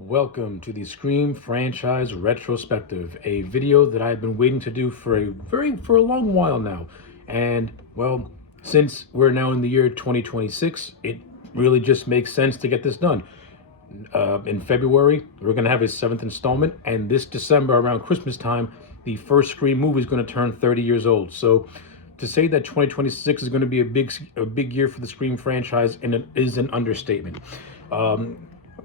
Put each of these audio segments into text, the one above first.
Welcome to the Scream franchise retrospective, a video that I've been waiting to do for a long while now. And well, since we're now in the year 2026, it really just makes sense to get this done. In February, we're going to have a seventh installment, and this December around Christmas time, the first Scream movie is going to turn 30 years old. So to say that 2026 is going to be a big year for the Scream franchise, and it is an understatement.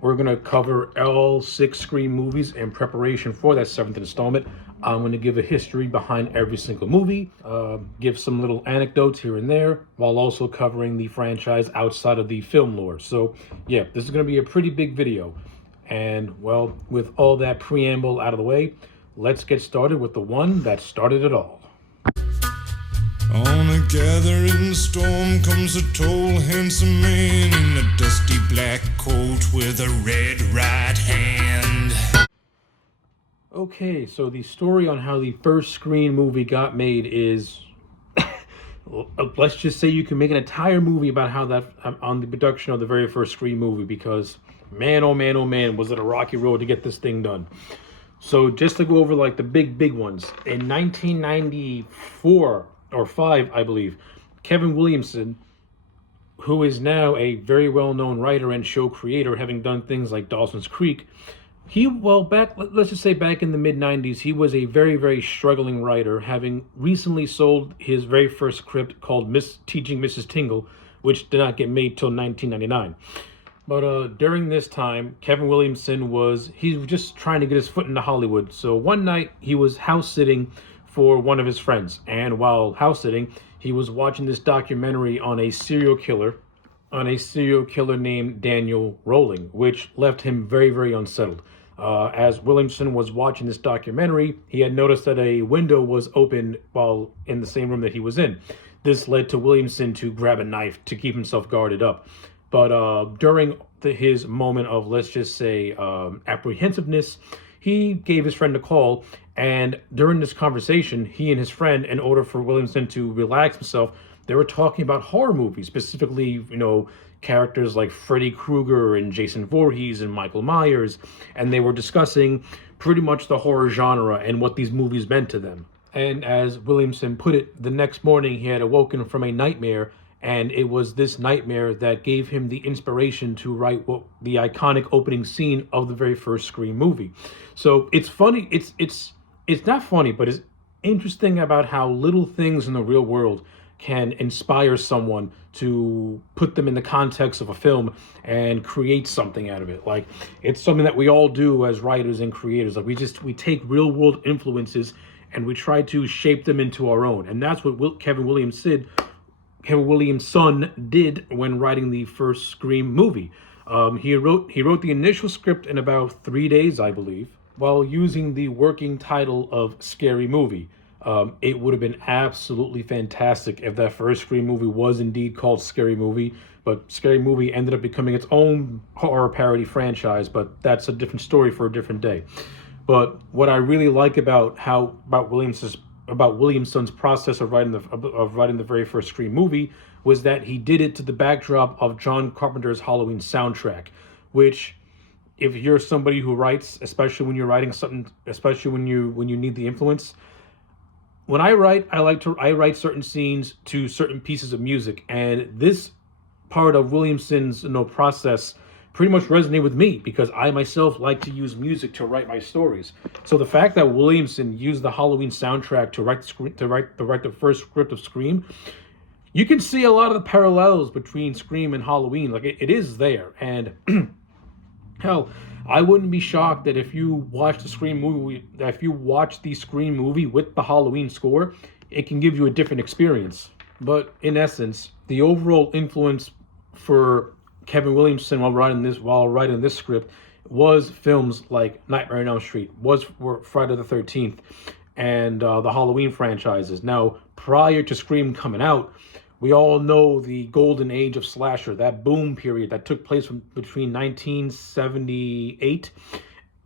We're going to cover all six Scream movies in preparation for that seventh installment. I'm going to give a history behind every single movie, give some little anecdotes here and there, while also covering the franchise outside of the film lore. So, yeah, this is going to be a pretty big video. And, well, with all that preamble out of the way, let's get started with the one that started it all. On a gathering storm comes a tall, handsome man in a dusty black coat with a red right hand. Okay, so the story on how the first Scream movie got made is, let's just say you can make an entire movie about how that, on the production of the very first Scream movie, because man, oh man, was it a rocky road to get this thing done. So just to go over like the big ones, in 1994 or 5, I believe, Kevin Williamson, who is now a very well-known writer and show creator, having done things like Dawson's Creek, let's just say back in the mid-90s, he was a very struggling writer, having recently sold his very first script called Teaching Mrs. Tingle, which did not get made till 1999. But during this time, Kevin Williamson was just trying to get his foot into Hollywood. So one night, he was house sitting for one of his friends, and while house sitting, he was watching this documentary on a serial killer named Daniel Rowling, which left him very unsettled. As Williamson was watching this documentary, he had noticed that a window was open while in the same room that he was in. This led to Williamson to grab a knife to keep himself guarded up. But during his moment of, let's just say, apprehensiveness, he gave his friend a call, and during this conversation, he and his friend, in order for Williamson to relax himself, they were talking about horror movies, specifically, characters like Freddy Krueger and Jason Voorhees and Michael Myers, and they were discussing pretty much the horror genre and what these movies meant to them. And as Williamson put it, the next morning he had awoken from a nightmare, and it was this nightmare that gave him the inspiration to write the iconic opening scene of the very first Scream movie. So it's funny, it's not funny, but it's interesting about how little things in the real world can inspire someone to put them in the context of a film and create something out of it. Like, it's something that we all do as writers and creators. Like, we take real world influences and we try to shape them into our own. And that's what Kevin Williamson did when writing the first Scream movie. He wrote the initial script in about 3 days, I believe, while using the working title of Scary Movie. It would have been absolutely fantastic if that first Scream movie was indeed called Scary Movie, but Scary Movie ended up becoming its own horror parody franchise, but that's a different story for a different day. But what I really like about Williamson's process of writing the very first Scream movie was that he did it to the backdrop of John Carpenter's Halloween soundtrack, which, if you're somebody who writes, especially when you're writing something, especially when you need the influence, when I write, I write certain scenes to certain pieces of music, and this part of Williamson's process pretty much resonated with me because I myself like to use music to write my stories. So the fact that Williamson used the Halloween soundtrack to write the first script of Scream, you can see a lot of the parallels between Scream and Halloween. Like, it is there, and hell, I wouldn't be shocked that if you watch the Scream movie with the Halloween score, it can give you a different experience. But in essence, the overall influence for Kevin Williamson while writing this script was films like Nightmare on Elm Street, were Friday the 13th, and the Halloween franchises. Now, prior to Scream coming out, we all know the golden age of slasher, that boom period that took place from between 1978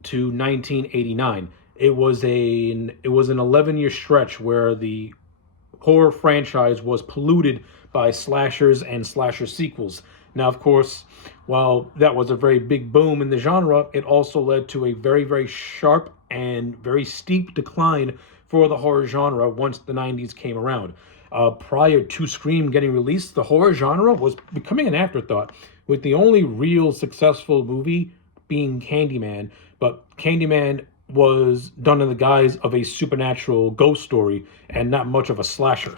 to 1989. It was an 11-year stretch where the horror franchise was polluted by slashers and slasher sequels. Now, of course, while that was a very big boom in the genre, it also led to a very, very sharp and very steep decline for the horror genre once the 90s came around. Prior to Scream getting released, the horror genre was becoming an afterthought, with the only real successful movie being Candyman. But Candyman was done in the guise of a supernatural ghost story and not much of a slasher.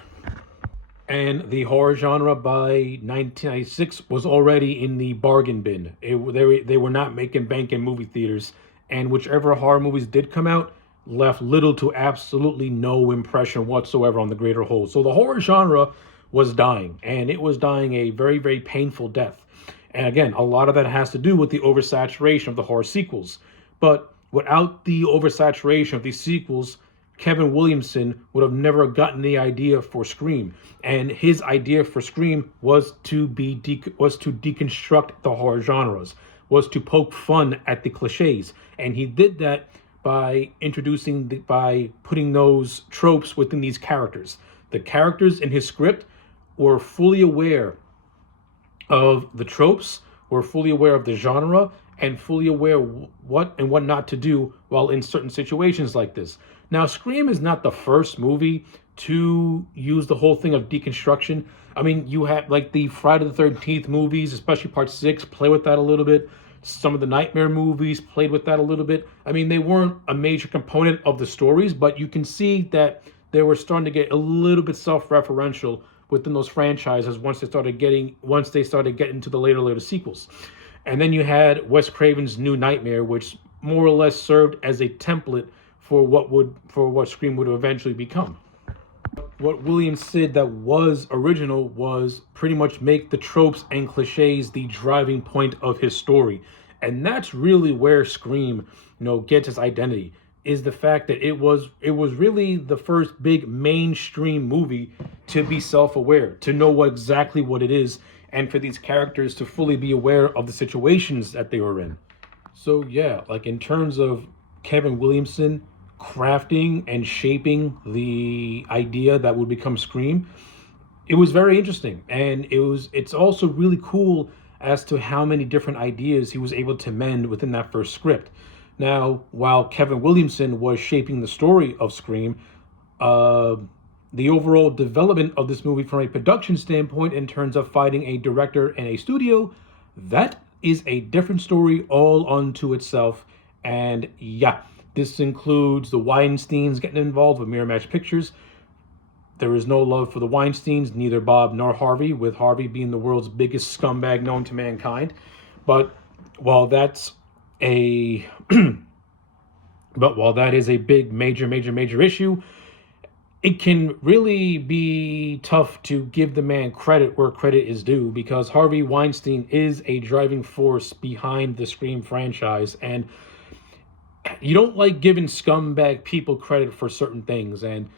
And the horror genre by 1996 was already in the bargain bin. They were not making bank in movie theaters, and whichever horror movies did come out left little to absolutely no impression whatsoever on the greater whole. So the horror genre was dying, and it was dying a very, very painful death. And again, a lot of that has to do with the oversaturation of the horror sequels. But without the oversaturation of these sequels, Kevin Williamson would have never gotten the idea for Scream, and his idea for Scream was to deconstruct the horror genres, was to poke fun at the cliches, and he did that by putting those tropes within these characters. The characters in his script were fully aware of the tropes, were fully aware of the genre, and fully aware what and what not to do while in certain situations like this. Now, Scream is not the first movie to use the whole thing of deconstruction. I mean, you have like the Friday the 13th movies, especially Part 6, play with that a little bit. Some of the Nightmare movies played with that a little bit. I mean, they weren't a major component of the stories, but you can see that they were starting to get a little bit self-referential within those franchises once they started getting into the later sequels. And then you had Wes Craven's New Nightmare, which more or less served as a template for what Scream would eventually become. What Williams said that was original was pretty much make the tropes and cliches the driving point of his story. And that's really where Scream, gets its identity, is the fact that it was really the first big mainstream movie to be self-aware, to know exactly what it is, and for these characters to fully be aware of the situations that they were in. So yeah, like in terms of Kevin Williamson crafting and shaping the idea that would become Scream, it was very interesting, and it's also really cool as to how many different ideas he was able to mend within that first script. Now, while Kevin Williamson was shaping the story of Scream, the overall development of this movie from a production standpoint in terms of finding a director and a studio, that is a different story all unto itself. And yeah, this includes the Weinsteins getting involved with Miramax Pictures. There is no love for the Weinsteins, neither Bob nor Harvey, with Harvey being the world's biggest scumbag known to mankind. But while that's a while that is a big major issue, it can really be tough to give the man credit where credit is due, because Harvey Weinstein is a driving force behind the Scream franchise, and you don't like giving scumbag people credit for certain things. And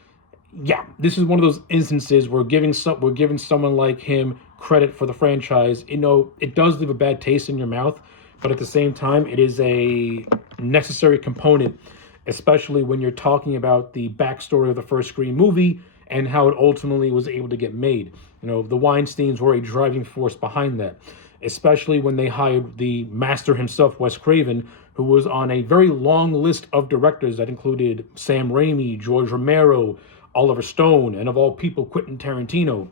yeah, this is one of those instances where giving someone like him credit for the franchise, it does leave a bad taste in your mouth, but at the same time, it is a necessary component, especially when you're talking about the backstory of the first Scream movie and how it ultimately was able to get made. The Weinsteins were a driving force behind that, especially when they hired the master himself, Wes Craven, who was on a very long list of directors that included Sam Raimi, George Romero, Oliver Stone, and of all people, Quentin Tarantino.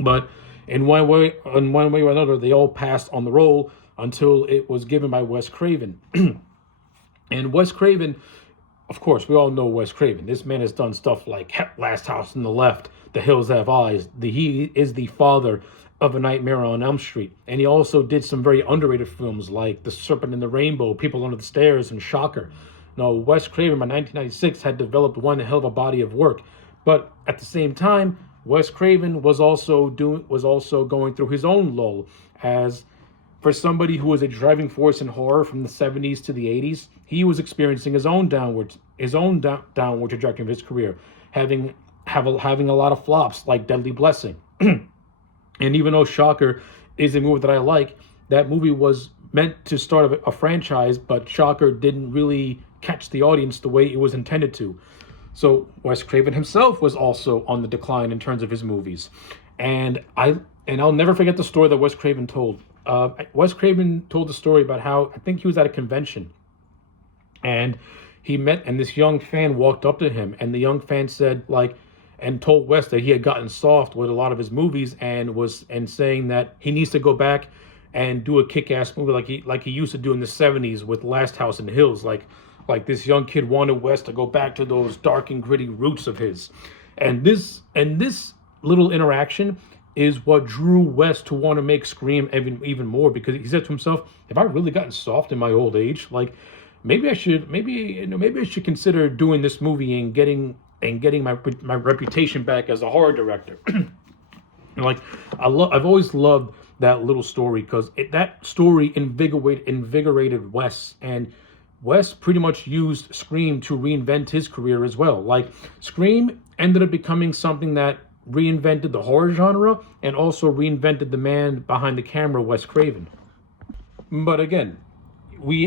But in one way or another, they all passed on the role until it was given by Wes Craven. And Wes Craven, of course, we all know Wes Craven. This man has done stuff like Last House on the Left, The Hills Have Eyes. He is the father of A Nightmare on Elm Street. And he also did some very underrated films like The Serpent and the Rainbow, People Under the Stairs, and Shocker. Now, Wes Craven by 1996 had developed one hell of a body of work. But at the same time, Wes Craven was also going through his own lull, as for somebody who was a driving force in horror from the 70s to the 80s, he was experiencing his own downward trajectory of his career, having a lot of flops like Deadly Blessing. And even though Shocker is a movie that I like, that movie was meant to start a franchise, but Shocker didn't really catch the audience the way it was intended to. So Wes Craven himself was also on the decline in terms of his movies. And I'll never forget the story that Wes Craven told. Wes Craven told the story about how I think he was at a convention, and and this young fan walked up to him, and the young fan said like, and told Wes that he had gotten soft with a lot of his movies, and saying that he needs to go back and do a kick-ass movie like he used to do in the '70s with Last House on the Hills. Like this young kid wanted Wes to go back to those dark and gritty roots of his, and this little interaction is what drew Wes to want to make Scream even more, because he said to himself, "Have I really gotten soft in my old age? Like, maybe I should consider doing this movie and getting my reputation back as a horror director." Like, I've always loved that little story because that story invigorated Wes, and Wes pretty much used Scream to reinvent his career as well. Like, Scream ended up becoming something that reinvented the horror genre and also reinvented the man behind the camera, Wes Craven. But again,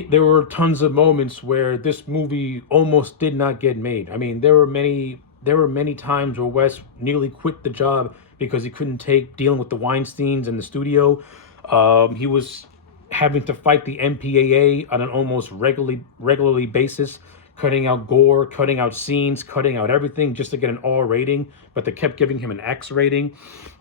there were tons of moments where this movie almost did not get made. I mean, there were many times where Wes nearly quit the job because he couldn't take dealing with the Weinsteins in the studio. He was having to fight the MPAA on an almost regularly basis, cutting out gore, cutting out scenes, cutting out everything just to get an R rating, but they kept giving him an X rating.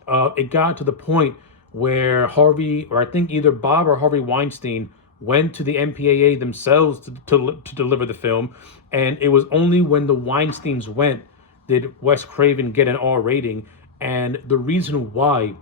It got to the point where Harvey, or I think either Bob or Harvey Weinstein, went to the MPAA themselves to deliver the film, and it was only when the Weinsteins went did Wes Craven get an R rating. And the reason why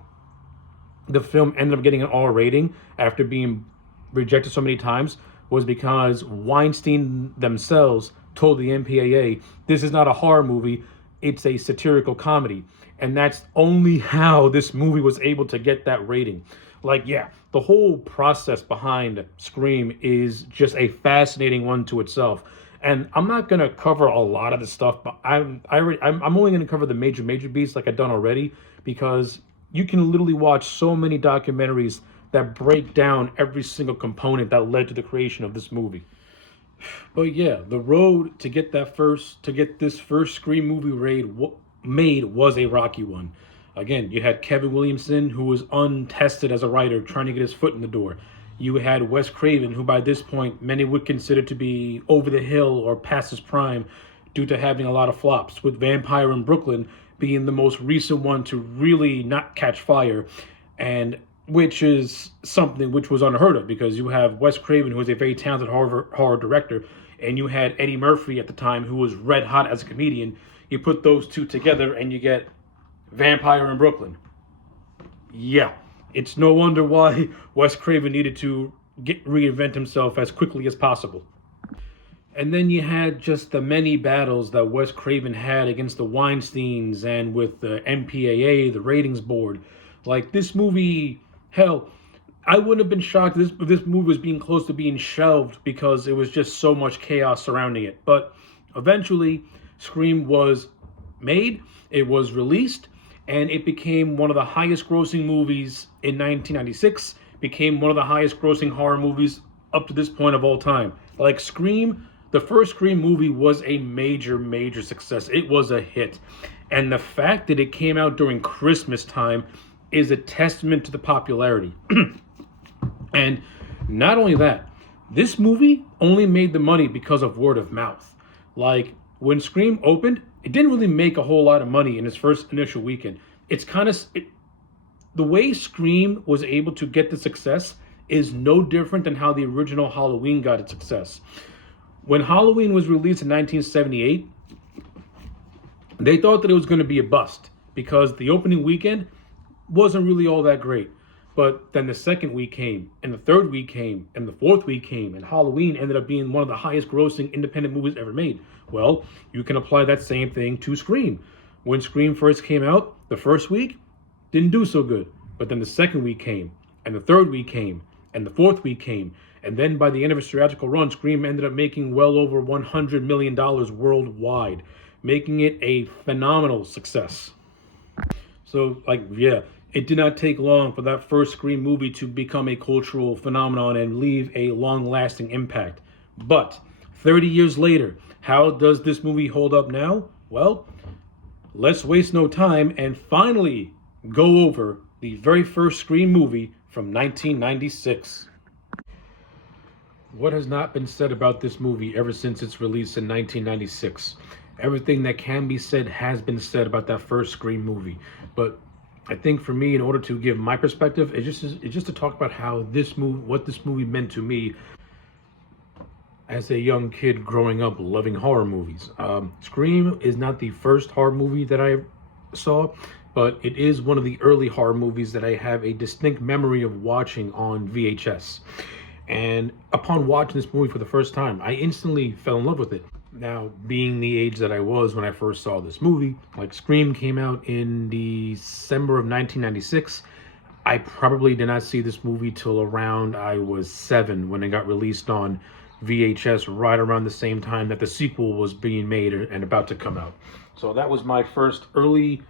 the film ended up getting an R rating after being rejected so many times was because Weinstein themselves told the MPAA, "This is not a horror movie, it's a satirical comedy." And that's only how this movie was able to get that rating. Like, yeah, the whole process behind Scream is just a fascinating one to itself. And I'm not gonna cover a lot of the stuff, but I'm only gonna cover the major beats like I've done already, because you can literally watch so many documentaries that break down every single component that led to the creation of this movie. But yeah, the road to get this first Scream movie made was a rocky one. Again, you had Kevin Williamson, who was untested as a writer, trying to get his foot in the door. You had Wes Craven, who by this point many would consider to be over the hill or past his prime due to having a lot of flops, with Vampire in Brooklyn being the most recent one to really not catch fire, and which is something which was unheard of, because you have Wes Craven, who is a very talented horror director, and you had Eddie Murphy at the time, who was red hot as a comedian. You put those two together and you get Vampire in Brooklyn. Yeah, it's no wonder why Wes Craven needed to reinvent himself as quickly as possible. And then you had just the many battles that Wes Craven had against the Weinsteins and with the MPAA, the ratings board. Like, this movie, hell, I wouldn't have been shocked if this movie was being close to being shelved, because it was just so much chaos surrounding it. But eventually, Scream was made, it was released, and it became one of the highest grossing movies in 1996, became one of the highest grossing horror movies up to this point of all time. Like, Scream, the first Scream movie was a major success. It was a hit. And the fact that it came out during Christmas time is a testament to the popularity. And not only that, this movie only made the money because of word of mouth. Like, when Scream opened, it didn't really make a whole lot of money in its first initial weekend. The way Scream was able to get the success is no different than how the original Halloween got its success. When Halloween was released in 1978, they thought that it was going to be a bust because the opening weekend wasn't really all that great. But then the second week came, and the third week came, and the fourth week came, and Halloween ended up being one of the highest grossing independent movies ever made. Well, you can apply that same thing to Scream. When Scream first came out, the first week didn't do so good. But then the second week came, and the third week came, and the fourth week came. And then by the end of its theatrical run, Scream ended up making well over $100 million worldwide, making it a phenomenal success. So, it did not take long for that first Scream movie to become a cultural phenomenon and leave a long-lasting impact. But 30 years later, how does this movie hold up now? Well, let's waste no time and finally go over the very first Scream movie from 1996. What has not been said about this movie ever since its release in 1996? Everything that can be said has been said about that first Scream movie. But I think for me, in order to give my perspective, it's just to talk about how this movie, what this movie meant to me as a young kid growing up loving horror movies. Scream is not the first horror movie that I saw, but it is one of the early horror movies that I have a distinct memory of watching on VHS. And upon watching this movie for the first time, I instantly fell in love with it. Now, being the age that I was when I first saw this movie, like Scream came out in December of 1996. I probably did not see this movie till around I was 7 when it got released on VHS, right around the same time that the sequel was being made and about to come out. So that was my first early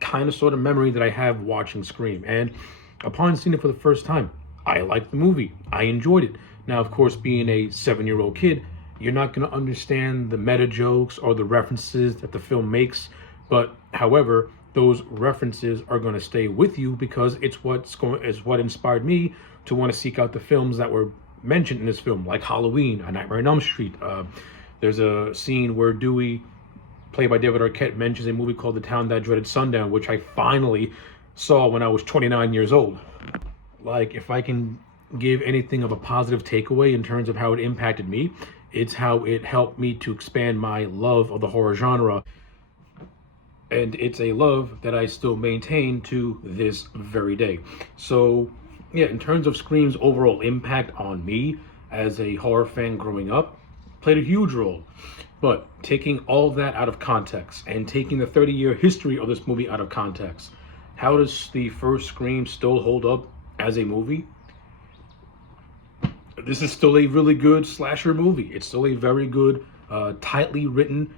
kind of sort of memory that I have watching Scream. And upon seeing it for the first time, I liked the movie. I enjoyed it. Now, of course, being a 7-year-old kid, you're not going to understand the meta jokes or the references that the film makes. But however, those references are going to stay with you because it's what inspired me to want to seek out the films that were mentioned in this film, like Halloween, A Nightmare on Elm Street. There's a scene where Dewey, played by David Arquette, mentions a movie called The Town That Dreaded Sundown, which I finally saw when I was 29 years old. Like, if I can give anything of a positive takeaway in terms of how it impacted me, it's how it helped me to expand my love of the horror genre. And it's a love that I still maintain to this very day. So, yeah, in terms of Scream's overall impact on me as a horror fan growing up, played a huge role. But taking all that out of context and taking the 30-year history of this movie out of context, how does the first Scream still hold up as a movie? This is still a really good slasher movie. It's still a very good, tightly written,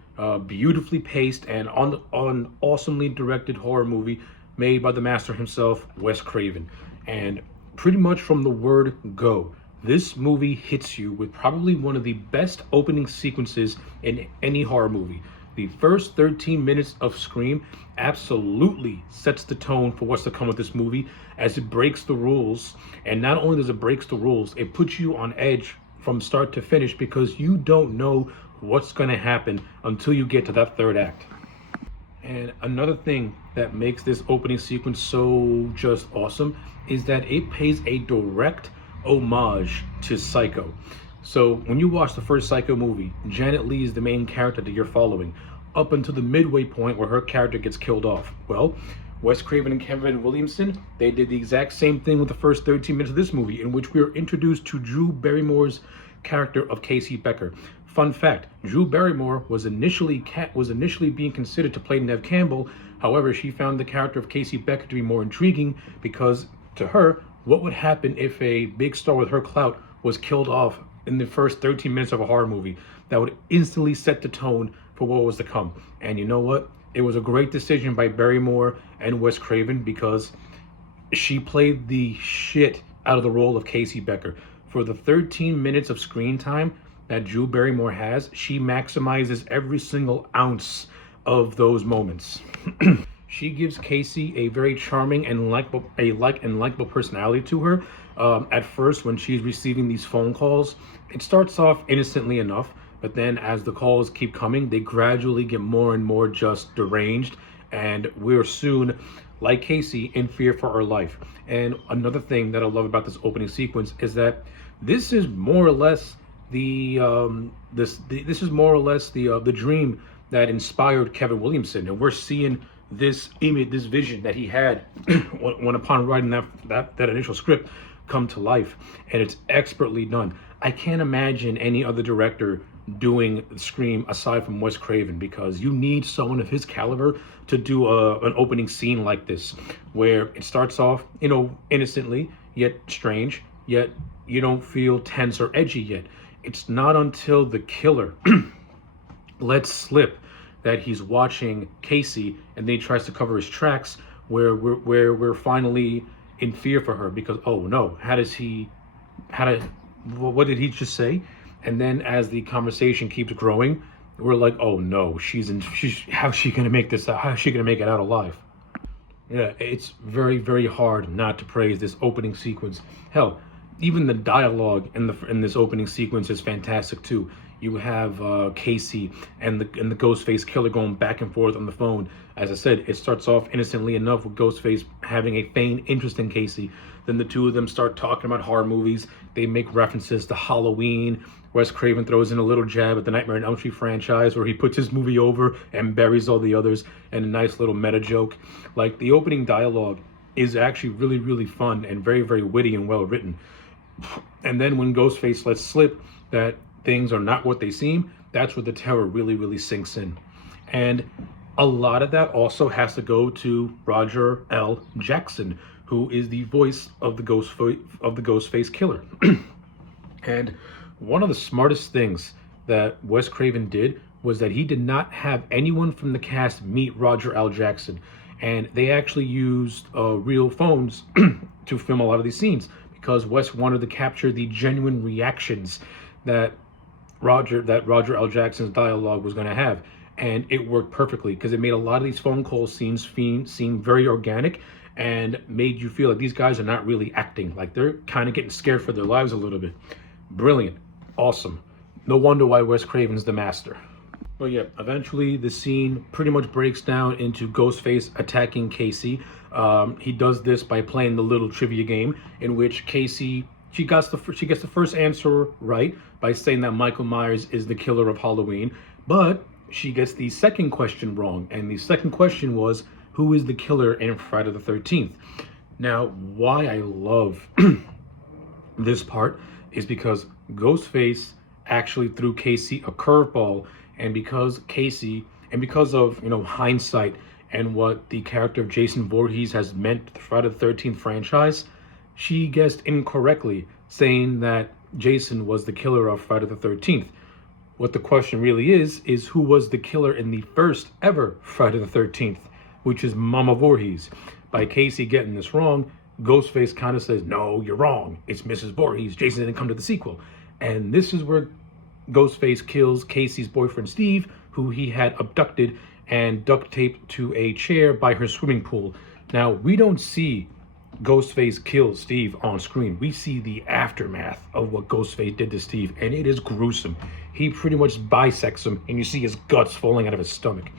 beautifully paced, and on awesomely directed horror movie made by the master himself, Wes Craven. And pretty much from the word go, this movie hits you with probably one of the best opening sequences in any horror movie. The first 13 minutes of Scream absolutely sets the tone for what's to come with this movie as it breaks the rules. And not only does it break the rules, it puts you on edge from start to finish because you don't know what's going to happen until you get to that third act. And another thing that makes this opening sequence so just awesome is that it pays a direct homage to Psycho. So when you watch the first Psycho movie, Janet Leigh is the main character that you're following up until the midway point where her character gets killed off. Well, Wes Craven and Kevin Williamson, they did the exact same thing with the first 13 minutes of this movie, in which we are introduced to Drew Barrymore's character of Casey Becker. Fun fact, Drew Barrymore was initially being considered to play Neve Campbell. However, she found the character of Casey Becker to be more intriguing because, to her, what would happen if a big star with her clout was killed off in the first 13 minutes of a horror movie? That would instantly set the tone for what was to come. And you know what? It was a great decision by Barrymore and Wes Craven because she played the shit out of the role of Casey Becker. For the 13 minutes of screen time that Drew Barrymore has, she maximizes every single ounce of those moments. She gives Casey a very charming and likable personality to her. At first, when she's receiving these phone calls, it starts off innocently enough, but then as the calls keep coming, they gradually get more and more just deranged, and we're soon, like Casey, in fear for our life. And another thing that I love about this opening sequence is that this is more or less the dream that inspired Kevin Williamson, and we're seeing this image, this vision that he had when upon writing that initial script come to life, and it's expertly done. I can't imagine any other director doing Scream aside from Wes Craven, because you need someone of his caliber to do an opening scene like this, where it starts off, innocently, yet strange, yet you don't feel tense or edgy yet. It's not until the killer lets slip that he's watching Casey and then he tries to cover his tracks where we're finally in fear for her, because, oh no, what did he just say? And then as the conversation keeps growing, we're like, oh no, how's she gonna make this out? How's she gonna make it out alive? Yeah, it's very, very hard not to praise this opening sequence. Hell, even the dialogue in this opening sequence is fantastic too. You have Casey and the Ghostface killer going back and forth on the phone. As I said, it starts off innocently enough with Ghostface having a feigned interest in Casey. Then the two of them start talking about horror movies. They make references to Halloween. Wes Craven throws in a little jab at the Nightmare on Elm Street franchise where he puts his movie over and buries all the others, and a nice little meta joke. Like, the opening dialogue is actually really, really fun and very, very witty and well written. And then when Ghostface lets slip that things are not what they seem, that's where the terror really, really sinks in. And a lot of that also has to go to Roger L. Jackson, who is the voice of the Ghostface killer. And one of the smartest things that Wes Craven did was that he did not have anyone from the cast meet Roger L. Jackson. And they actually used real phones to film a lot of these scenes because Wes wanted to capture the genuine reactions that Roger L. Jackson's dialogue was going to have. And it worked perfectly because it made a lot of these phone call scenes seem very organic and made you feel like these guys are not really acting. Like, they're kind of getting scared for their lives a little bit. Brilliant. Awesome. No wonder why Wes Craven's the master. But yeah, eventually the scene pretty much breaks down into Ghostface attacking Casey. He does this by playing the little trivia game in which Casey, she gets the first answer right by saying that Michael Myers is the killer of Halloween, but she gets the second question wrong, and the second question was, who is the killer in Friday the 13th? Now, why I love this part is because Ghostface actually threw Casey a curveball, and because of hindsight and what the character of Jason Voorhees has meant to the Friday the 13th franchise, she guessed incorrectly, saying that Jason was the killer of Friday the 13th. What the question really is who was the killer in the first ever Friday the 13th, which is Mama Voorhees. By Casey getting this wrong, Ghostface kind of says, no, you're wrong. It's Mrs. Voorhees. Jason didn't come to the sequel. And this is where Ghostface kills Casey's boyfriend, Steve, who he had abducted and duct taped to a chair by her swimming pool. Now, we don't see Ghostface kill Steve on screen. We see the aftermath of what Ghostface did to Steve, and it is gruesome. He pretty much bisects him, and you see his guts falling out of his stomach.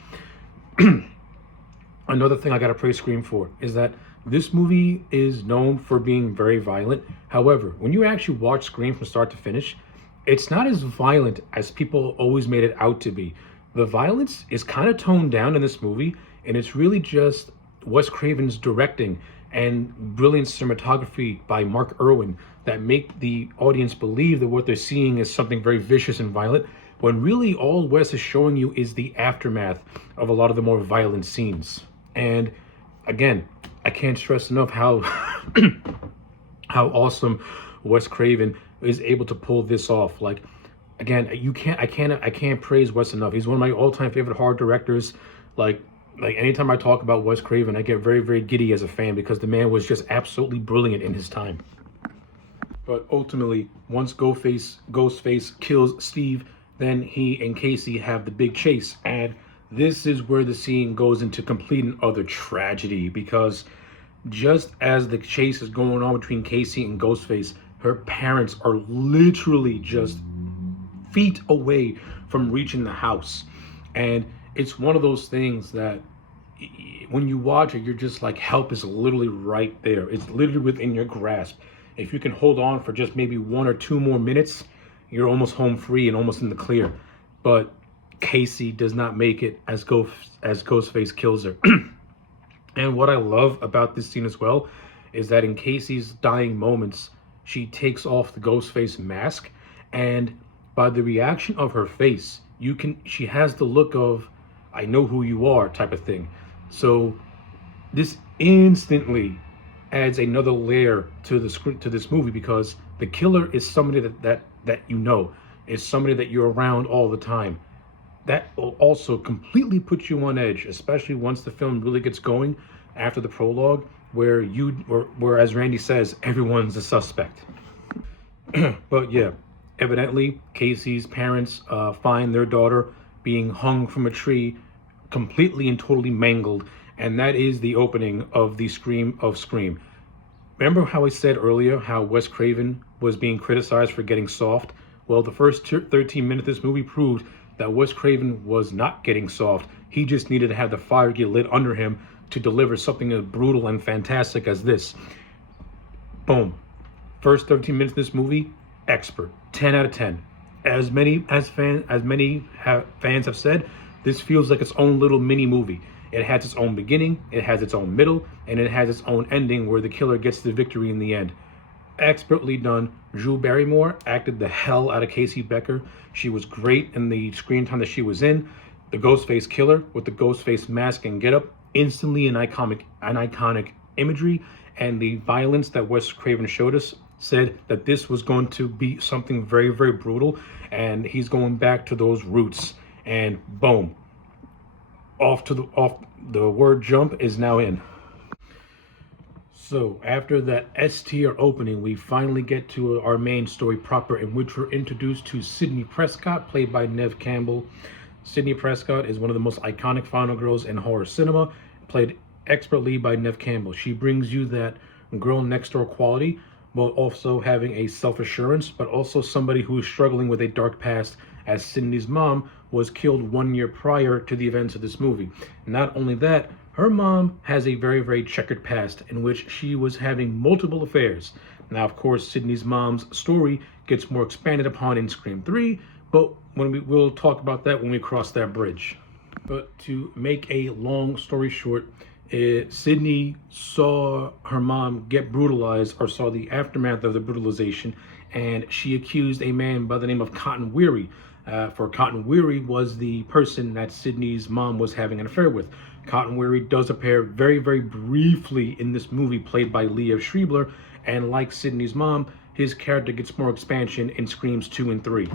Another thing I gotta praise Scream for is that this movie is known for being very violent. However, when you actually watch Scream from start to finish, it's not as violent as people always made it out to be. The violence is kind of toned down in this movie, and it's really just Wes Craven's directing and brilliant cinematography by Mark Irwin that make the audience believe that what they're seeing is something very vicious and violent, when really all Wes is showing you is the aftermath of a lot of the more violent scenes. And again, I can't stress enough how how awesome Wes Craven is able to pull this off. Like, again, I can't praise Wes enough. He's one of my all-time favorite horror directors. Like anytime I talk about Wes Craven, I get very, very giddy as a fan because the man was just absolutely brilliant in his time. But ultimately, once Ghostface kills Steve, then he and Casey have the big chase. And this is where the scene goes into complete and utter tragedy, because just as the chase is going on between Casey and Ghostface, her parents are literally just feet away from reaching the house. And it's one of those things that when you watch it, you're just like, help is literally right there. It's literally within your grasp. If you can hold on for just maybe 1 or 2 more minutes, you're almost home free and almost in the clear. But Casey does not make it as Ghostface kills her. And what I love about this scene as well is that in Casey's dying moments, she takes off the Ghostface mask, and by the reaction of her face, she has the look of, I know who you are type of thing. So this instantly adds another layer to this movie, because the killer is somebody that you know, is somebody that you're around all the time. That will also completely put you on edge, especially once the film really gets going after the prologue, where as Randy says, everyone's a suspect. But yeah, evidently Casey's parents find their daughter being hung from a tree, completely and totally mangled, and that is the opening of the Scream of Scream. Remember how I said earlier how Wes Craven was being criticized for getting soft? Well, the first 13 minutes of this movie proved that Wes Craven was not getting soft. He just needed to have the fire get lit under him to deliver something as brutal and fantastic as this. Boom. First 13 minutes of this movie, expert. 10 out of 10. As many fans have said, this feels like its own little mini movie. It has its own beginning, it has its own middle, and it has its own ending where the killer gets the victory in the end. Expertly done. Drew Barrymore acted the hell out of Casey Becker. She was great in the screen time that she was in. The Ghostface killer with the Ghostface mask and getup, instantly an iconic imagery, and the violence that Wes Craven showed us said that this was going to be something very, very brutal, and he's going back to those roots. And boom, off the word jump is now in. So after that S tier opening, we finally get to our main story proper, in which we're introduced to Sidney Prescott, played by Neve Campbell. Sidney Prescott is one of the most iconic final girls in horror cinema, played expertly by Neve Campbell. She brings you that girl next door quality, while also having a self-assurance, but also somebody who is struggling with a dark past, as Sidney's mom was killed 1 year prior to the events of this movie. Not only that, her mom has a very, very checkered past in which she was having multiple affairs. Now, of course, Sidney's mom's story gets more expanded upon in Scream 3, but we'll talk about that when we cross that bridge. But to make a long story short, Sidney saw her mom get brutalized, or saw the aftermath of the brutalization, and she accused a man by the name of Cotton Weary. For Cotton Weary was the person that Sidney's mom was having an affair with. Cotton Weary does appear very, very briefly in this movie, played by Liev Schreiber, and like Sidney's mom, his character gets more expansion in Screams 2 and 3.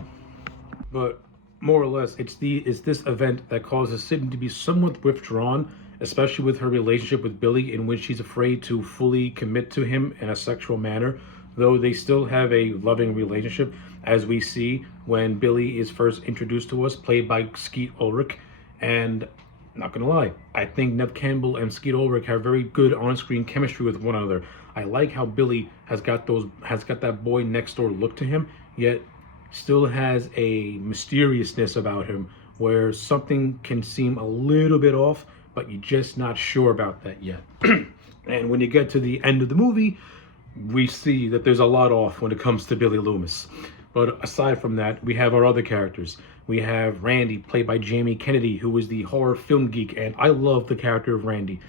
But more or less, it's this event that causes Sidney to be somewhat withdrawn, especially with her relationship with Billy, in which she's afraid to fully commit to him in a sexual manner, though they still have a loving relationship, as we see when Billy is first introduced to us, played by Skeet Ulrich. And not gonna lie, I think Neve Campbell and Skeet Ulrich have very good on-screen chemistry with one another. I like how Billy has got that boy next door look to him, yet still has a mysteriousness about him where something can seem a little bit off, but you're just not sure about that yet. And when you get to the end of the movie, we see that there's a lot off when it comes to Billy Loomis. But aside from that, we have our other characters. We have Randy, played by Jamie Kennedy, who is the horror film geek, and I love the character of Randy.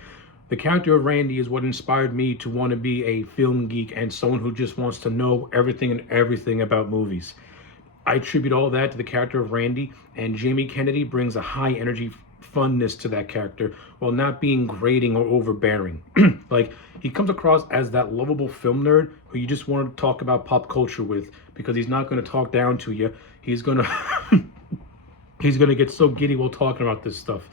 The character of Randy is what inspired me to want to be a film geek and someone who just wants to know everything about movies. I attribute all that to the character of Randy, and Jamie Kennedy brings a high energy funness to that character while not being grating or overbearing. Like, he comes across as that lovable film nerd who you just want to talk about pop culture with, because he's not going to talk down to you. He's going to he's going to get so giddy while talking about this stuff.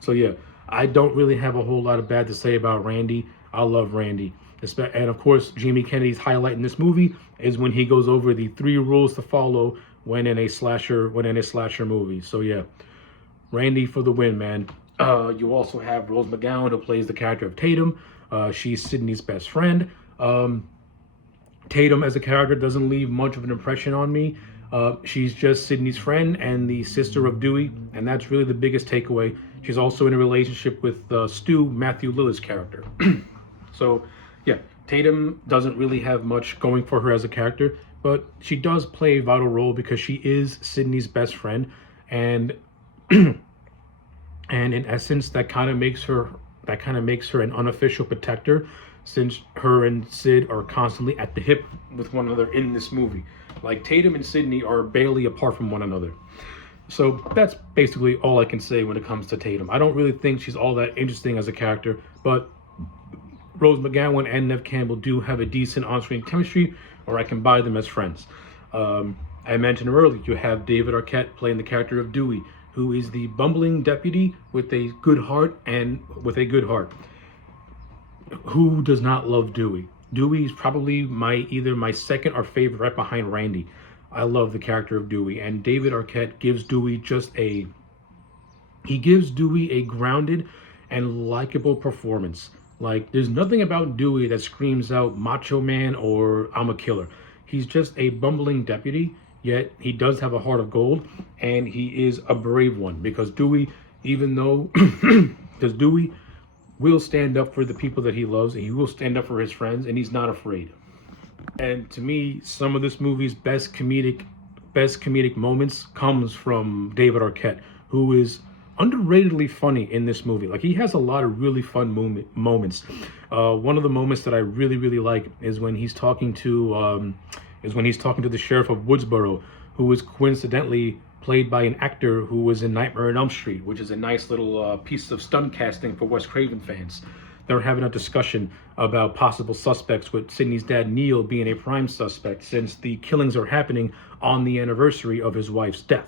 So yeah, I don't really have a whole lot of bad to say about Randy. I love Randy. And of course, Jamie Kennedy's highlight in this movie is when he goes over the 3 rules to follow when in a slasher movie. So yeah, Randy for the win, man. You also have Rose McGowan, who plays the character of Tatum. She's Sidney's best friend. Tatum as a character doesn't leave much of an impression on me. She's just Sidney's friend and the sister of Dewey, and that's really the biggest takeaway. She's also in a relationship with Stu, Matthew Lillard's character. So yeah, Tatum doesn't really have much going for her as a character, but she does play a vital role because she is Sidney's best friend, and and in essence, that kind of makes her an unofficial protector, since her and Sid are constantly at the hip with one another in this movie. Like, Tatum and Sidney are barely apart from one another. So that's basically all I can say when it comes to Tatum. I don't really think she's all that interesting as a character, but Rose McGowan and Neve Campbell do have a decent on-screen chemistry, or I can buy them as friends. I mentioned earlier, you have David Arquette playing the character of Dewey, who is the bumbling deputy with a good heart. Who does not love Dewey? Dewey is probably either my second or favorite, right behind Randy. I love the character of Dewey, and David Arquette gives Dewey a grounded and likable performance. Like, there's nothing about Dewey that screams out macho man or I'm a killer. He's just a bumbling deputy, yet he does have a heart of gold, and he is a brave one because Dewey, even though, because Dewey will stand up for the people that he loves, and he will stand up for his friends, and he's not afraid. And to me, some of this movie's best comedic moments comes from David Arquette, who is underratedly funny in this movie. Like, he has a lot of really fun moments. One of the moments that I really like is when he's talking to the sheriff of Woodsboro, who is coincidentally played by an actor who was in Nightmare on Elm Street, which is a nice little piece of stunt casting for Wes Craven fans. They're having a discussion about possible suspects, with Sidney's dad Neil being a prime suspect, since the killings are happening on the anniversary of his wife's death.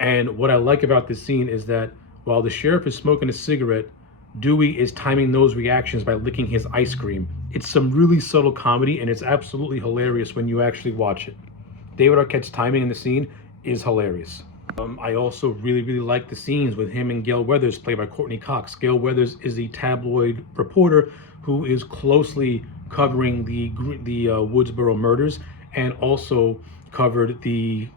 And what I like about this scene is that while the sheriff is smoking a cigarette, Dewey is timing those reactions by licking his ice cream. It's some really subtle comedy, and it's absolutely hilarious when you actually watch it. David Arquette's timing in the scene is hilarious. I also really like the scenes with him and Gail Weathers, played by Courtney Cox. Gail Weathers is the tabloid reporter who is closely covering the Woodsboro murders, and also covered the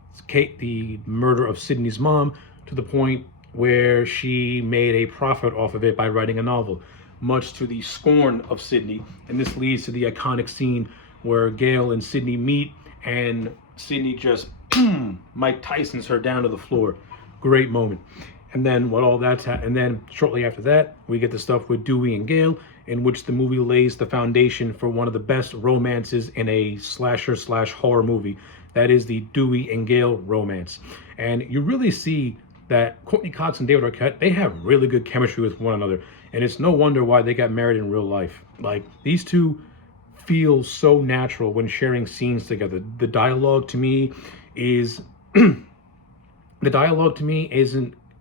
murder of Sidney's mom to the point where she made a profit off of it by writing a novel, much to the scorn of Sidney. And this leads to the iconic scene where Gail and Sidney meet, and Sidney just Mike Tyson's her down to the floor. Great moment. And then and then shortly after that, we get the stuff with Dewey and Gail, in which the movie lays the foundation for one of the best romances in a slasher/horror movie. That is the Dewey and Gail romance. And you really see that Courtney Cox and David Arquette, they have really good chemistry with one another. And it's no wonder why they got married in real life. Like, these two feel so natural when sharing scenes together. The dialogue to me isn't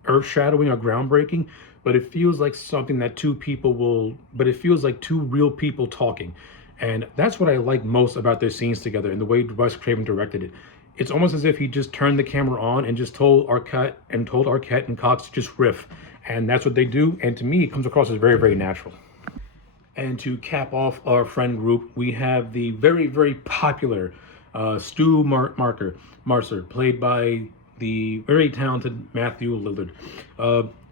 earth-shattering or groundbreaking, but it feels like something that it feels like two real people talking. And that's what I like most about their scenes together, and the way Wes Craven directed it. It's almost as if he just turned the camera on and just told Arquette and Cox to just riff. And that's what they do, and to me, it comes across as very natural. And to cap off our friend group, we have the very popular Stu Marcer, played by the very talented Matthew Lillard.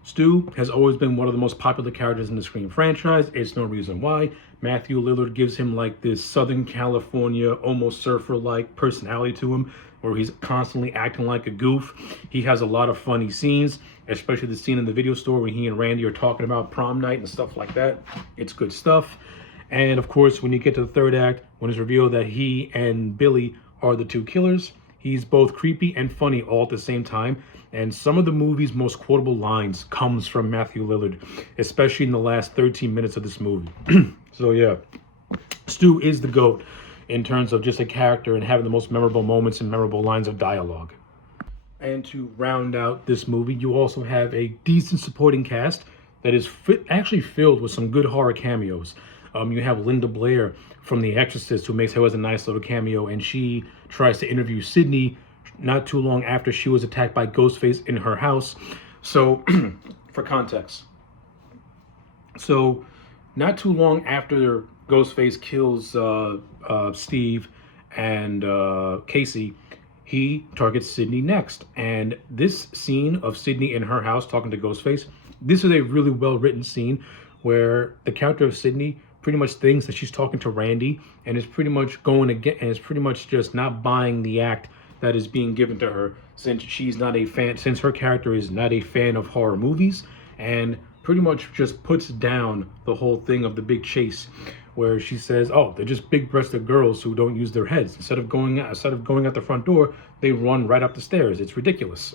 Stu has always been one of the most popular characters in the Scream franchise. It's no reason why. Matthew Lillard gives him like this Southern California, almost surfer-like personality to him, where he's constantly acting like a goof. He has a lot of funny scenes, especially the scene in the video store where he and Randy are talking about prom night and stuff like that. It's good stuff. And of course, when you get to the third act, when it's revealed that he and Billy are the two killers, he's both creepy and funny all at the same time. And some of the movie's most quotable lines comes from Matthew Lillard, especially in the last 13 minutes of this movie. So yeah, Stu is the GOAT in terms of just a character and having the most memorable moments and memorable lines of dialogue. And to round out this movie, you also have a decent supporting cast that is actually filled with some good horror cameos. You have Linda Blair from The Exorcist, who has a nice little cameo, and she tries to interview Sidney not too long after she was attacked by Ghostface in her house. So, for context. So, not too long after Ghostface kills Steve and Casey, he targets Sidney next. And this scene of Sidney in her house talking to Ghostface, this is a really well-written scene where the character of Sidney pretty much thinks that she's talking to Randy, and is pretty much just not buying the act that is being given to her, since her character is not a fan of horror movies, and pretty much just puts down the whole thing of the big chase, where she says, oh, they're just big-breasted girls who don't use their heads. Instead of going out the front door, they run right up the stairs. It's ridiculous.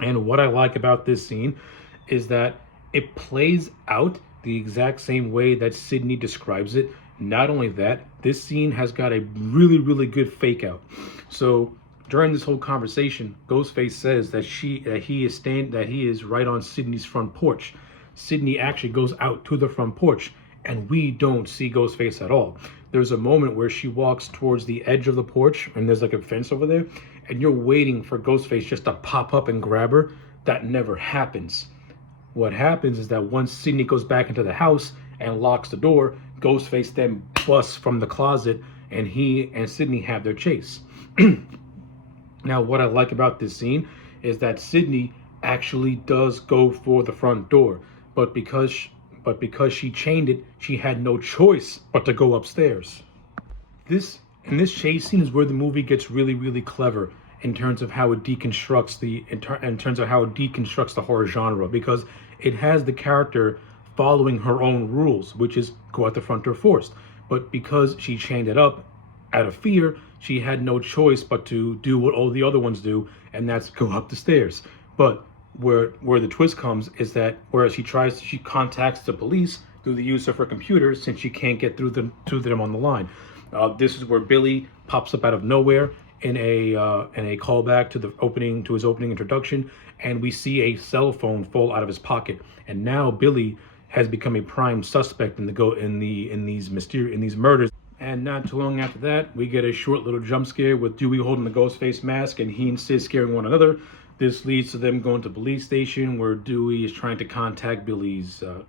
And what I like about this scene is that it plays out the exact same way that Sidney describes it. Not only that, this scene has got a really good fake out. So during this whole conversation, Ghostface says that he is right on Sidney's front porch. Sidney actually goes out to the front porch, and we don't see Ghostface at all. There's a moment where she walks towards the edge of the porch, and there's like a fence over there, and you're waiting for Ghostface just to pop up and grab her. That never happens. what happens is that once Sidney goes back into the house and locks the door, Ghostface then busts from the closet, and he and Sidney have their chase. Now, what I like about this scene is that Sidney actually does go for the front door, but because she chained it, she had no choice but to go upstairs. This chase scene is where the movie gets really, really clever in terms of how it deconstructs the horror genre, because it has the character following her own rules, which is go out the front door first. But because she chained it up out of fear, she had no choice but to do what all the other ones do, and that's go up the stairs. But where the twist comes is that whereas she contacts the police through the use of her computer, since she can't get through to them on the line. This is where Billy pops up out of nowhere in a callback to his opening introduction, and we see a cell phone fall out of his pocket, and now Billy has become a prime suspect in these murders. And not too long after that, we get a short little jump scare with Dewey holding the Ghostface mask and he and Sid scaring one another. This leads to them going to the police station where Dewey is trying to contact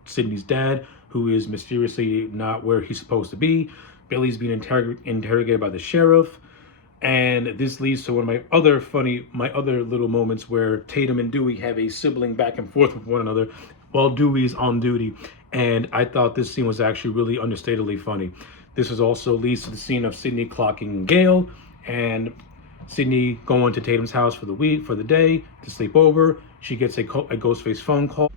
Sidney's dad, who is mysteriously not where he's supposed to be. Billy's being interrogated by the sheriff. And this leads to one of my other little moments where Tatum and Dewey have a sibling back and forth with one another while Dewey is on duty. And I thought this scene was actually really understatedly funny. This also leads to the scene of Sidney clocking Gale and Sidney going to Tatum's house for the day to sleep over. She gets a Ghostface phone call.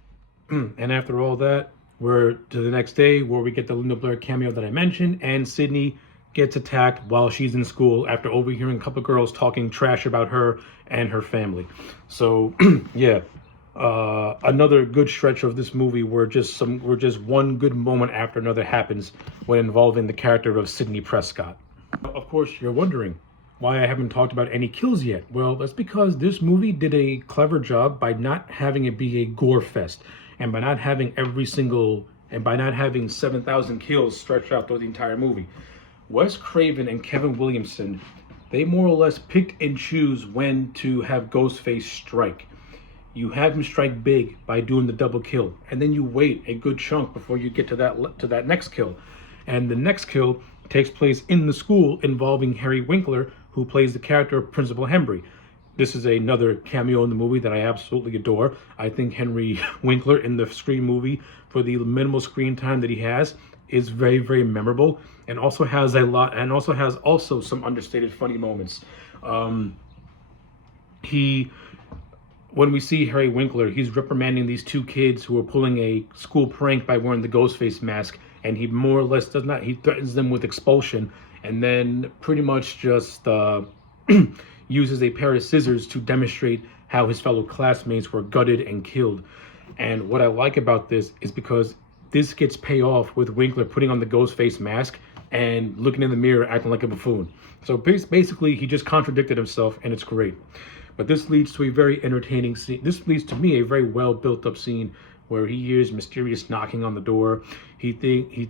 And after all that, we're to the next day where we get the Linda Blair cameo that I mentioned, and Sidney gets attacked while she's in school after overhearing a couple of girls talking trash about her and her family. So yeah, another good stretch of this movie where just one good moment after another happens when involving the character of Sidney Prescott. Of course, you're wondering why I haven't talked about any kills yet. Well, that's because this movie did a clever job by not having it be a gore fest, and by not having 7,000 kills stretched out through the entire movie. Wes Craven and Kevin Williamson, they more or less picked and choose when to have Ghostface strike. You have him strike big by doing the double kill, and then you wait a good chunk before you get to that next kill. And the next kill takes place in the school involving Harry Winkler, who plays the character of Principal Hembry. This is another cameo in the movie that I absolutely adore. I think Henry Winkler in the Scream movie, for the minimal screen time that he has, is very, very memorable, and also has some understated funny moments. When we see Harry Winkler, he's reprimanding these two kids who are pulling a school prank by wearing the Ghostface mask, and he more or less he threatens them with expulsion, and then pretty much just uses a pair of scissors to demonstrate how his fellow classmates were gutted and killed. And what I like about this is because this gets payoff with Winkler putting on the Ghostface mask and looking in the mirror acting like a buffoon. So basically, he just contradicted himself, and it's great. But this leads to a very entertaining scene. This leads to me a very well built up scene where he hears mysterious knocking on the door. He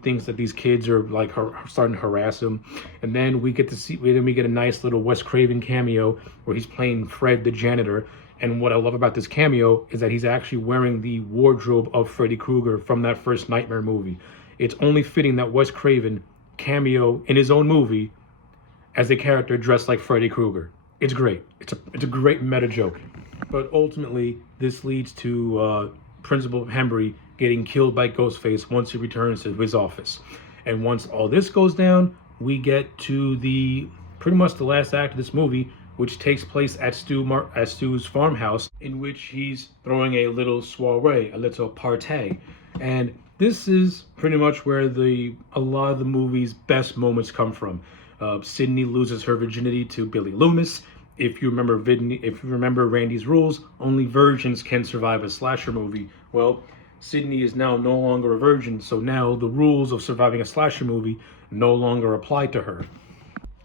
thinks that these kids are like starting to harass him, and then we get a nice little Wes Craven cameo where he's playing Fred the janitor. And what I love about this cameo is that he's actually wearing the wardrobe of Freddy Krueger from that first Nightmare movie. It's only fitting that Wes Craven cameo in his own movie as a character dressed like Freddy Krueger. It's great. It's a great meta joke. But ultimately, this leads to Principal Hembry getting killed by Ghostface once he returns to his office. And once all this goes down, we get to pretty much the last act of this movie, which takes place at Stu's farmhouse, in which he's throwing a little soiree, a little party. And this is pretty much where a lot of the movie's best moments come from. Sidney loses her virginity to Billy Loomis. If you remember Randy's rules, only virgins can survive a slasher movie. Well, Sidney is now no longer a virgin, so now the rules of surviving a slasher movie no longer apply to her.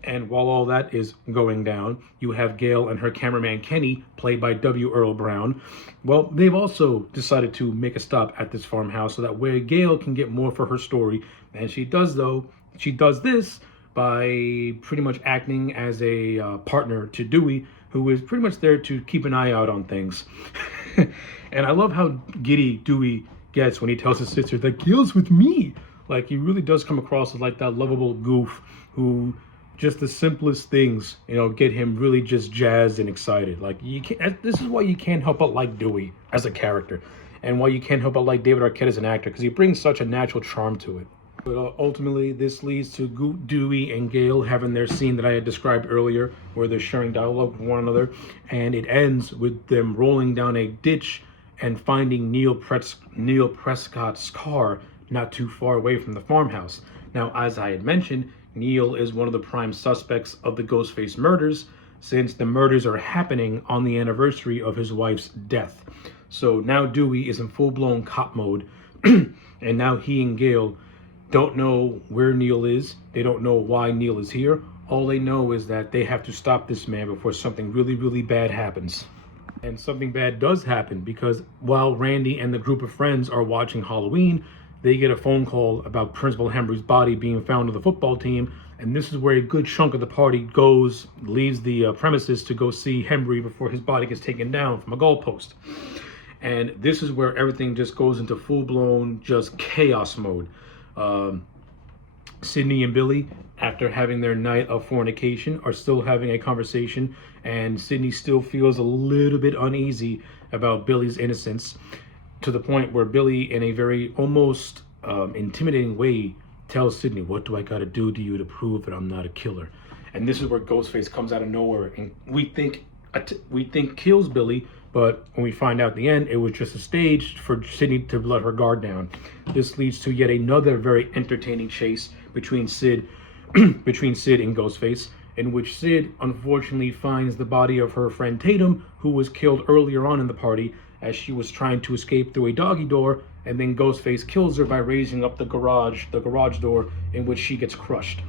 And while all that is going down, you have Gail and her cameraman Kenny, played by W. Earl Brown. Well, they've also decided to make a stop at this farmhouse so that way Gail can get more for her story. And she does this by pretty much acting as a partner to Dewey, who is pretty much there to keep an eye out on things. And I love how giddy Dewey gets when he tells his sister that Gale's with me. Like, he really does come across as like that lovable goof who just the simplest things, get him really just jazzed and excited. Like, you can't. This is why you can't help but like Dewey as a character, and why you can't help but like David Arquette as an actor, because he brings such a natural charm to it. But ultimately, this leads to Dewey and Gale having their scene that I had described earlier, where they're sharing dialogue with one another, and it ends with them rolling down a ditch and finding Neil Prescott's car not too far away from the farmhouse. Now, as I had mentioned, Neil is one of the prime suspects of the Ghostface murders, since the murders are happening on the anniversary of his wife's death. So now Dewey is in full-blown cop mode, and now he and Gale don't know where Neil is. They don't know why Neil is here. All they know is that they have to stop this man before something really, really bad happens. And something bad does happen, because while Randy and the group of friends are watching Halloween, they get a phone call about Principal Hembry's body being found on the football team. And this is where a good chunk of the party leaves the premises to go see Hembry before his body gets taken down from a goalpost. And this is where everything just goes into full-blown just chaos mode. Sidney and Billy, after having their night of fornication, are still having a conversation, and Sidney still feels a little bit uneasy about Billy's innocence, to the point where Billy, in a very almost intimidating way, tells Sidney, "What do I gotta do to you to prove that I'm not a killer?" And this is where Ghostface comes out of nowhere, and we think kills Billy, but when we find out at the end, it was just a stage for Sidney to let her guard down. This leads to yet another very entertaining chase between Sid and Ghostface, in which Sid unfortunately finds the body of her friend Tatum, who was killed earlier on in the party as she was trying to escape through a doggy door, and then Ghostface kills her by raising up the garage door, in which she gets crushed.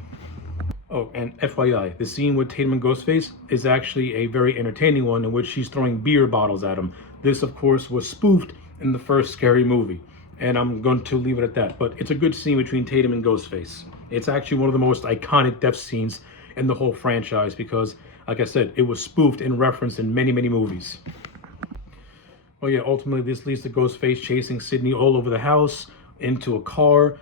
Oh, and FYI, the scene with Tatum and Ghostface is actually a very entertaining one, in which she's throwing beer bottles at him. This, of course, was spoofed in the first Scary Movie, and I'm going to leave it at that. But it's a good scene between Tatum and Ghostface. It's actually one of the most iconic death scenes in the whole franchise, because, like I said, it was spoofed and referenced in many, many movies. Well, yeah, ultimately this leads to Ghostface chasing Sidney all over the house, into a car.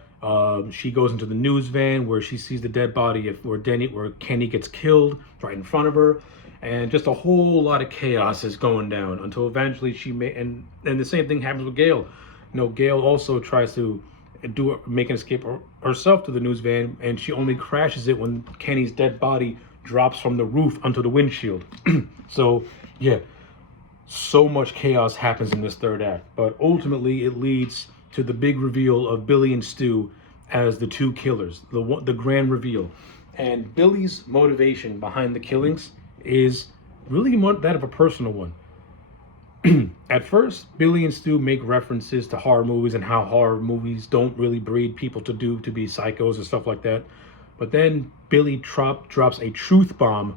She goes into the news van where she sees the dead body where Kenny gets killed right in front of her, and just a whole lot of chaos is going down until eventually and the same thing happens with Gale. Gale also tries to make an escape herself to the news van, and she only crashes it when Kenny's dead body drops from the roof onto the windshield. So yeah, so much chaos happens in this third act, but ultimately it leads to the big reveal of Billy and Stu as the two killers, the grand reveal. And Billy's motivation behind the killings is really more that of a personal one. At first, Billy and Stu make references to horror movies and how horror movies don't really breed people to be psychos and stuff like that. But then Billy drops a truth bomb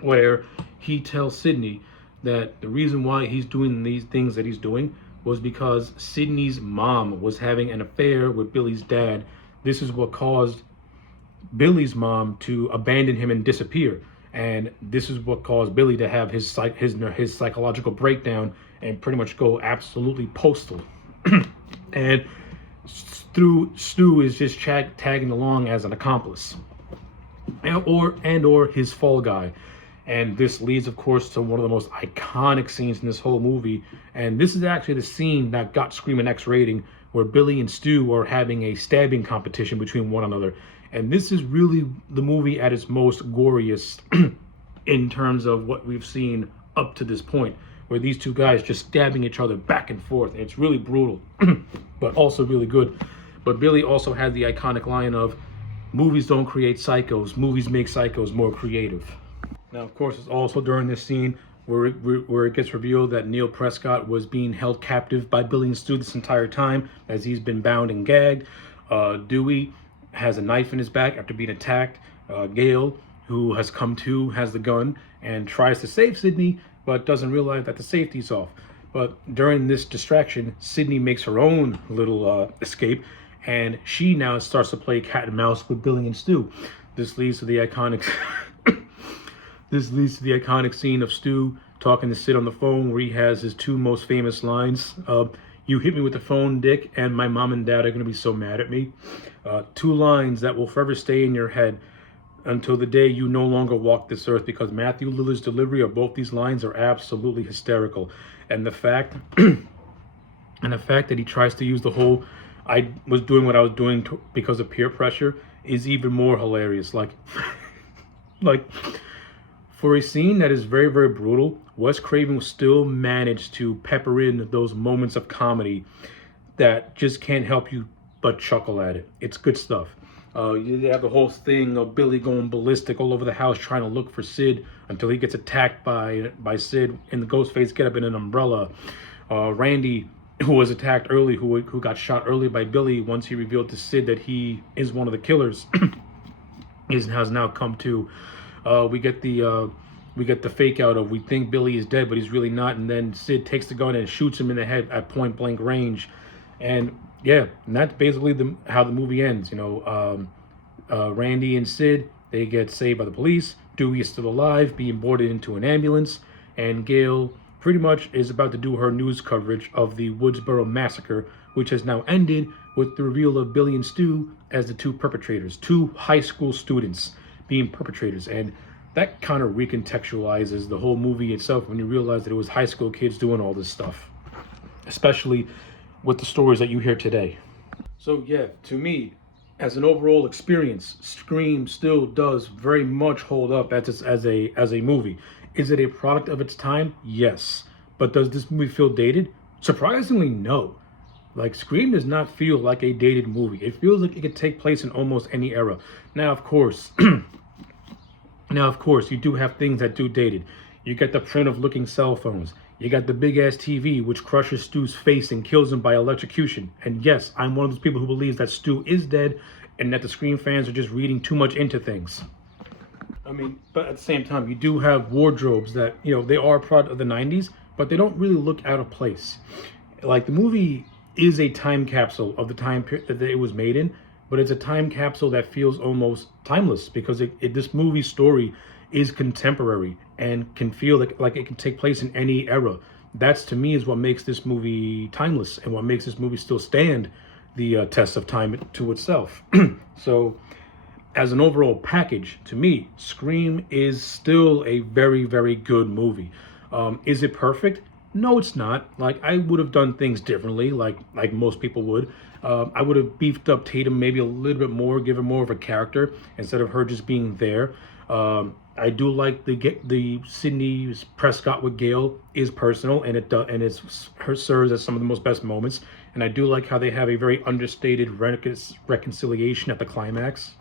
where he tells Sidney that the reason why he's doing these things that he's doing was because Sidney's mom was having an affair with Billy's dad. This is what caused Billy's mom to abandon him and disappear. And this is what caused Billy to have his psychological breakdown and pretty much go absolutely postal. And Stu is just tagging along as an accomplice, or his fall guy. And this leads, of course, to one of the most iconic scenes in this whole movie. And this is actually the scene that got Scream an X rating, where Billy and Stu are having a stabbing competition between one another. And this is really the movie at its most goriest in terms of what we've seen up to this point, where these two guys just stabbing each other back and forth. And it's really brutal, but also really good. But Billy also had the iconic line of, "Movies don't create psychos, movies make psychos more creative." Now, of course, it's also during this scene where it gets revealed that Neil Prescott was being held captive by Billy and Stu this entire time, as he's been bound and gagged. Dewey has a knife in his back after being attacked. Gale, who has come to, has the gun and tries to save Sidney, but doesn't realize that the safety's off. But during this distraction, Sidney makes her own little escape, and she now starts to play cat and mouse with Billy and Stu. This leads to the iconic This leads to the iconic scene of Stu talking to Sid on the phone, where he has his two most famous lines. You hit me with the phone, Dick, and my mom and dad are going to be so mad at me. Two lines that will forever stay in your head until the day you no longer walk this earth, because Matthew Lillard's delivery of both these lines are absolutely hysterical. And the fact that he tries to use the whole I was doing what I was doing because of peer pressure is even more hilarious. Like for a scene that is very, very brutal, Wes Craven still managed to pepper in those moments of comedy that just can't help you but chuckle at it. It's good stuff. You have the whole thing of Billy going ballistic all over the house trying to look for Sid until he gets attacked by Sid in the Ghostface getup in an umbrella. Randy, who was attacked early, who got shot early by Billy once he revealed to Sid that he is one of the killers, has now come to. We get the fake out of we think Billy is dead, but he's really not, and then Sid takes the gun and shoots him in the head at point blank range, and that's basically how the movie ends. Randy and Sid, they get saved by the police. Dewey is still alive, being boarded into an ambulance, and Gail pretty much is about to do her news coverage of the Woodsboro massacre, which has now ended with the reveal of Billy and Stu as the two perpetrators, two high school students being perpetrators. And that kind of recontextualizes the whole movie itself when you realize that it was high school kids doing all this stuff, especially with the stories that you hear today. So to me, as an overall experience, Scream still does very much hold up as a movie. Is it a product of its time? Yes. But does this movie feel dated? Surprisingly, no. Like, Scream does not feel like a dated movie. It feels like it could take place in almost any era. Now, of course, you do have things that do dated. You got the primitive-looking cell phones. You got the big-ass TV, which crushes Stu's face and kills him by electrocution. And yes, I'm one of those people who believes that Stu is dead and that the Scream fans are just reading too much into things. I mean, but at the same time, you do have wardrobes that, they are a product of the 90s, but they don't really look out of place. Like, the movie is a time capsule of the time period that it was made in, but it's a time capsule that feels almost timeless, because this movie story is contemporary and can feel like it can take place in any era. That's, to me, is what makes this movie timeless and what makes this movie still stand the test of time to itself. So, as an overall package, to me, Scream is still a very, very good movie. Is it perfect? No, it's not. Like, I would have done things differently, like most people would. I would have beefed up Tatum maybe a little bit more, given her more of a character instead of her just being there. I do like the Sidney Prescott with Gale is personal, and her serves as some of the most best moments. And I do like how they have a very understated reconciliation at the climax.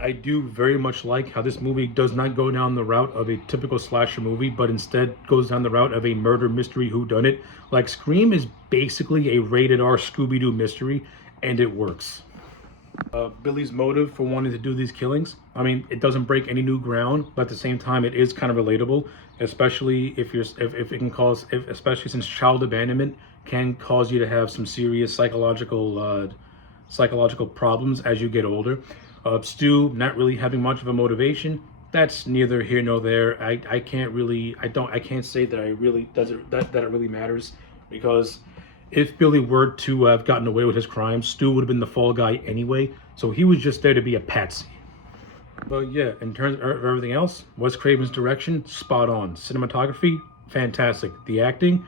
I do very much like how this movie does not go down the route of a typical slasher movie, but instead goes down the route of a murder mystery whodunit. Like, Scream is basically a rated R Scooby-Doo mystery, and it works. Billy's motive for wanting to do these killings, I mean, it doesn't break any new ground, but at the same time, it is kind of relatable, especially especially since child abandonment can cause you to have some serious psychological problems as you get older. Stu not really having much of a motivation, that's neither here nor there. I can't say that it really matters, because if Billy were to have gotten away with his crimes, Stu would have been the fall guy anyway, so he was just there to be a patsy. But in terms of everything else, Wes Craven's direction, spot on. Cinematography, fantastic. The acting,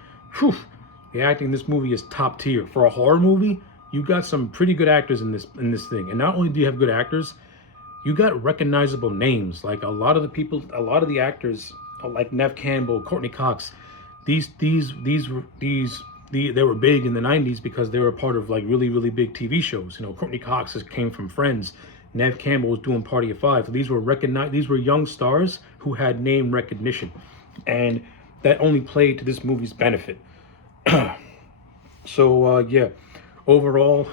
the acting in this movie is top tier. For a horror movie, you got some pretty good actors in this thing. And not only do you have good actors, you got recognizable names. Like, a lot of the actors, like Neve Campbell, Courtney Cox, they were big in the 90s because they were part of like really, really big TV shows. Courtney Cox came from Friends. Neve Campbell was doing Party of Five. So these were young stars who had name recognition, and that only played to this movie's benefit. So overall,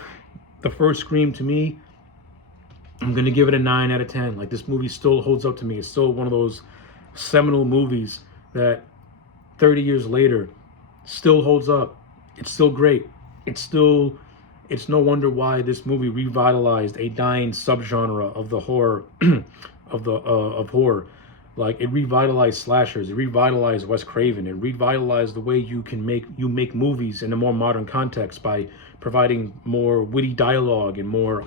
the first Scream, to me, I'm gonna give it a 9 out of 10. Like, this movie still holds up to me. It's still one of those seminal movies that 30 years later still holds up. It's still great. It's no wonder why this movie revitalized a dying subgenre of the horror of horror. Like, it revitalized slashers, it revitalized Wes Craven, it revitalized the way you make movies in a more modern context by providing more witty dialogue and more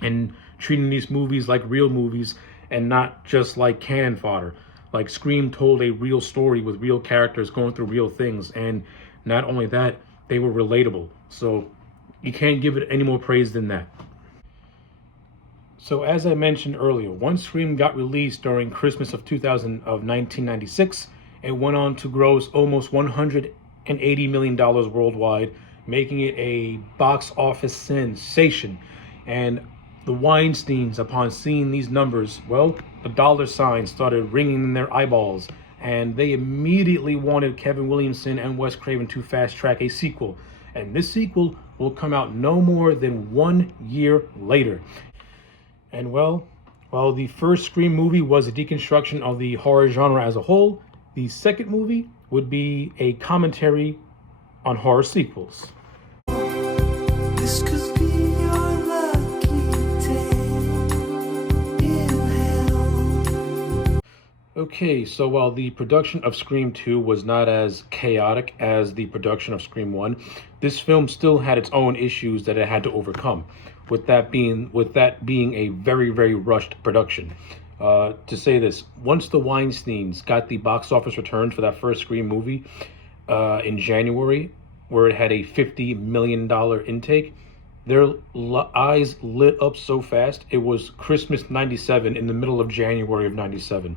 and treating these movies like real movies and not just like cannon fodder. Like, Scream told a real story with real characters going through real things, and not only that, they were relatable. So you can't give it any more praise than that. So, as I mentioned earlier, once Scream got released during Christmas of 1996, it went on to gross almost $180 million worldwide, making it a box office sensation. And the Weinsteins, upon seeing these numbers, well, the dollar signs started ringing in their eyeballs, and they immediately wanted Kevin Williamson and Wes Craven to fast track a sequel. And this sequel will come out no more than 1 year later. And well, while the first Scream movie was a deconstruction of the horror genre as a whole, the second movie would be a commentary on horror sequels. This could be your lucky day in hell. Okay, so while the production of Scream 2 was not as chaotic as the production of Scream 1, this film still had its own issues that it had to overcome. With that being a very, very rushed production. To say this, once the Weinsteins got the box office return for that first Scream movie in January, where it had a $50 million intake, their eyes lit up so fast. It was Christmas 97 in the middle of January of 97.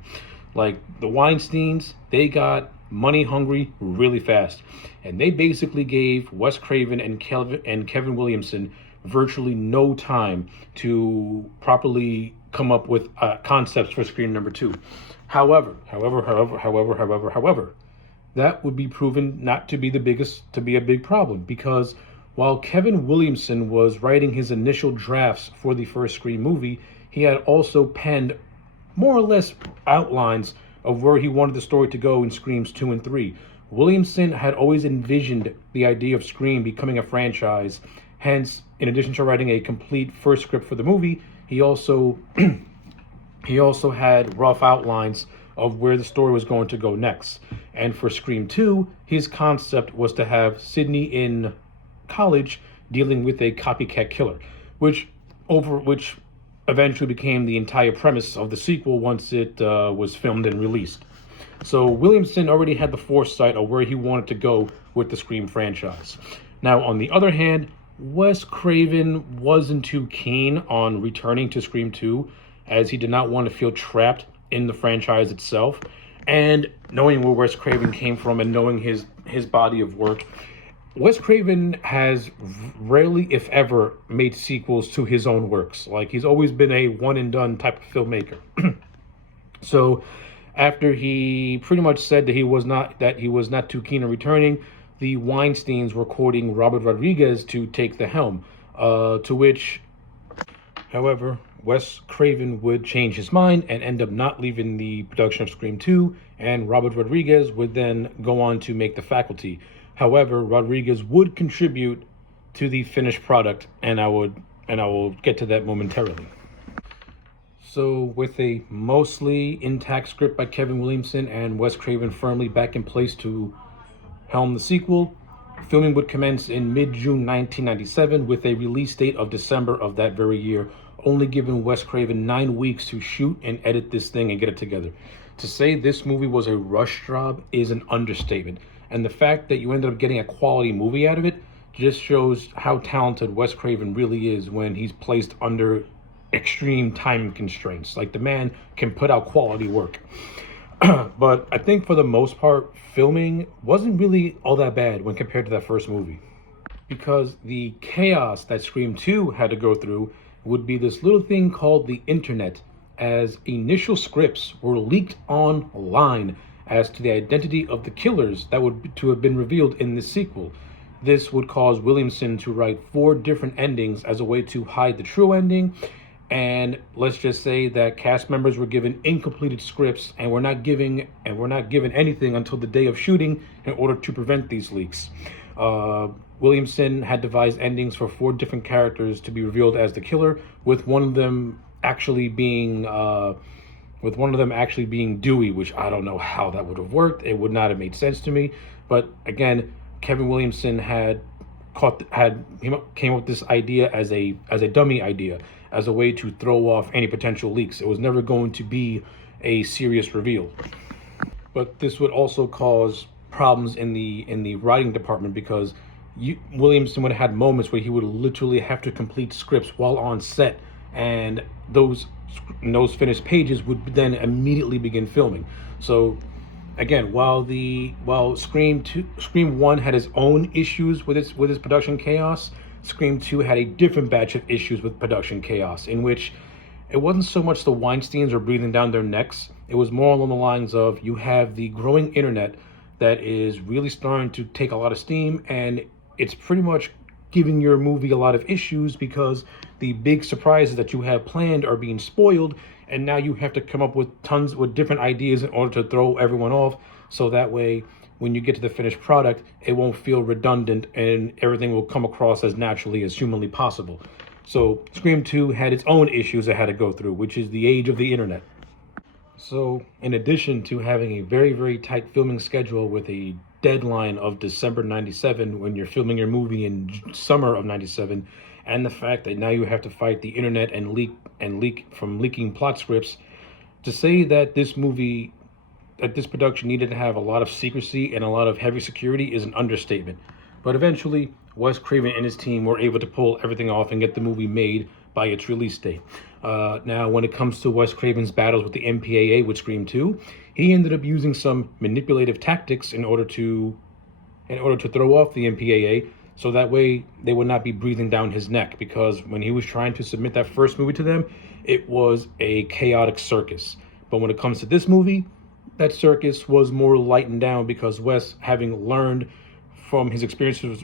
Like, the Weinsteins, they got money hungry really fast. And they basically gave Wes Craven and Kevin Williamson virtually no time to properly come up with concepts for Scream number 2. However, that would be proven not to be a big problem, because while Kevin Williamson was writing his initial drafts for the first Scream movie, he had also penned more or less outlines of where he wanted the story to go in Screams 2 and 3. Williamson had always envisioned the idea of Scream becoming a franchise. Hence, in addition to writing a complete first script for the movie, he also had rough outlines of where the story was going to go next. And for Scream 2, his concept was to have Sidney in college dealing with a copycat killer, which eventually became the entire premise of the sequel once it was filmed and released. So Williamson already had the foresight of where he wanted to go with the Scream franchise. Now, on the other hand, Wes Craven wasn't too keen on returning to Scream 2, as he did not want to feel trapped in the franchise itself. And knowing where Wes Craven came from and knowing his body of work, Wes Craven has rarely, if ever, made sequels to his own works. Like, he's always been a one-and-done type of filmmaker. So, after he pretty much said that he was not too keen on returning, the Weinsteins were courting Robert Rodriguez to take the helm. To which, however, Wes Craven would change his mind and end up not leaving the production of Scream 2, and Robert Rodriguez would then go on to make The Faculty. However, Rodriguez would contribute to the finished product, and I will get to that momentarily. So, with a mostly intact script by Kevin Williamson and Wes Craven firmly back in place to helm the sequel, filming would commence in mid-June 1997 with a release date of December of that very year, only giving Wes Craven 9 weeks to shoot and edit this thing and get it together. To say this movie was a rush job is an understatement, and the fact that you ended up getting a quality movie out of it just shows how talented Wes Craven really is when he's placed under extreme time constraints. Like, the man can put out quality work. But I think for the most part, filming wasn't really all that bad when compared to that first movie. Because the chaos that Scream 2 had to go through would be this little thing called the internet, as initial scripts were leaked online as to the identity of the killers that would to have been revealed in this sequel. This would cause Williamson to write 4 different endings as a way to hide the true ending. And let's just say that cast members were given incompleted scripts and were not given anything until the day of shooting in order to prevent these leaks. Williamson had devised endings for 4 different characters to be revealed as the killer, with one of them actually being with one of them actually being Dewey, which I don't know how that would have worked. It would not have made sense to me. But again, Kevin Williamson came up with this idea as a dummy idea, as a way to throw off any potential leaks. It was never going to be a serious reveal. But this would also cause problems in the writing department, because Williamson would have had moments where he would literally have to complete scripts while on set, and those finished pages would then immediately begin filming. So again, while Scream 1 had its own issues with its production chaos, Scream 2 had a different batch of issues with production chaos, in which it wasn't so much the Weinsteins are breathing down their necks. It was more along the lines of, you have the growing internet that is really starting to take a lot of steam, and it's pretty much giving your movie a lot of issues, because the big surprises that you have planned are being spoiled, and now you have to come up with different ideas in order to throw everyone off, so that way when you get to the finished product, it won't feel redundant and everything will come across as naturally as humanly possible. So Scream 2 had its own issues it had to go through, which is the age of the internet. So in addition to having a very, very tight filming schedule with a deadline of December 97 when you're filming your movie in summer of 97, and the fact that now you have to fight the internet and leak from leaking plot scripts, to say that this production needed to have a lot of secrecy and a lot of heavy security is an understatement. But eventually, Wes Craven and his team were able to pull everything off and get the movie made by its release date. Now, when it comes to Wes Craven's battles with the MPAA with Scream 2, he ended up using some manipulative tactics in order to throw off the MPAA, so that way they would not be breathing down his neck, because when he was trying to submit that first movie to them, it was a chaotic circus. But when it comes to this movie, that circus was more lightened down, because Wes, having learned from his experiences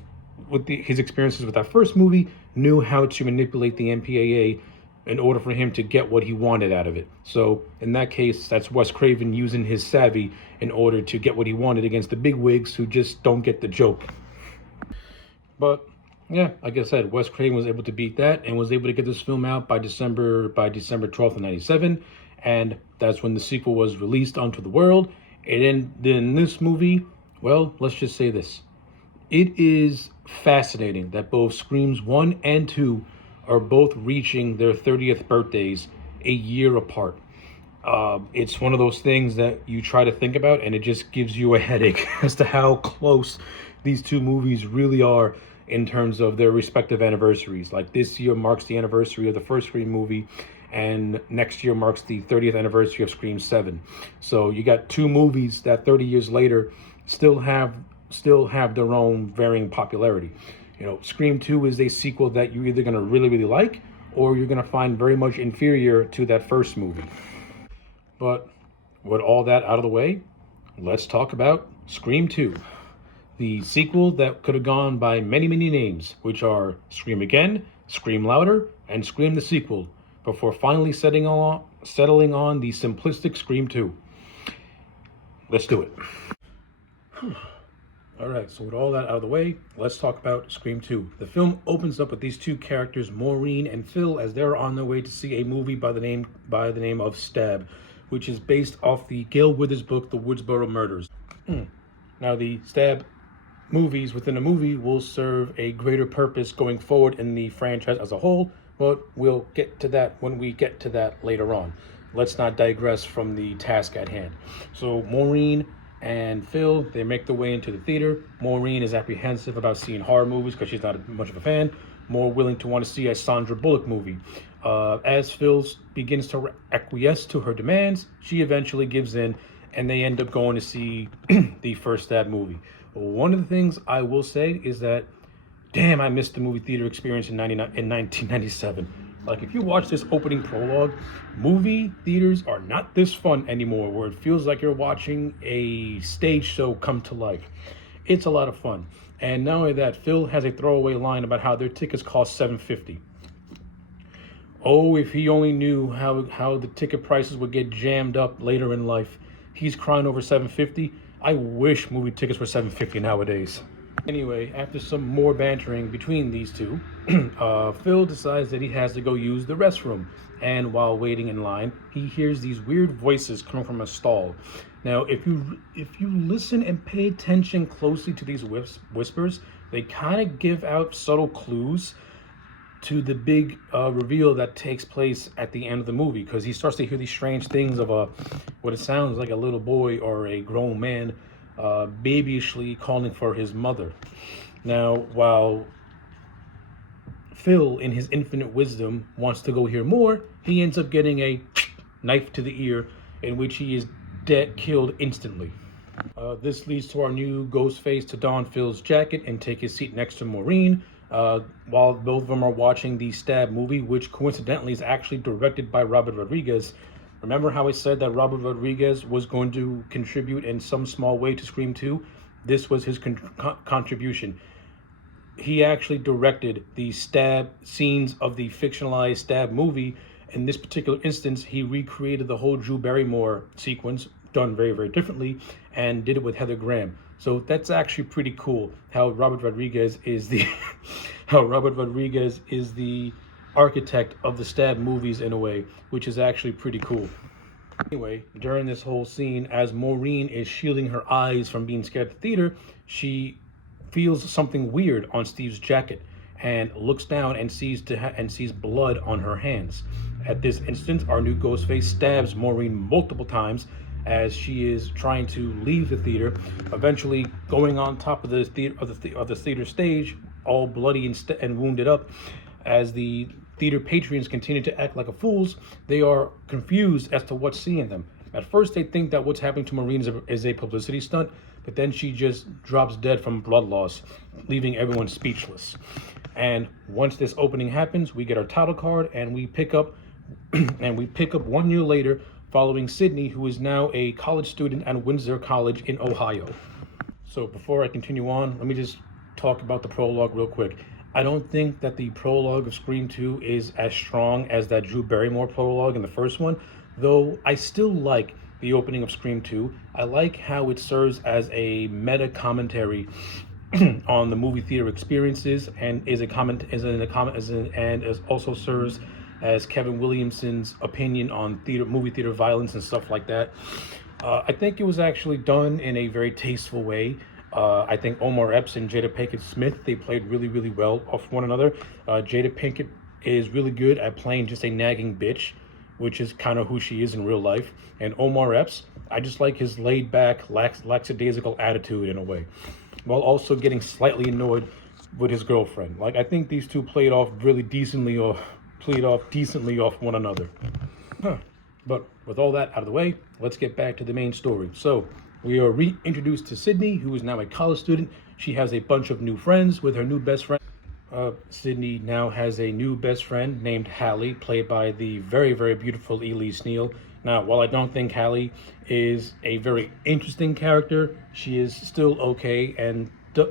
with that first movie, knew how to manipulate the MPAA in order for him to get what he wanted out of it. So in that case, that's Wes Craven using his savvy in order to get what he wanted against the bigwigs who just don't get the joke. But yeah, like I said, Wes Craven was able to beat that and was able to get this film out by December 12th of 97, and that's when the sequel was released onto the world. And then this movie, well, let's just say this. It is fascinating that both Screams 1 and 2 are both reaching their 30th birthdays a year apart. It's one of those things that you try to think about and it just gives you a headache as to how close these two movies really are in terms of their respective anniversaries. Like, this year marks the anniversary of the first Scream movie, and next year marks the 30th anniversary of Scream 7. So you got two movies that 30 years later still have their own varying popularity. You know, Scream 2 is a sequel that you're either going to really, really like, or you're going to find very much inferior to that first movie. But with all that out of the way, let's talk about Scream 2. The sequel that could have gone by many, many names, which are Scream Again, Scream Louder, and Scream the Sequel, before finally settling on the simplistic Scream 2. Let's do it. Alright, so with all that out of the way, let's talk about Scream 2. The film opens up with these two characters, Maureen and Phil, as they're on their way to see a movie by the name of Stab, which is based off the Gail Withers book, The Woodsboro Murders. Now, the Stab movies within a movie will serve a greater purpose going forward in the franchise as a whole, but we'll get to that when we get to that later on. Let's not digress from the task at hand. So Maureen and Phil, they make their way into the theater. Maureen is apprehensive about seeing horror movies because she's not much of a fan, more willing to want to see a Sandra Bullock movie. As Phil begins to acquiesce to her demands, she eventually gives in, and they end up going to see the first Stab movie. One of the things I will say is that, damn, I missed the movie theater experience in 1997. Like, if you watch this opening prologue, movie theaters are not this fun anymore, where it feels like you're watching a stage show come to life. It's a lot of fun. And not only that, Phil has a throwaway line about how their tickets cost $7.50. Oh, if he only knew how the ticket prices would get jammed up later in life. He's crying over $7.50. I wish movie tickets were $7.50 nowadays. Anyway, after some more bantering between these two, Phil decides that he has to go use the restroom, and while waiting in line, he hears these weird voices coming from a stall. Now, if you listen and pay attention closely to these whispers, they kind of give out subtle clues to the big reveal that takes place at the end of the movie, because he starts to hear these strange things of what it sounds like a little boy or a grown man babyishly calling for his mother. Now, while Phil, in his infinite wisdom, wants to go hear more, he ends up getting a knife to the ear, in which he is killed instantly. This leads to our new Ghostface to don Phil's jacket and take his seat next to Maureen, while both of them are watching the Stab movie, which coincidentally is actually directed by Robert Rodriguez. Remember how I said that Robert Rodriguez was going to contribute in some small way to Scream 2? This was his contribution. He actually directed the Stab scenes of the fictionalized Stab movie. In this particular instance, he recreated the whole Drew Barrymore sequence, done very, very differently, and did it with Heather Graham. So that's actually pretty cool how Robert Rodriguez is the architect of the Stab movies in a way, which is actually pretty cool. Anyway, during this whole scene, as Maureen is shielding her eyes from being scared at the theater, she feels something weird on Steve's jacket and looks down and sees blood on her hands. At this instant, our new Ghostface stabs Maureen multiple times as she is trying to leave the theater, eventually going on top of the theater stage, all bloody and wounded up. As the theater patrons continue to act like fools, they are confused as to what's seeing them. At first, they think that what's happening to Maureen is a publicity stunt, but then she just drops dead from blood loss, leaving everyone speechless. And once this opening happens, we get our title card and we pick up 1 year later, following Sydney, who is now a college student at Windsor College in Ohio. So before I continue on, let me just talk about the prologue real quick. I don't think that the prologue of Scream 2 is as strong as that Drew Barrymore prologue in the first one, though I still like the opening of Scream 2. I like how it serves as a meta commentary on the movie theater experiences, and also serves as Kevin Williamson's opinion on movie theater violence and stuff like that. I think it was actually done in a very tasteful way. I think Omar Epps and Jada Pinkett Smith, they played really, really well off one another. Jada Pinkett is really good at playing just a nagging bitch, which is kind of who she is in real life. And Omar Epps, I just like his laid-back, lackadaisical attitude in a way, while also getting slightly annoyed with his girlfriend. Like, I think these two played off decently off one another. But with all that out of the way, let's get back to the main story. So we are reintroduced to Sydney, who is now a college student. She has a bunch of new friends with her new best friend. Sydney now has a new best friend named Hallie, played by the very, very beautiful Elise Neal. Now, while I don't think Hallie is a very interesting character, she is still okay and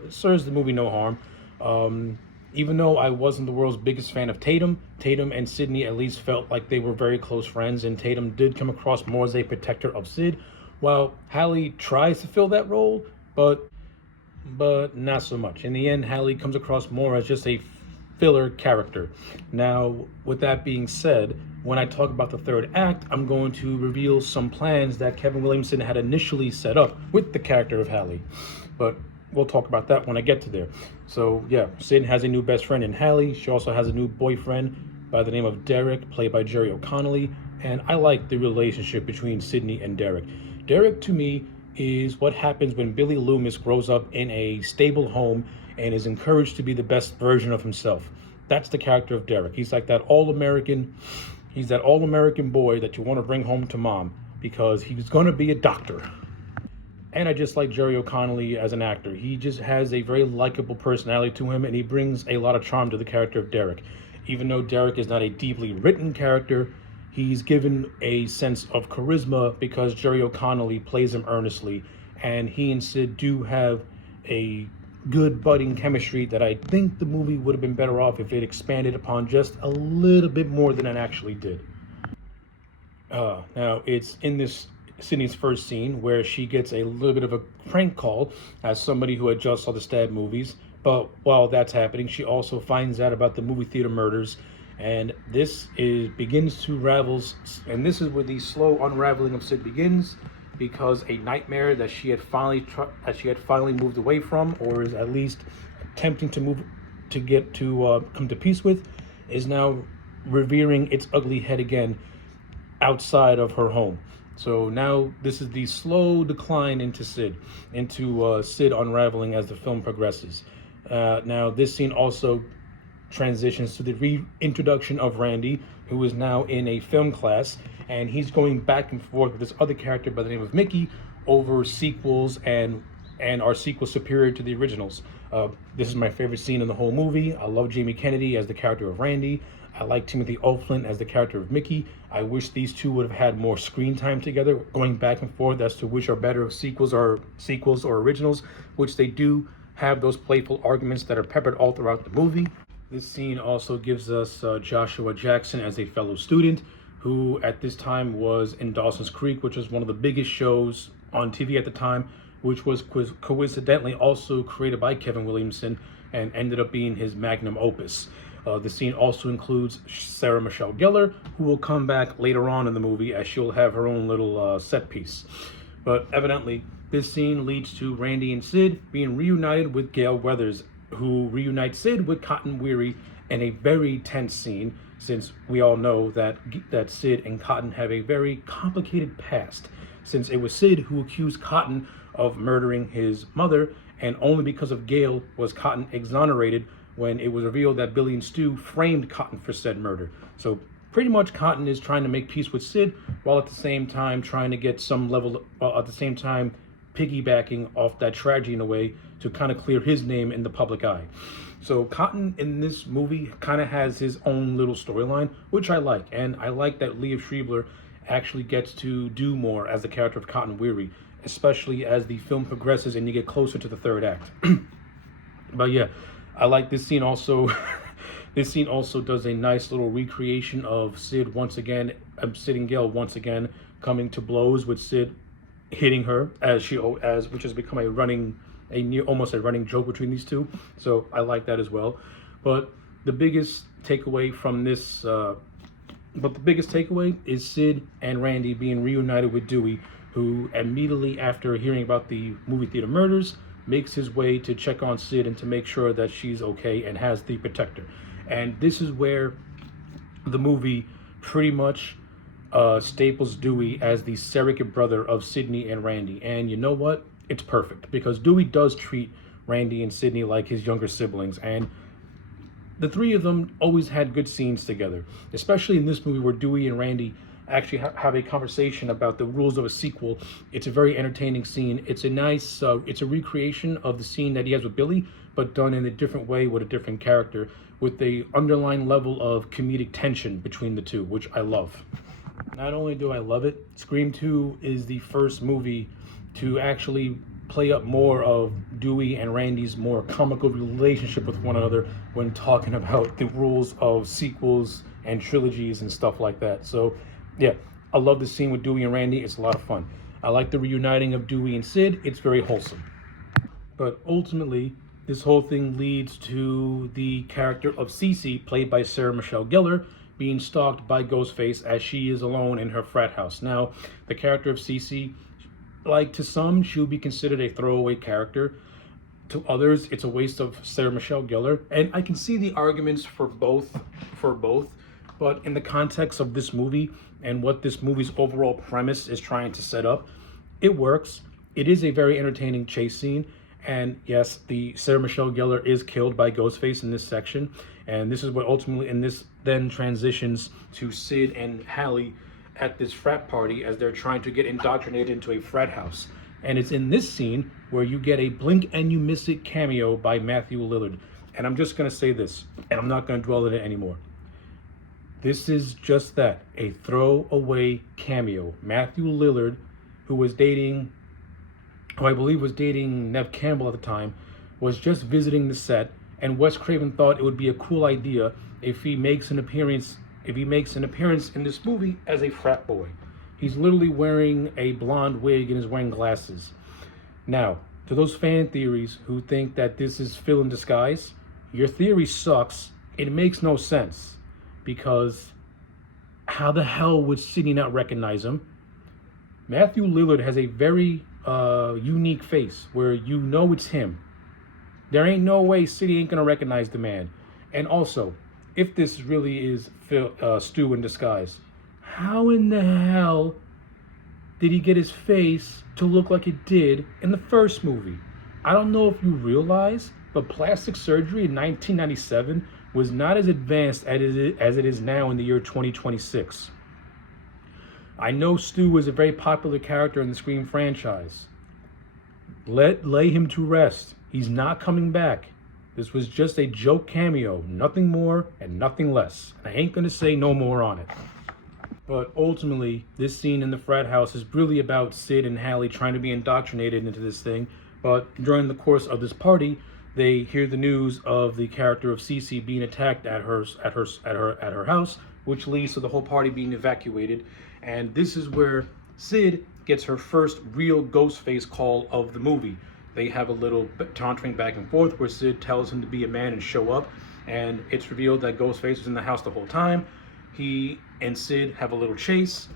serves the movie no harm. Even though I wasn't the world's biggest fan of Tatum and Sydney at least felt like they were very close friends, and Tatum did come across more as a protector of Sid, while Hallie tries to fill that role, but not so much. In the end, Hallie comes across more as just a filler character. Now, with that being said, when I talk about the third act, I'm going to reveal some plans that Kevin Williamson had initially set up with the character of Hallie, but we'll talk about that when I get to there. So yeah, Sid has a new best friend in Hallie. She also has a new boyfriend by the name of Derek, played by Jerry O'Connell, and I like the relationship between Sydney and Derek. Derek, to me, is what happens when Billy Loomis grows up in a stable home and is encouraged to be the best version of himself. That's the character of Derek. He's like that all-American boy that you want to bring home to mom because he's going to be a doctor. And I just like Jerry O'Connell as an actor. He just has a very likable personality to him, and he brings a lot of charm to the character of Derek. Even though Derek is not a deeply written character, he's given a sense of charisma because Jerry O'Connell plays him earnestly, and he and Sid do have a good budding chemistry that I think the movie would have been better off if it expanded upon just a little bit more than it actually did. Now, it's in this Sydney's first scene where she gets a little bit of a prank call as somebody who had just saw the Stab movies But while that's happening, she also finds out about the movie theater murders, and begins to ravels, and this is where the slow unraveling of Sid begins, because a nightmare that she had finally moved away from, or is at least attempting to move to get to come to peace with, is now revering its ugly head again outside of her home. So now this is the slow decline into Sid unraveling as the film progresses. Now this scene also transitions to the reintroduction of Randy, who is now in a film class, and he's going back and forth with this other character by the name of Mickey over sequels and are sequels superior to the originals. This is my favorite scene in the whole movie. I love Jamie Kennedy as the character of Randy. I like Timothy Olyphant as the character of Mickey. I wish these two would have had more screen time together, going back and forth as to which are better, sequels or originals, which they do have those playful arguments that are peppered all throughout the movie. This scene also gives us Joshua Jackson as a fellow student who at this time was in Dawson's Creek, which was one of the biggest shows on TV at the time, which was coincidentally also created by Kevin Williamson and ended up being his magnum opus. The scene also includes Sarah Michelle Gellar, who will come back later on in the movie as she'll have her own little set piece. But evidently, this scene leads to Randy and Sid being reunited with Gale Weathers, who reunites Sid with Cotton Weary in a very tense scene, since we all know that Sid and Cotton have a very complicated past, since it was Sid who accused Cotton of murdering his mother, and only because of Gale was Cotton exonerated when it was revealed that Billy and Stu framed Cotton for said murder. So pretty much Cotton is trying to make peace with Sid, while at the same time trying to get some level, at the same time piggybacking off that tragedy in a way to kind of clear his name in the public eye. So Cotton in this movie kind of has his own little storyline, which I like. And I like that Liev Schreiber actually gets to do more as the character of Cotton Weary, especially as the film progresses and you get closer to the third act. But yeah, I like this scene also. This scene also does a nice little recreation of Sid once again, Sid and Gale once again coming to blows, with Sid hitting her which has become almost a running joke between these two. So I like that as well. But the biggest takeaway from this, is Sid and Randy being reunited with Dewey, who immediately after hearing about the movie theater murders makes his way to check on Sid and to make sure that she's okay and has the protector. And this is where the movie pretty much staples Dewey as the surrogate brother of Sydney and Randy. And you know what? It's perfect, because Dewey does treat Randy and Sydney like his younger siblings, and the three of them always had good scenes together, especially in this movie where Dewey and Randy actually have a conversation about the rules of a sequel. It's a very entertaining scene. It's a nice, it's a recreation of the scene that he has with Billy, but done in a different way with a different character, with the underlying level of comedic tension between the two, which I love. Not only do I love it, Scream 2 is the first movie to actually play up more of Dewey and Randy's more comical relationship with one another when talking about the rules of sequels and trilogies and stuff like that. So yeah, I love the scene with Dewey and Randy. It's a lot of fun. I like the reuniting of Dewey and Sid. It's very wholesome. But ultimately, this whole thing leads to the character of Cece, played by Sarah Michelle Gellar, being stalked by Ghostface as she is alone in her frat house. Now, the character of Cece, like to some, she would be considered a throwaway character. To others, it's a waste of Sarah Michelle Gellar. And I can see the arguments for both, but in the context of this movie and what this movie's overall premise is trying to set up, it works. It is a very entertaining chase scene. And yes, the Sarah Michelle Gellar is killed by Ghostface in this section. And this is what ultimately, and this then transitions to Sid and Hallie at this frat party as they're trying to get indoctrinated into a frat house. And it's in this scene where you get a blink and you miss it cameo by Matthew Lillard. And I'm just going to say this, and I'm not going to dwell on it anymore. This is just that, a throwaway cameo. Matthew Lillard, who I believe was dating Neve Campbell at the time, was just visiting the set, and Wes Craven thought it would be a cool idea if he makes an appearance in this movie as a frat boy. He's literally wearing a blonde wig and is wearing glasses. Now, to those fan theories who think that this is Phil in disguise, your theory sucks. It makes no sense. Because how the hell would Sidney not recognize him? Matthew Lillard has a very unique face where you know it's him. There ain't no way Sidney ain't gonna recognize the man. And also, if this really is Stu in disguise, how in the hell did he get his face to look like it did in the first movie? I don't know if you realize, but plastic surgery in 1997 was not as advanced as it is now in the year 2026. I know Stu was a very popular character in the Scream franchise. Lay him to rest. He's not coming back. This was just a joke cameo, nothing more and nothing less. I ain't gonna say no more on it. But ultimately, this scene in the frat house is really about Sid and Hallie trying to be indoctrinated into this thing. But during the course of this party, they hear the news of the character of Cece being attacked at her house, which leads to the whole party being evacuated. And this is where Sid gets her first real ghost face call of the movie. They have a little tauntering back and forth where Sid tells him to be a man and show up, and it's revealed that Ghostface was in the house the whole time. He and Sid have a little chase.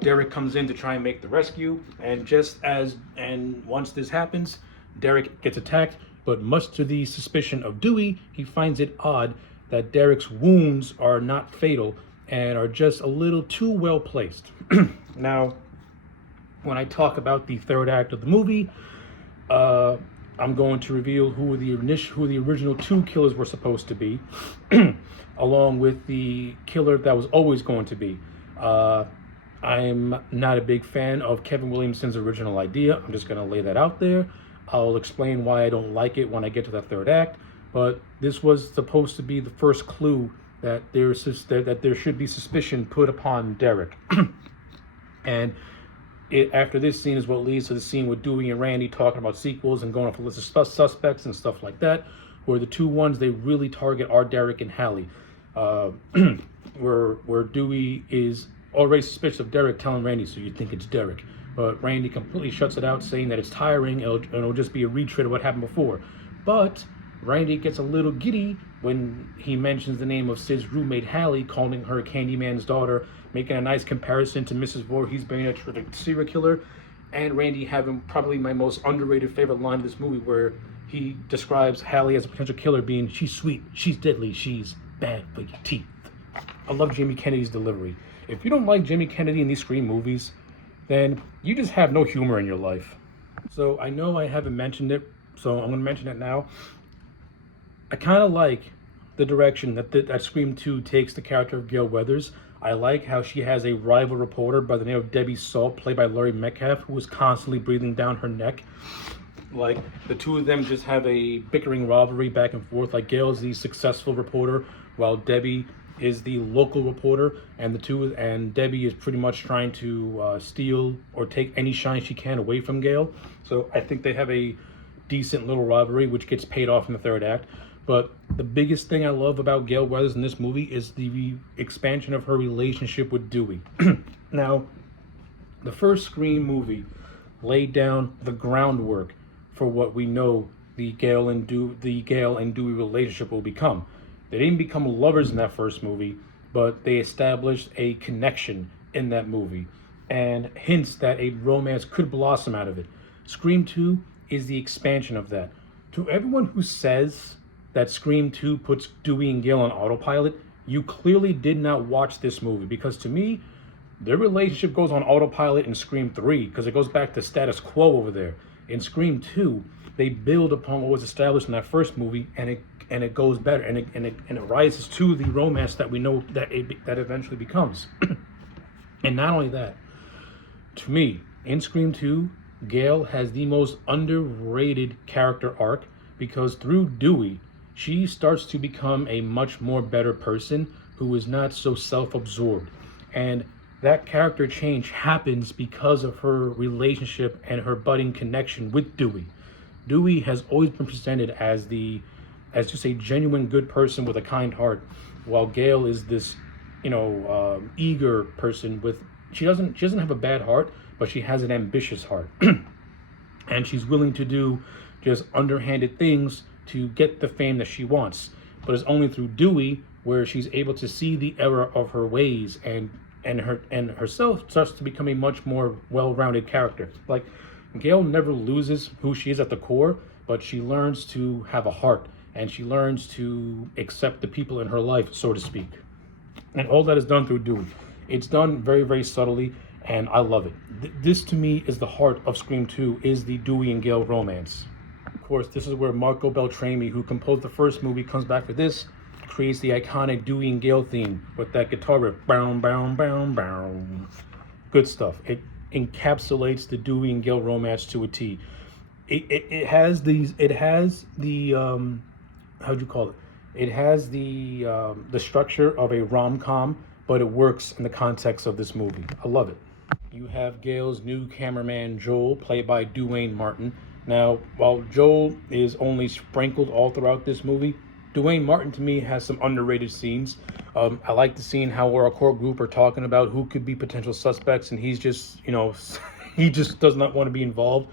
Derek comes in to try and make the rescue, and once this happens, Derek gets attacked, but much to the suspicion of Dewey, he finds it odd that Derek's wounds are not fatal and are just a little too well placed. Now, when I talk about the third act of the movie, I'm going to reveal who the original two killers were supposed to be, along with the killer that was always going to be. I'm not a big fan of Kevin Williamson's original idea. I'm just going to lay that out there. I'll explain why I don't like it when I get to the third act. But this was supposed to be the first clue that there should be suspicion put upon Derek. And after this scene is what leads to the scene with Dewey and Randy talking about sequels and going off a list of suspects and stuff like that, where the two ones they really target are Derek and Hallie. Where Dewey is already suspicious of Derek telling Randy, so you think it's Derek. But Randy completely shuts it out, saying that it's tiring and it'll just be a retread of what happened before. But Randy gets a little giddy when he mentions the name of Sid's roommate Hallie, calling her Candyman's daughter, making a nice comparison to Mrs. Voorhees being a serial killer, and Randy having probably my most underrated favorite line of this movie, where he describes Hallie as a potential killer being, she's sweet, she's deadly, she's bad for your teeth. I love Jamie Kennedy's delivery. If you don't like Jamie Kennedy in these Scream movies, then you just have no humor in your life. So I know I haven't mentioned it, so I'm going to mention it now. I kind of like the direction that Scream 2 takes the character of Gale Weathers. I like how she has a rival reporter by the name of Debbie Salt, played by Laurie Metcalf, who is constantly breathing down her neck. Like, the two of them just have a bickering rivalry back and forth. Like, Gale is the successful reporter, while Debbie is the local reporter, and Debbie is pretty much trying to steal or take any shine she can away from Gale. So I think they have a decent little rivalry, which gets paid off in the third act. But the biggest thing I love about Gale Weathers in this movie is the expansion of her relationship with Dewey. Now, the first Scream movie laid down the groundwork for what we know the Gale and Dewey relationship will become. They didn't become lovers in that first movie, but they established a connection in that movie and hints that a romance could blossom out of it. Scream 2 is the expansion of that. To everyone who says that Scream 2 puts Dewey and Gale on autopilot, you clearly did not watch this movie, because to me, their relationship goes on autopilot in Scream 3 because it goes back to status quo over there. In Scream 2, they build upon what was established in that first movie, and it goes better, and it rises to the romance that we know that eventually becomes. And not only that, to me, in Scream 2, Gale has the most underrated character arc, because through Dewey, she starts to become a much more better person who is not so self-absorbed. And that character change happens because of her relationship and her budding connection with Dewey. Dewey has always been presented as just a genuine good person with a kind heart, while Gale is this, eager person with, she doesn't have a bad heart, but she has an ambitious heart. and she's willing to do just underhanded things to get the fame that she wants. But it's only through Dewey where she's able to see the error of her ways, and herself starts to become a much more well-rounded character. Like, Gail never loses who she is at the core, but she learns to have a heart, and she learns to accept the people in her life, so to speak. And all that is done through Dewey. It's done very, very subtly, and I love it. This, to me, is the heart of Scream 2, is the Dewey and Gail romance. Of course, this is where Marco Beltrami, who composed the first movie, comes back for this, creates the iconic Dewey and Gail theme with that guitar riff. Bow, bow, bow, bow. Good stuff. It encapsulates the Dewey and Gail romance to a T. It has the how'd you call it? It has the structure of a rom-com, but it works in the context of this movie. I love it. You have Gail's new cameraman Joel, played by Duane Martin. Now, while Joel is only sprinkled all throughout this movie, Duane Martin to me has some underrated scenes. I like the scene how our core group are talking about who could be potential suspects, and he's just, he just does not want to be involved.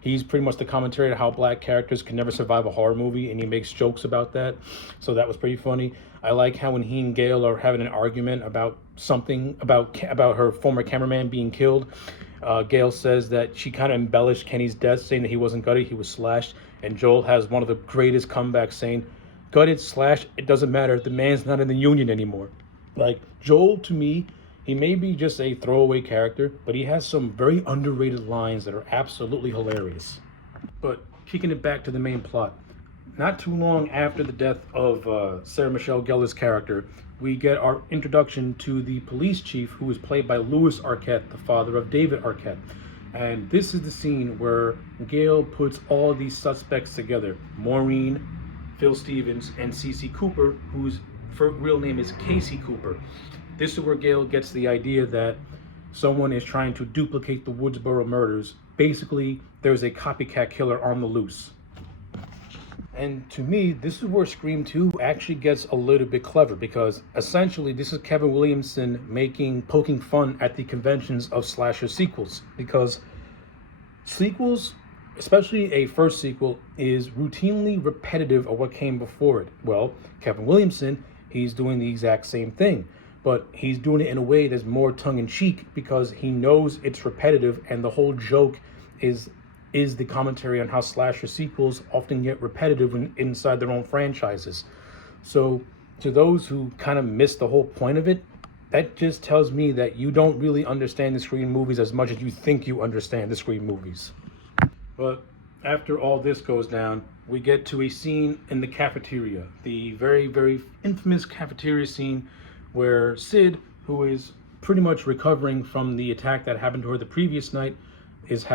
He's pretty much the commentary on how black characters can never survive a horror movie, and he makes jokes about that. So that was pretty funny. I like how when he and Gail are having an argument about something, about her former cameraman being killed, Gail says that she kind of embellished Kenny's death, saying that he wasn't gutted, he was slashed. And Joel has one of the greatest comebacks saying, gutted, slashed, it doesn't matter. The man's not in the union anymore. Like, Joel, to me, he may be just a throwaway character, but he has some very underrated lines that are absolutely hilarious. But kicking it back to the main plot, not too long after the death of Sarah Michelle Gellar's character, we get our introduction to the police chief, who is played by Louis Arquette, the father of David Arquette. And this is the scene where Gail puts all these suspects together. Maureen, Phil Stevens, and Cece Cooper, whose real name is Casey Cooper. This is where Gail gets the idea that someone is trying to duplicate the Woodsboro murders. Basically, there's a copycat killer on the loose. And to me, this is where Scream 2 actually gets a little bit clever, because essentially this is Kevin Williamson poking fun at the conventions of slasher sequels, because sequels, especially a first sequel, is routinely repetitive of what came before it. Well, Kevin Williamson, he's doing the exact same thing, but he's doing it in a way that's more tongue-in-cheek, because he knows it's repetitive, and the whole joke is the commentary on how slasher sequels often get repetitive inside their own franchises. So to those who kind of miss the whole point of it, that just tells me that you don't really understand the Scream movies as much as you think you understand the Scream movies. But after all this goes down, we get to a scene in the cafeteria, the very, very infamous cafeteria scene where Sid, who is pretty much recovering from the attack that happened to her the previous night, is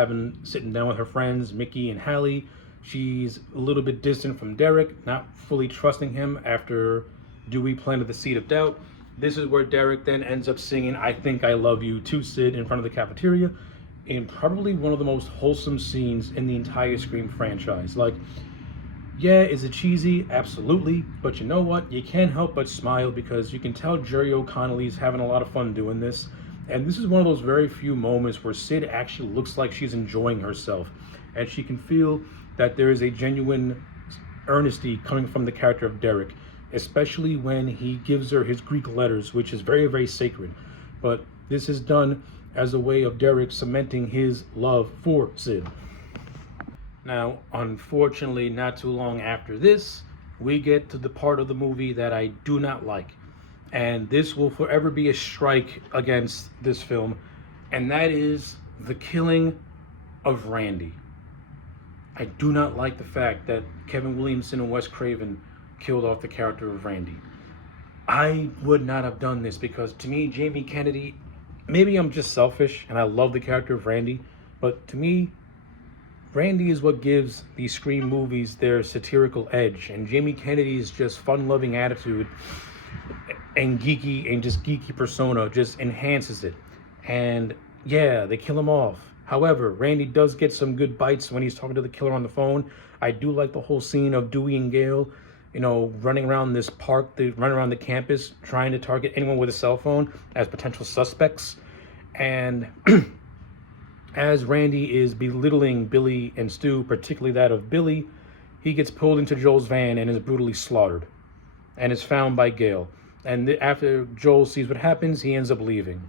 sitting down with her friends, Mickey and Hallie. She's a little bit distant from Derek, not fully trusting him after Dewey planted the seed of doubt. This is where Derek then ends up singing I Think I Love You to Sid in front of the cafeteria, in probably one of the most wholesome scenes in the entire Scream franchise. Like, yeah, is it cheesy? Absolutely. But you know what? You can't help but smile, because you can tell Jerry O'Connelly's having a lot of fun doing this. And this is one of those very few moments where Sid actually looks like she's enjoying herself. And she can feel that there is a genuine earnesty coming from the character of Derek, especially when he gives her his Greek letters, which is very, very sacred. But this is done as a way of Derek cementing his love for Sid. Now, unfortunately, not too long after this, we get to the part of the movie that I do not like. And this will forever be a strike against this film, and that is the killing of Randy. I do not like the fact that Kevin Williamson and Wes Craven killed off the character of Randy. I would not have done this, because to me, Jamie Kennedy, maybe I'm just selfish and I love the character of Randy, but to me, Randy is what gives these Scream movies their satirical edge, and Jamie Kennedy's just fun-loving attitude and geeky persona just enhances it. And yeah, they kill him off. However, Randy does get some good bites when he's talking to the killer on the phone. I do like the whole scene of Dewey and Gail, running around this park, running around the campus, trying to target anyone with a cell phone as potential suspects. And As Randy is belittling Billy and Stu, particularly that of Billy, he gets pulled into Joel's van and is brutally slaughtered, and is found by Gail. And after Joel sees what happens, he ends up leaving.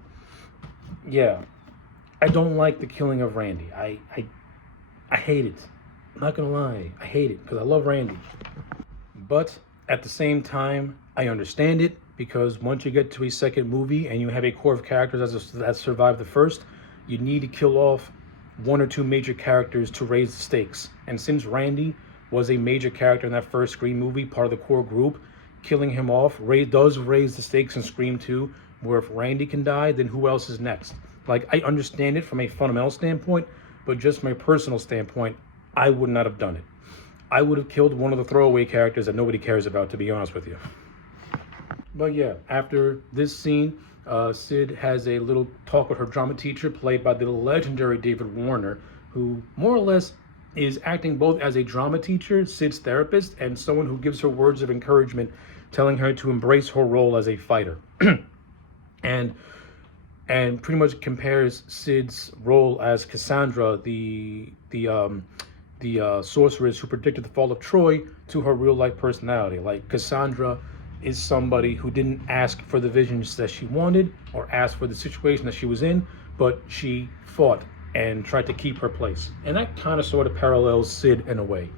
Yeah, I don't like the killing of Randy. I hate it. I'm not gonna lie, I hate it because I love Randy. But at the same time, I understand it because once you get to a second movie and you have a core of characters that survived the first, you need to kill off one or two major characters to raise the stakes. And since Randy was a major character in that first Scream movie, part of the core group, killing him off does raise the stakes in Scream 2, where if Randy can die, then who else is next? Like, I understand it from a fundamental standpoint, but just from a personal standpoint, I would not have done it. I would have killed one of the throwaway characters that nobody cares about, to be honest with you. But yeah, after this scene, Sid has a little talk with her drama teacher, played by the legendary David Warner, who more or less is acting both as a drama teacher, Sid's therapist, and someone who gives her words of encouragement, telling her to embrace her role as a fighter. and pretty much compares Sid's role as Cassandra, the sorceress who predicted the fall of Troy, to her real life personality. Like, Cassandra is somebody who didn't ask for the visions that she wanted or ask for the situation that she was in, but she fought and tried to keep her place. And that kind of sort of parallels Sid in a way.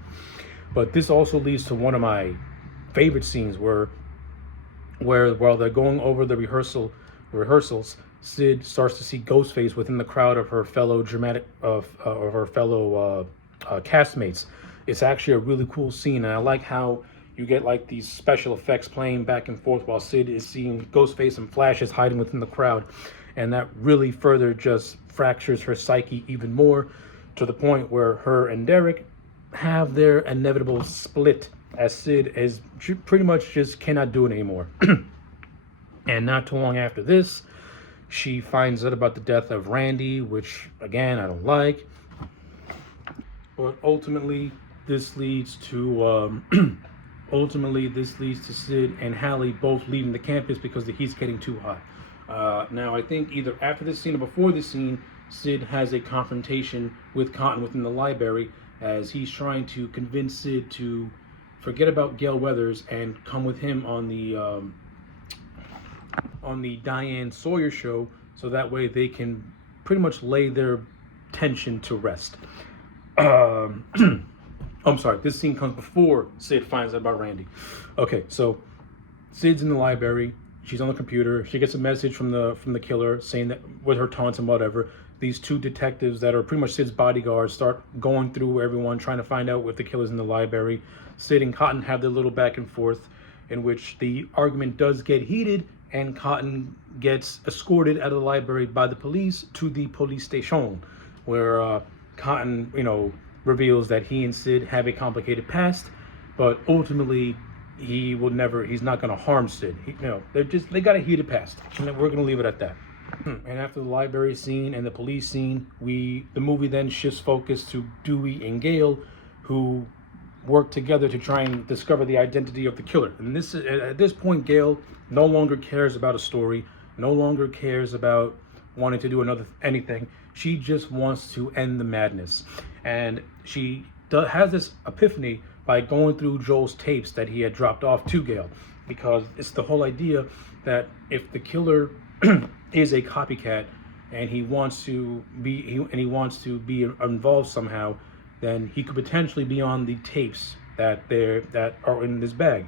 But this also leads to one of my favorite scenes where while they're going over the rehearsals, Sid starts to see Ghostface within the crowd of her fellow castmates. It's actually a really cool scene, and I like how you get like these special effects playing back and forth while Sid is seeing Ghostface and flashes hiding within the crowd, and that really further just fractures her psyche even more, to the point where her and Derek have their inevitable split, as Sid is pretty much just cannot do it anymore. And not too long after this, she finds out about the death of Randy, which again I don't like. But ultimately, this leads to Sid and Hallie both leaving the campus because the heat's getting too hot. Now, I think either after this scene or before this scene, Sid has a confrontation with Cotton within the library, as he's trying to convince Sid to forget about Gail Weathers and come with him on the Diane Sawyer show, so that way they can pretty much lay their tension to rest. I'm sorry, this scene comes before Sid finds out about Randy. Okay, so Sid's in the library, she's on the computer, she gets a message from the killer saying that, with her taunts and whatever, these two detectives that are pretty much Sid's bodyguards start going through everyone, trying to find out if the killer's in the library. Sid and Cotton have their little back and forth, in which the argument does get heated, and Cotton gets escorted out of the library by the police to the police station, where Cotton, reveals that he and Sid have a complicated past, but ultimately he's not going to harm Sid. They got a heated past, and we're going to leave it at that. And after the library scene and the police scene, the movie then shifts focus to Dewey and Gail, who work together to try and discover the identity of the killer. And at this point, Gail no longer cares about a story, no longer cares about wanting to do anything. She just wants to end the madness. And she has this epiphany by going through Joel's tapes that he had dropped off to Gail, because it's the whole idea that if the killer is a copycat and he wants to be involved somehow, then he could potentially be on the tapes that are in this bag,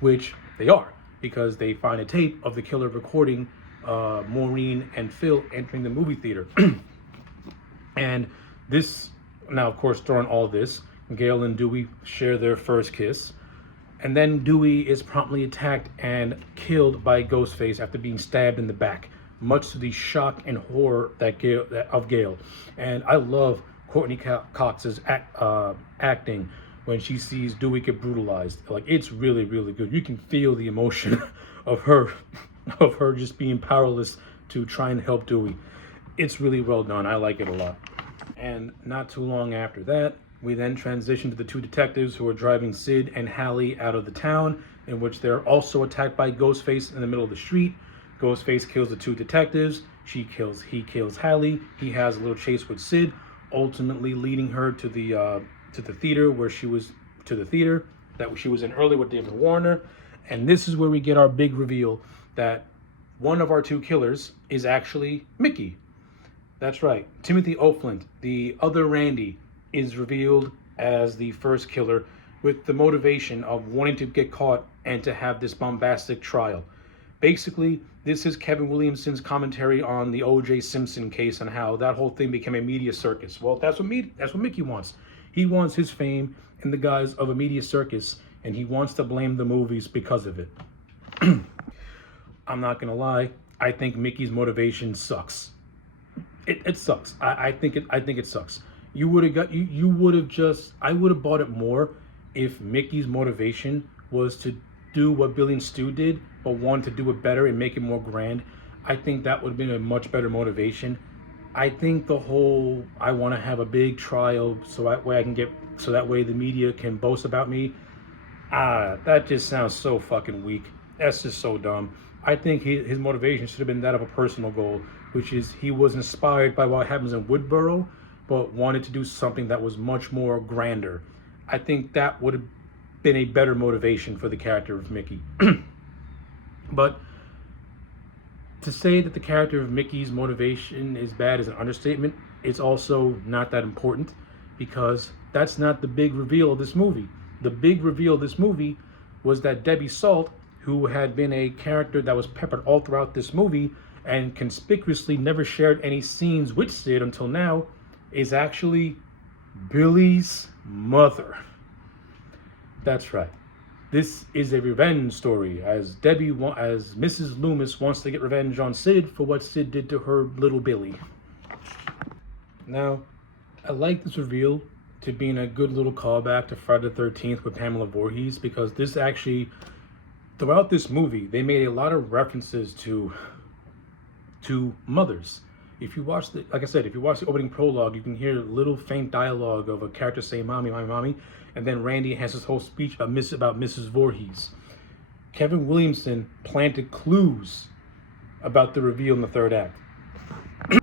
which they are, because they find a tape of the killer recording Maureen and Phil entering the movie theater. And this, now of course, during all this, Gail and Dewey share their first kiss, and then Dewey is promptly attacked and killed by Ghostface after being stabbed in the back, much to the shock and horror of Gail. And I love Courtney Cox's acting when she sees Dewey get brutalized. Like, it's really, really good. You can feel the emotion of her just being powerless to try and help Dewey. It's really well done. I like it a lot. And not too long after that, we then transition to the two detectives who are driving Sid and Hallie out of the town, in which they're also attacked by Ghostface in the middle of the street. Ghostface kills the two detectives. He kills Hallie. He has a little chase with Sid, ultimately leading her to the theater where she was that she was in earlier with David Warner. And this is where we get our big reveal that one of our two killers is actually Mickey. That's right. Timothy Oakland, the other Randy, is revealed as the first killer with the motivation of wanting to get caught and to have this bombastic trial. Basically, this is Kevin Williamson's commentary on the O.J. Simpson case and how that whole thing became a media circus. Well, that's what Mickey wants. He wants his fame in the guise of a media circus, and he wants to blame the movies because of it. I'm not gonna lie. I think Mickey's motivation sucks. It sucks. I think it sucks. I would have bought it more if Mickey's motivation was to do what Billy and Stu did, but wanted to do it better and make it more grand. I think that would have been a much better motivation. I think the whole I want to have a big trial so that way the media can boast about me. That just sounds so fucking weak. That's just so dumb. I think his motivation should have been that of a personal goal, which is he was inspired by what happens in Woodboro, but wanted to do something that was much more grander. I think that would have been a better motivation for the character of Mickey. But to say that the character of Mickey's motivation is bad is an understatement. It's also not that important because that's not the big reveal of this movie. The big reveal of this movie was that Debbie Salt, who had been a character that was peppered all throughout this movie and conspicuously never shared any scenes with Sid until now, is actually Billy's mother. That's right. This is a revenge story, as Mrs. Loomis wants to get revenge on Sid for what Sid did to her little Billy. Now, I like this reveal to being a good little callback to Friday the 13th with Pamela Voorhees, because this actually, throughout this movie, they made a lot of references to mothers. If you watch the opening prologue, you can hear little faint dialogue of a character saying, "Mommy, mommy, mommy," and then Randy has this whole speech about Mrs. Voorhees. Kevin Williamson planted clues about the reveal in the third act.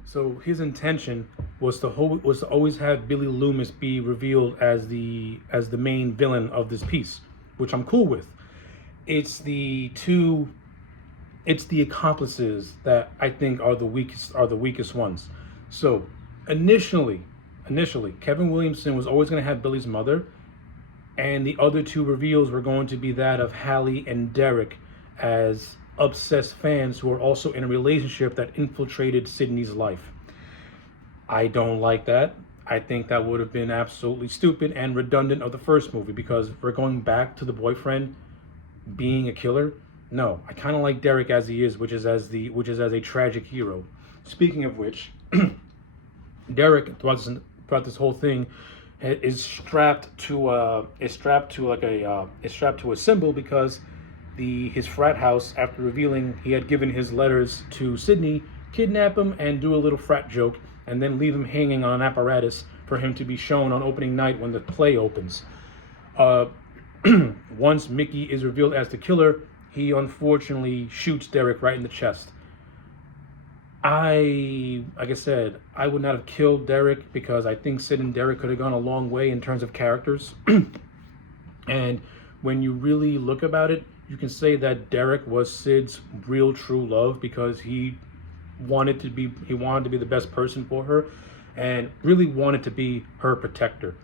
So his intention was to always have Billy Loomis be revealed as the main villain of this piece, which I'm cool with. It's the accomplices that I think are the weakest ones. So initially, Kevin Williamson was always going to have Billy's mother, and the other two reveals were going to be that of Hallie and Derek as obsessed fans who are also in a relationship that infiltrated Sydney's life. I don't like that. I think that would have been absolutely stupid and redundant of the first movie, because we're going back to the boyfriend being a killer. No, I kind of like Derek as he is, which is as a tragic hero. Speaking of which, Derek throughout this whole thing is strapped to a symbol, because his frat house, after revealing he had given his letters to Sydney, kidnap him and do a little frat joke, and then leave him hanging on an apparatus for him to be shown on opening night when the play opens. Once Mickey is revealed as the killer, he unfortunately shoots Derek right in the chest. Like I said, I would not have killed Derek, because I think Sid and Derek could have gone a long way in terms of characters. And when you really look about it, you can say that Derek was Sid's real true love, because he wanted to be the best person for her and really wanted to be her protector.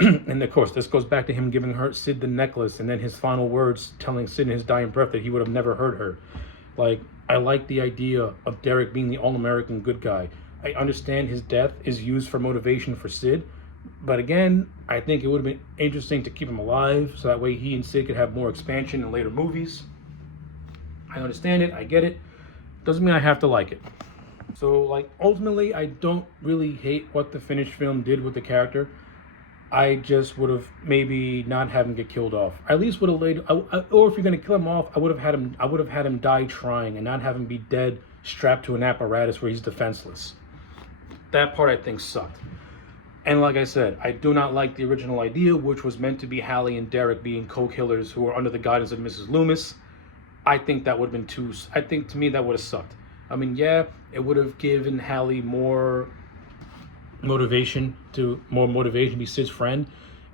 And of course, this goes back to him giving Sid the necklace, and then his final words telling Sid in his dying breath that he would have never hurt her. Like, I like the idea of Derek being the all-American good guy. I understand his death is used for motivation for Sid, but again, I think it would have been interesting to keep him alive, so that way he and Sid could have more expansion in later movies. I understand it, I get it. Doesn't mean I have to like it. So, ultimately, I don't really hate what the finished film did with the character. I just would have maybe not have him get killed off. I at least would have or if you're gonna kill him off, I would have had him die trying, and not have him be dead strapped to an apparatus where he's defenseless. That part I think sucked. And like I said, I do not like the original idea, which was meant to be Hallie and Derek being co-killers who are under the guidance of Mrs. Loomis. I think that would have been too. I think to me that would have sucked. I mean, yeah, it would have given Hallie more motivation to be Sid's friend,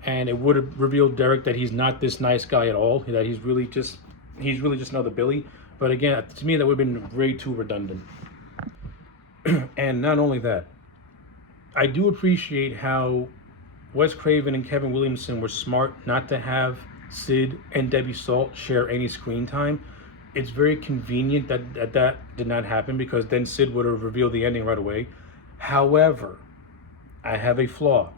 and it would have revealed Derek that he's not this nice guy at all. That he's really just another Billy. But again, to me, that would have been way too redundant. And not only that, I do appreciate how Wes Craven and Kevin Williamson were smart not to have Sid and Debbie Salt share any screen time. It's very convenient that did not happen, because then Sid would have revealed the ending right away. However, I have a flaw.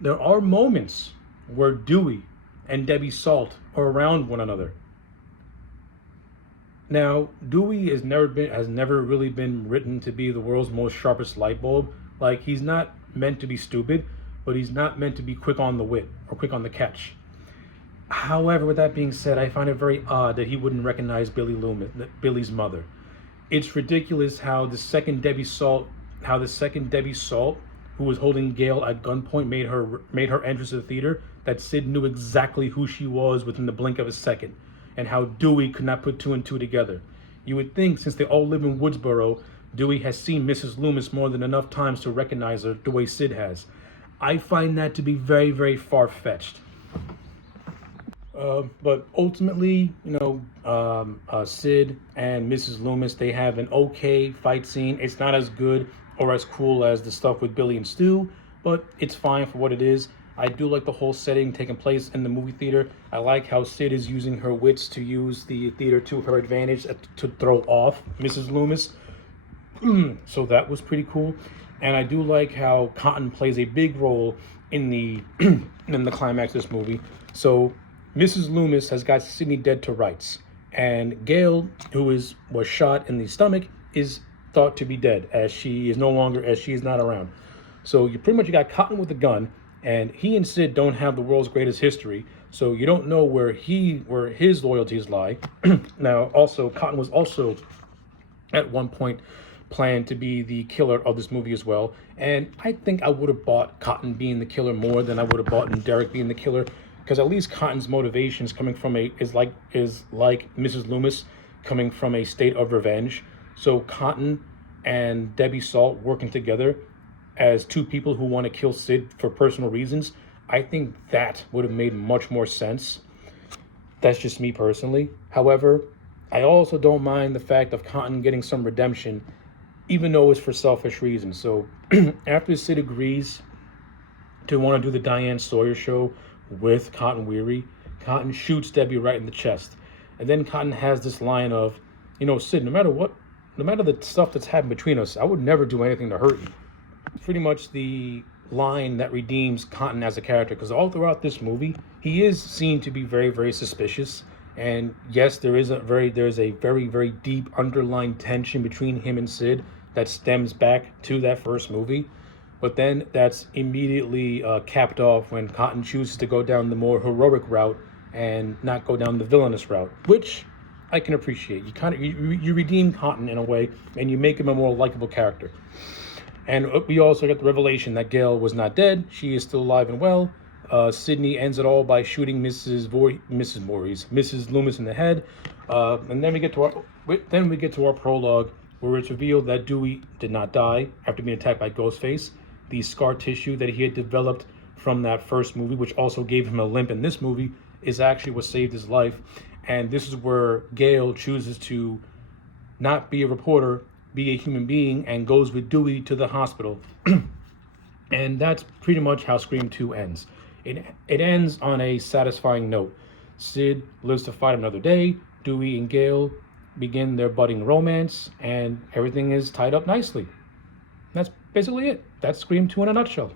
There are moments where Dewey and Debbie Salt are around one another. Now, Dewey has never really been written to be the world's most sharpest light bulb. Like, he's not meant to be stupid, but he's not meant to be quick on the wit or quick on the catch. However, with that being said, I find it very odd that he wouldn't recognize Billy's mother. It's ridiculous how the second Debbie Salt, who was holding Gail at gunpoint, made her entrance to the theater, that Sid knew exactly who she was within the blink of a second, and how Dewey could not put two and two together. You would think, since they all live in Woodsboro, Dewey has seen Mrs. Loomis more than enough times to recognize her the way Sid has. I find that to be very, very far-fetched. But ultimately, Sid and Mrs. Loomis, they have an okay fight scene. It's not as good or as cool as the stuff with Billy and Stu, but it's fine for what it is. I do like the whole setting taking place in the movie theater. I like how Sid is using her wits to use the theater to her advantage to throw off Mrs. Loomis. So that was pretty cool. And I do like how Cotton plays a big role in the in the climax of this movie. So Mrs. Loomis has got Sidney dead to rights, and Gail, who was shot in the stomach, is thought to be dead, as she is not around. So you pretty much got Cotton with a gun, and he and Sid don't have the world's greatest history, so you don't know where his loyalties lie. Now, also, Cotton was also at one point planned to be the killer of this movie as well, and I think I would have bought Cotton being the killer more than I would have bought Derek being the killer, because at least Cotton's motivations coming from is like Mrs. Loomis, coming from a state of revenge. So Cotton and Debbie Salt working together as two people who want to kill Sid for personal reasons, I think that would have made much more sense. That's just me personally. However, I also don't mind the fact of Cotton getting some redemption, even though it's for selfish reasons. So after Sid agrees to want to do the Diane Sawyer show with Cotton Weary, Cotton shoots Debbie right in the chest. And then Cotton has this line of, Sid, no matter the stuff that's happened between us, I would never do anything to hurt you. Pretty much the line that redeems Cotton as a character, because all throughout this movie, he is seen to be very, very suspicious. And yes, there is a very, very deep underlying tension between him and Sid that stems back to that first movie. But then that's immediately capped off when Cotton chooses to go down the more heroic route and not go down the villainous route, which I can appreciate. You redeem Cotton in a way, and you make him a more likable character. And we also get the revelation that Gail was not dead; she is still alive and well. Sidney ends it all by shooting Mrs. Loomis in the head, and then we get to our prologue, where it's revealed that Dewey did not die after being attacked by Ghostface. The scar tissue that he had developed from that first movie, which also gave him a limp in this movie, is actually what saved his life. And this is where Gail chooses to not be a reporter, be a human being, and goes with Dewey to the hospital. And that's pretty much how Scream 2 ends. It ends on a satisfying note. Sid lives to fight another day. Dewey and Gail begin their budding romance, and everything is tied up nicely. That's basically it. That's Scream 2 in a nutshell.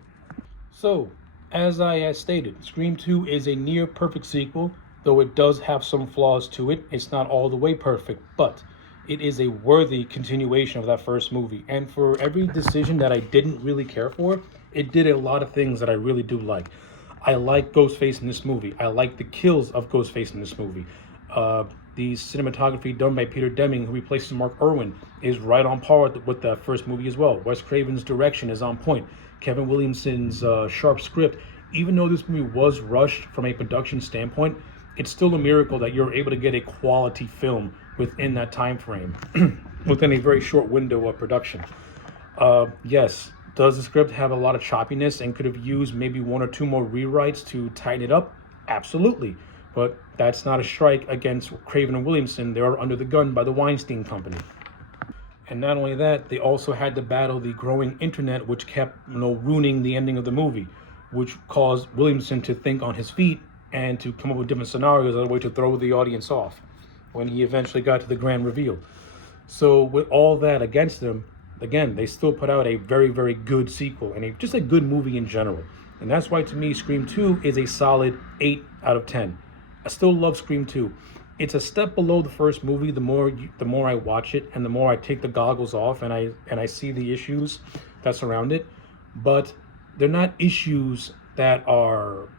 So, as I stated, Scream 2 is a near perfect sequel, though it does have some flaws to it. It's not all the way perfect, but it is a worthy continuation of that first movie. And for every decision that I didn't really care for, it did a lot of things that I really do like. I like Ghostface in this movie. I like the kills of Ghostface in this movie. The cinematography done by Peter Deming, who replaces Mark Irwin, is right on par with the first movie as well. Wes Craven's direction is on point. Kevin Williamson's sharp script, even though this movie was rushed from a production standpoint, it's still a miracle that you're able to get a quality film within that time frame, within a very short window of production. Yes, does the script have a lot of choppiness and could have used maybe one or two more rewrites to tighten it up? Absolutely. But that's not a strike against Craven and Williamson. They are under the gun by the Weinstein Company. And not only that, they also had to battle the growing internet, which kept, ruining the ending of the movie, which caused Williamson to think on his feet and to come up with different scenarios as a way to throw the audience off when he eventually got to the grand reveal. So with all that against them, again, they still put out a very, very good sequel and just a good movie in general. And that's why, to me, Scream 2 is a solid 8 out of 10. I still love Scream 2. It's a step below the first movie. The more I watch it, and the more I take the goggles off, and I see the issues that surround it. But they're not issues that are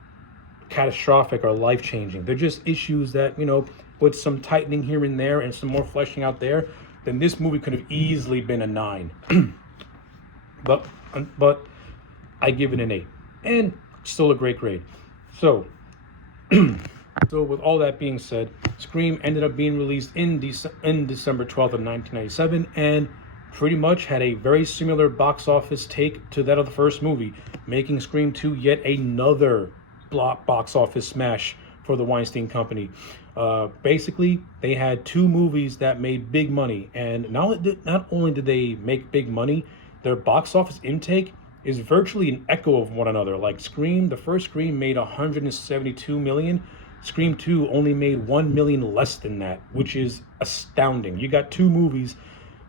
catastrophic or life changing. They're just issues that, with some tightening here and there and some more fleshing out there, then this movie could have easily been a 9. but I give it an 8, and still a great grade. So. So with all that being said, Scream ended up being released in December 12th of 1997 and pretty much had a very similar box office take to that of the first movie, making Scream 2 yet another box office smash for the Weinstein Company. Basically, they had two movies that made big money, and not only did they make big money, their box office intake is virtually an echo of one another. Like the first Scream made 172 million. Scream 2 only made 1 million less than that, which is astounding. You got two movies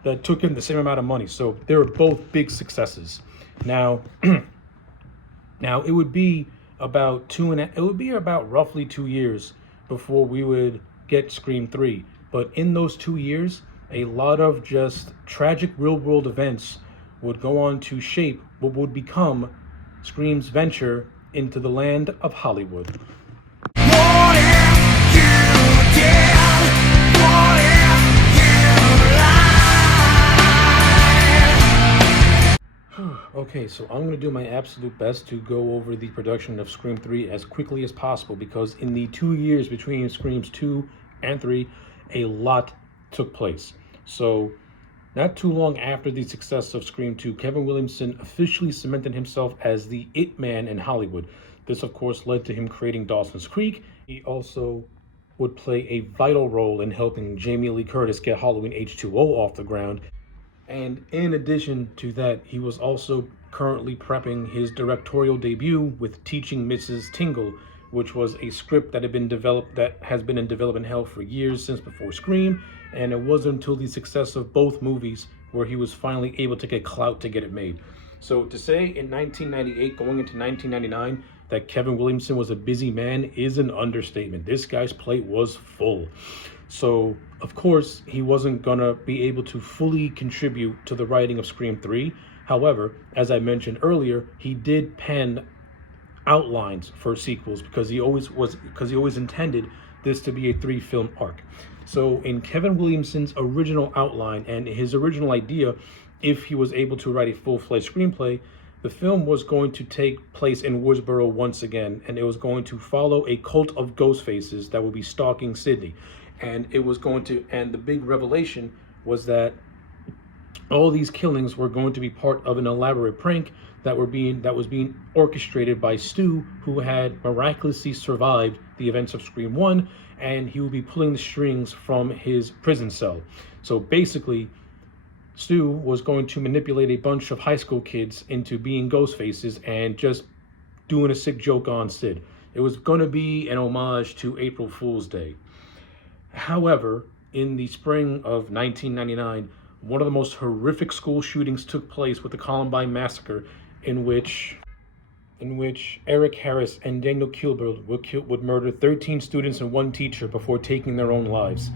that took in the same amount of money, so they were both big successes. Now, it would be about roughly 2 years before we would get Scream 3. But in those 2 years, a lot of just tragic real-world events would go on to shape what would become Scream's venture into the land of Hollywood. Okay, so I'm going to do my absolute best to go over the production of Scream 3 as quickly as possible, because in the 2 years between Screams 2 and 3, a lot took place. So, not too long after the success of Scream 2, Kevin Williamson officially cemented himself as the It Man in Hollywood. This, of course, led to him creating Dawson's Creek. He also would play a vital role in helping Jamie Lee Curtis get Halloween H2O off the ground. And in addition to that, he was also currently prepping his directorial debut with Teaching Mrs. Tingle, which was a script that has been in development hell for years, since before Scream, and it wasn't until the success of both movies where he was finally able to get clout to get it made. So to say in 1998 going into 1999 that Kevin Williamson was a busy man is an understatement. This guy's plate was full. So, of course, he wasn't gonna be able to fully contribute to the writing of Scream 3. However, as I mentioned earlier, he did pen outlines for sequels because he always intended this to be a 3-film arc. So in Kevin Williamson's original outline and his original idea, if he was able to write a full-fledged screenplay, the film was going to take place in Woodsboro once again, and it was going to follow a cult of ghost faces that would be stalking Sydney. And the big revelation was that all these killings were going to be part of an elaborate prank that was being orchestrated by Stu, who had miraculously survived the events of Scream 1, and he would be pulling the strings from his prison cell. So basically, Stu was going to manipulate a bunch of high school kids into being ghost faces and just doing a sick joke on Sid. It was going to be an homage to April Fool's Day. However, in the spring of 1999, one of the most horrific school shootings took place with the Columbine Massacre, in which Eric Harris and Daniel Kilbert would murder 13 students and one teacher before taking their own lives,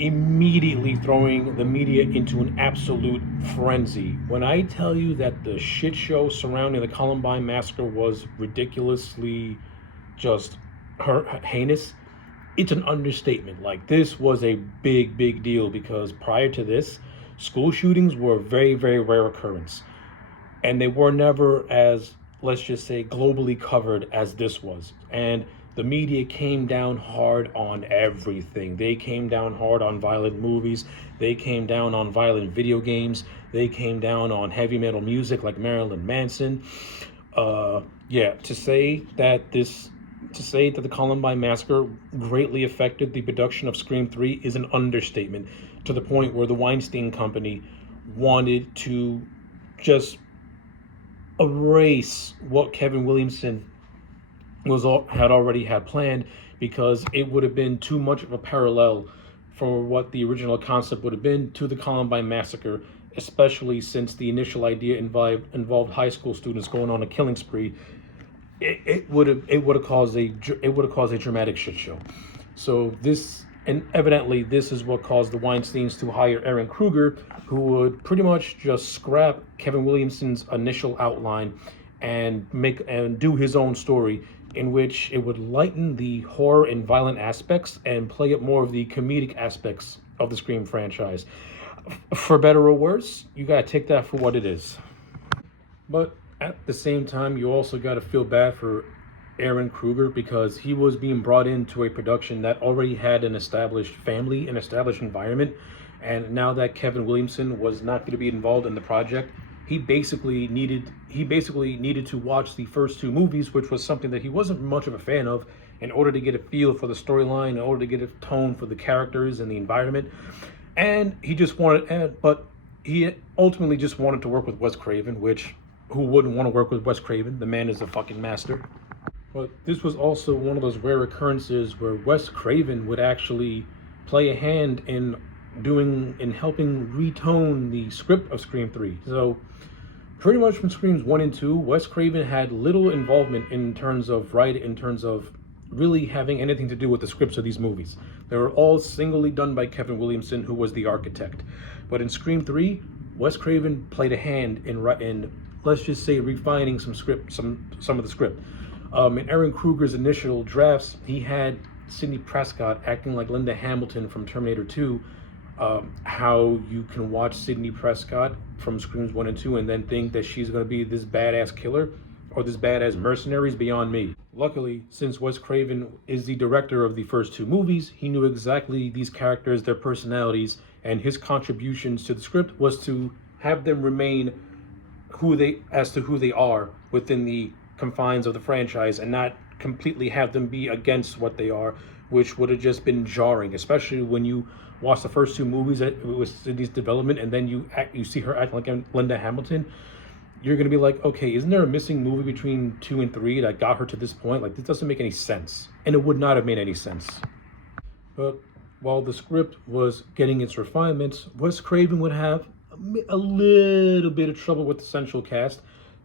immediately throwing the media into an absolute frenzy. When I tell you that the shit show surrounding the Columbine Massacre was ridiculously just heinous, it's an understatement. Like, this was a big, big deal, because prior to this, school shootings were a very, very rare occurrence. And they were never as, let's just say, globally covered as this was. And the media came down hard on everything. They came down hard on violent movies. They came down on violent video games. They came down on heavy metal music like Marilyn Manson. Yeah, to say that the Columbine massacre greatly affected the production of Scream 3 is an understatement, to the point where the Weinstein Company wanted to just erase what Kevin Williamson had already had planned, because it would have been too much of a parallel for what the original concept would have been to the Columbine massacre, especially since the initial idea involved high school students going on a killing spree. It would have caused a dramatic shit show. So this, and evidently this is what caused the Weinsteins to hire Aaron Kruger, who would pretty much just scrap Kevin Williamson's initial outline and do his own story, in which it would lighten the horror and violent aspects and play up more of the comedic aspects of the Scream franchise. For better or worse, you gotta take that for what it is. But at the same time, you also gotta feel bad for Aaron Kruger, because he was being brought into a production that already had an established family, an established environment, and now that Kevin Williamson was not going to be involved in the project, he basically needed to watch the first two movies, which was something that he wasn't much of a fan of, in order to get a feel for the storyline, in order to get a tone for the characters and the environment. And but he ultimately just wanted to work with Wes Craven, which, who wouldn't want to work with Wes Craven? The man is a fucking master. But this was also one of those rare occurrences where Wes Craven would actually play a hand in helping retone the script of Scream 3. So pretty much from Screams 1 and 2, Wes Craven had little involvement in terms of really having anything to do with the scripts of these movies. They were all singly done by Kevin Williamson, who was the architect. But in Scream 3, Wes Craven played a hand in let's just say refining some of the script. In Aaron Kruger's initial drafts, he had Sidney Prescott acting like Linda Hamilton from Terminator 2. How you can watch Sidney Prescott from Screams 1 and 2 and then think that she's going to be this badass killer or this badass mercenary is beyond me. Luckily, since Wes Craven is the director of the first two movies, he knew exactly these characters, their personalities, and his contributions to the script was to have them remain who they are within the confines of the franchise, and not completely have them be against what they are, which would have just been jarring, especially when you watch the first two movies with Sydney's development and then you see her acting like Linda Hamilton. You're going to be like, okay, isn't there a missing movie between 2 and 3 that got her to this point? Like, this doesn't make any sense. And it would not have made any sense. But while the script was getting its refinements, Wes Craven would have a little bit of trouble with the central cast.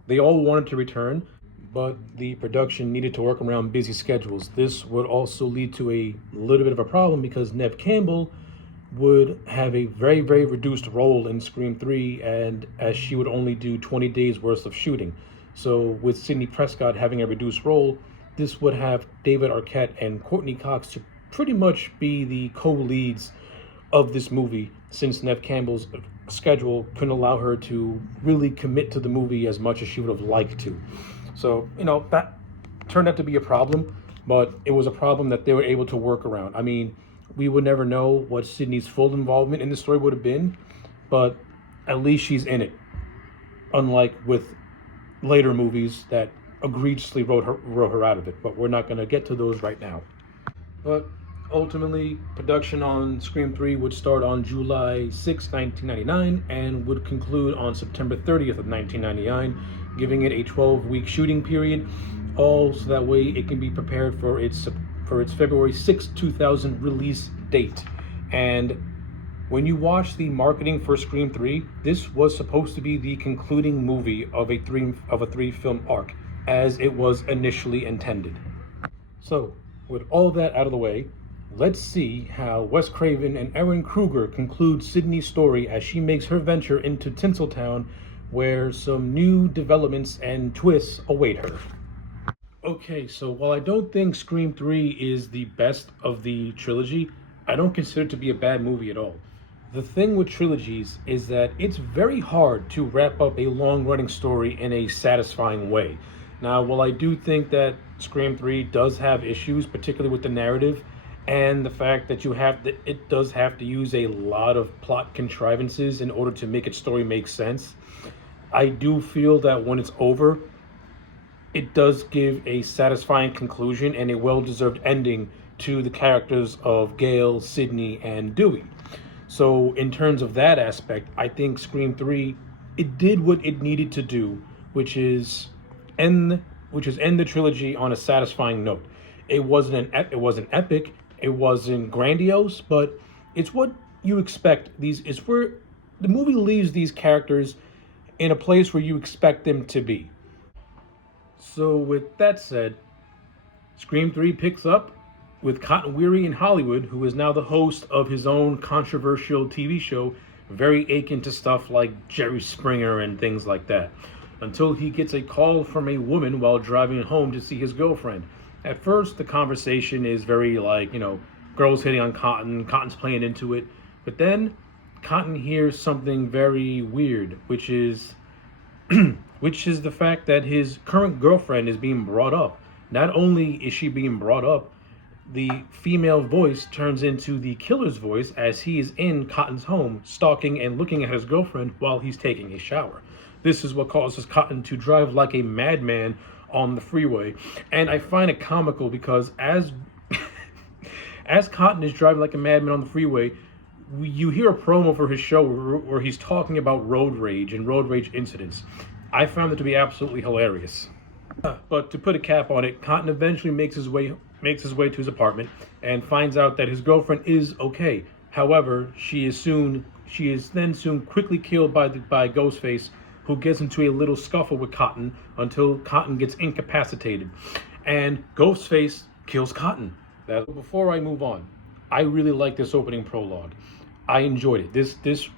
They all wanted to return, but the production needed to work around busy schedules. This would also lead to a little bit of a problem, because Neve Campbell would have a very, very reduced role in Scream 3, and as she would only do 20 days worth of shooting. So with Sidney Prescott having a reduced role, this would have David Arquette and Courtney Cox to pretty much be the co-leads of this movie, since Neve Campbell's schedule couldn't allow her to really commit to the movie as much as she would have liked to. So, that turned out to be a problem, but it was a problem that they were able to work around. I mean, we would never know what Sydney's full involvement in the story would have been, but at least she's in it. Unlike with later movies that egregiously wrote her out of it, but we're not going to get to those right now. But ultimately, production on Scream 3 would start on July 6, 1999, and would conclude on September 30th of 1999, giving it a 12-week shooting period, all so that way it can be prepared for its February 6, 2000 release date. And when you watch the marketing for Scream 3, this was supposed to be the concluding movie of a three-film arc, as it was initially intended. So, with all that out of the way, let's see how Wes Craven and Aaron Kruger conclude Sydney's story as she makes her venture into Tinseltown, where some new developments and twists await her. Okay, so while I don't think Scream 3 is the best of the trilogy, I don't consider it to be a bad movie at all. The thing with trilogies is that it's very hard to wrap up a long-running story in a satisfying way. Now, while I do think that Scream 3 does have issues, particularly with the narrative and the fact that it does have to use a lot of plot contrivances in order to make its story make sense, I do feel that when it's over, it does give a satisfying conclusion and a well-deserved ending to the characters of Gale, Sydney, and Dewey. So in terms of that aspect, I think Scream 3 it did what it needed to do, which is end end the trilogy on a satisfying note. It wasn't epic, it wasn't grandiose, but it's what you expect. It's where the movie leaves these characters in a place where you expect them to be. So with that said, Scream 3 picks up with Cotton Weary in Hollywood, who is now the host of his own controversial TV show, very akin to stuff like Jerry Springer and things like that, until he gets a call from a woman while driving home to see his girlfriend. At first, the conversation is very like, girls hitting on Cotton, Cotton's playing into it, but then Cotton hears something very weird, which is the fact that his current girlfriend is being brought up. Not only is she being brought up, the female voice turns into the killer's voice as he is in Cotton's home, stalking and looking at his girlfriend while he's taking a shower. This is what causes Cotton to drive like a madman on the freeway. And I find it comical because as as Cotton is driving like a madman on the freeway, you hear a promo for his show where he's talking about road rage and road rage incidents. I found it to be absolutely hilarious. But to put a cap on it, Cotton eventually makes his way to his apartment and finds out that his girlfriend is okay. However, she is then soon quickly killed by Ghostface, who gets into a little scuffle with Cotton until Cotton gets incapacitated, and Ghostface kills Cotton. Before I move on, I really like this opening prologue. I enjoyed it.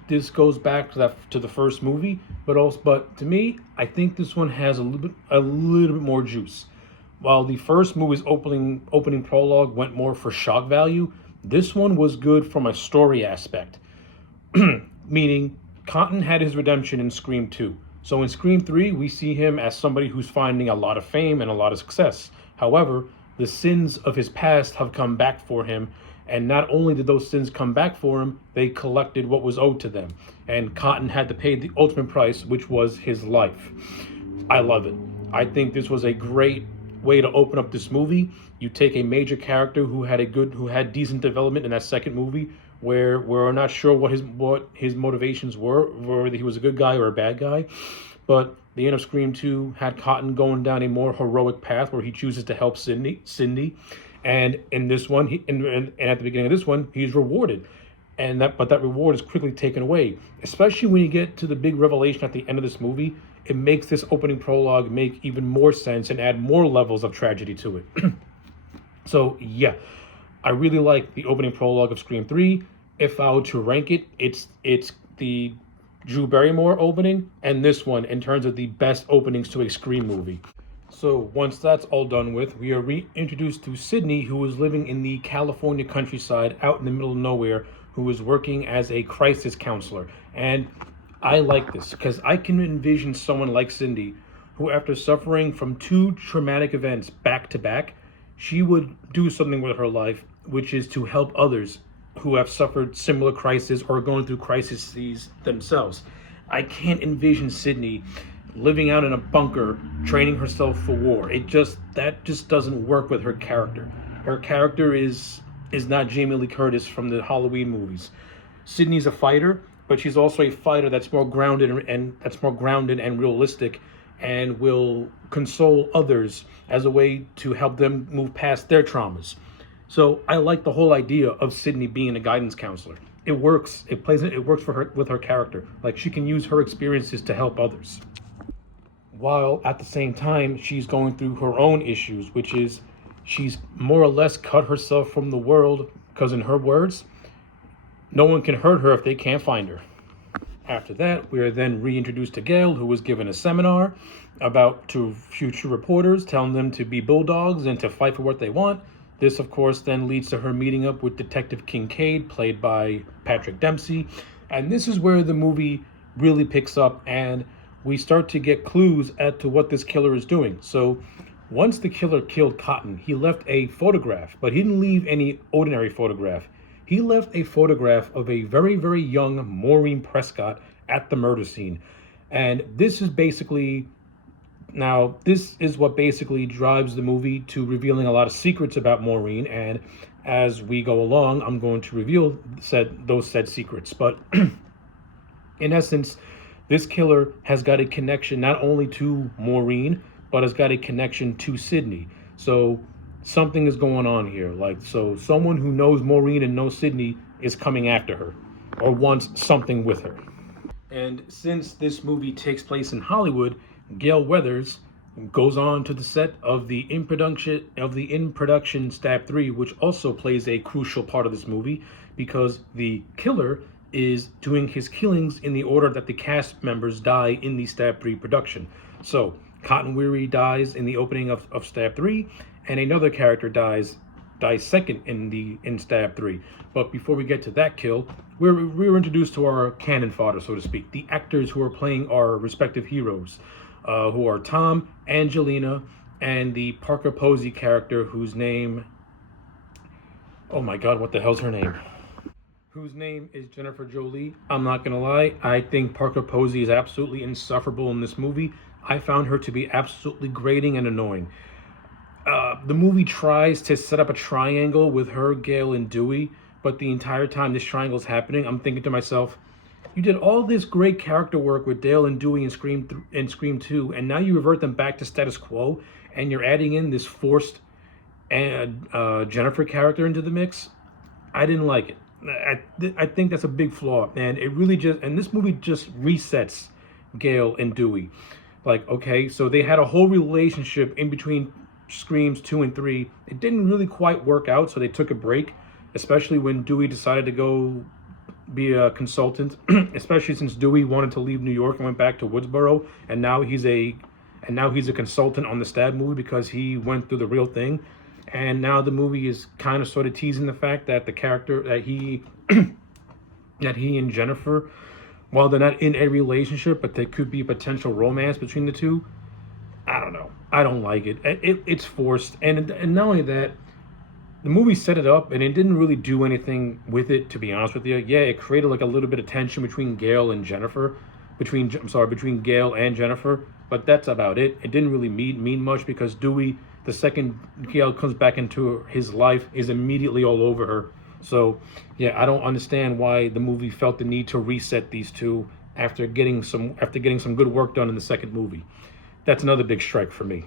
This goes back to the first movie, but to me, I think this one has a little bit more juice. While the first movie's opening prologue went more for shock value, this one was good from a story aspect. Meaning, Cotton had his redemption in Scream 2. So in Scream 3, we see him as somebody who's finding a lot of fame and a lot of success. However, the sins of his past have come back for him, and not only did those sins come back for him, they collected what was owed to them. And Cotton had to pay the ultimate price, which was his life. I love it. I think this was a great way to open up this movie. You take a major character who had decent development in that second movie, where we're not sure what his motivations were, whether he was a good guy or a bad guy. But the end of Scream 2 had Cotton going down a more heroic path where he chooses to help Cindy. And in this one, and at the beginning of this one, he's rewarded. But that reward is quickly taken away. Especially when you get to the big revelation at the end of this movie, it makes this opening prologue make even more sense and add more levels of tragedy to it. So yeah, I really like the opening prologue of Scream 3. If I were to rank it, it's the Drew Barrymore opening and this one in terms of the best openings to a Scream movie. So once that's all done with, we are reintroduced to Sydney, who is living in the California countryside out in the middle of nowhere, who is working as a crisis counselor. And I like this because I can envision someone like Cindy, who after suffering from 2 traumatic events back to back, she would do something with her life, which is to help others who have suffered similar crises or going through crises themselves. I can't envision Sydney living out in a bunker, training herself for war. That just doesn't work with her character. Her character is not Jamie Lee Curtis from the Halloween movies. Sydney's a fighter, but she's also a fighter that's more grounded and realistic, and will console others as a way to help them move past their traumas. So I like the whole idea of Sydney being a guidance counselor. It works. It works for her with her character. Like, she can use her experiences to help others, while at the same time she's going through her own issues, which is she's more or less cut herself from the world because, in her words, no one can hurt her if they can't find her. After that, we are then reintroduced to Gale, who was given a seminar to future reporters, telling them to be bulldogs and to fight for what they want. This, of course, then leads to her meeting up with Detective Kincaid, played by Patrick Dempsey. And this is where the movie really picks up, and we start to get clues as to what this killer is doing. So once the killer killed Cotton, he left a photograph, but he didn't leave any ordinary photograph. He left a photograph of a very, very young Maureen Prescott at the murder scene. And this is basically, now, this is what basically drives the movie to revealing a lot of secrets about Maureen. And as we go along, I'm going to reveal those said secrets. But in essence, this killer has got a connection not only to Maureen, but has got a connection to Sydney. So something is going on here. Like, so someone who knows Maureen and knows Sydney is coming after her or wants something with her. And since this movie takes place in Hollywood, Gale Weathers goes on to the set of the in production Stab 3, which also plays a crucial part of this movie because the killer is doing his killings in the order that the cast members die in the Stab 3 production. So Cotton Weary dies in the opening of Stab 3, and another character dies second in Stab 3. But before we get to that kill, we're introduced to our cannon fodder, so to speak, the actors who are playing our respective heroes, who are Tom, Angelina, and the Parker Posey character whose name, oh my god, what the hell's her name? Whose name is Jennifer Jolie. I'm not gonna lie, I think Parker Posey is absolutely insufferable in this movie. I found her to be absolutely grating and annoying. The movie tries to set up a triangle with her, Gale, and Dewey, but the entire time this triangle's happening, I'm thinking to myself, you did all this great character work with Dale and Dewey in Scream 2, and now you revert them back to status quo, and you're adding in this forced Jennifer character into the mix. I didn't like it. I think that's a big flaw, and it really and this movie just resets Gale and Dewey. Like, okay, so they had a whole relationship in between Screams 2 and 3. It didn't really quite work out, so they took a break, especially when Dewey decided to go be a consultant, especially since Dewey wanted to leave New York and went back to Woodsboro, and now he's a consultant on the Stab movie because he went through the real thing. And now the movie is kind of sort of teasing the fact that the character that he and Jennifer, while they're not in a relationship, but there could be a potential romance between the two. I don't know. I don't like it. It's forced, and not only that, the movie set it up, and it didn't really do anything with it. To be honest with you, yeah, it created like a little bit of tension between Gale and Jennifer, between Gale and Jennifer, but that's about it. It didn't really mean much because Dewey, the second Gale comes back into his life, is immediately all over her. So yeah, I don't understand why the movie felt the need to reset these two after getting some good work done in the second movie. That's another big strike for me.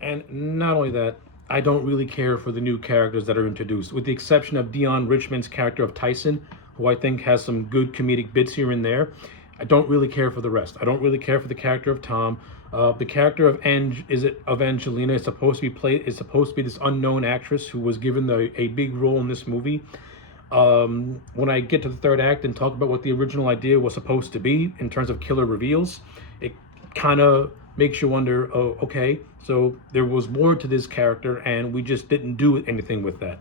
And not only that, I don't really care for the new characters that are introduced, with the exception of Dion Richmond's character of Tyson, who I think has some good comedic bits here and there. I don't really care for the rest. I don't really care for the character of Tom. The character of Angelina is supposed to be this unknown actress who was given a big role in this movie. When I get to the third act and talk about what the original idea was supposed to be in terms of killer reveals, it kind of makes you wonder, oh, okay, so there was more to this character and we just didn't do anything with that.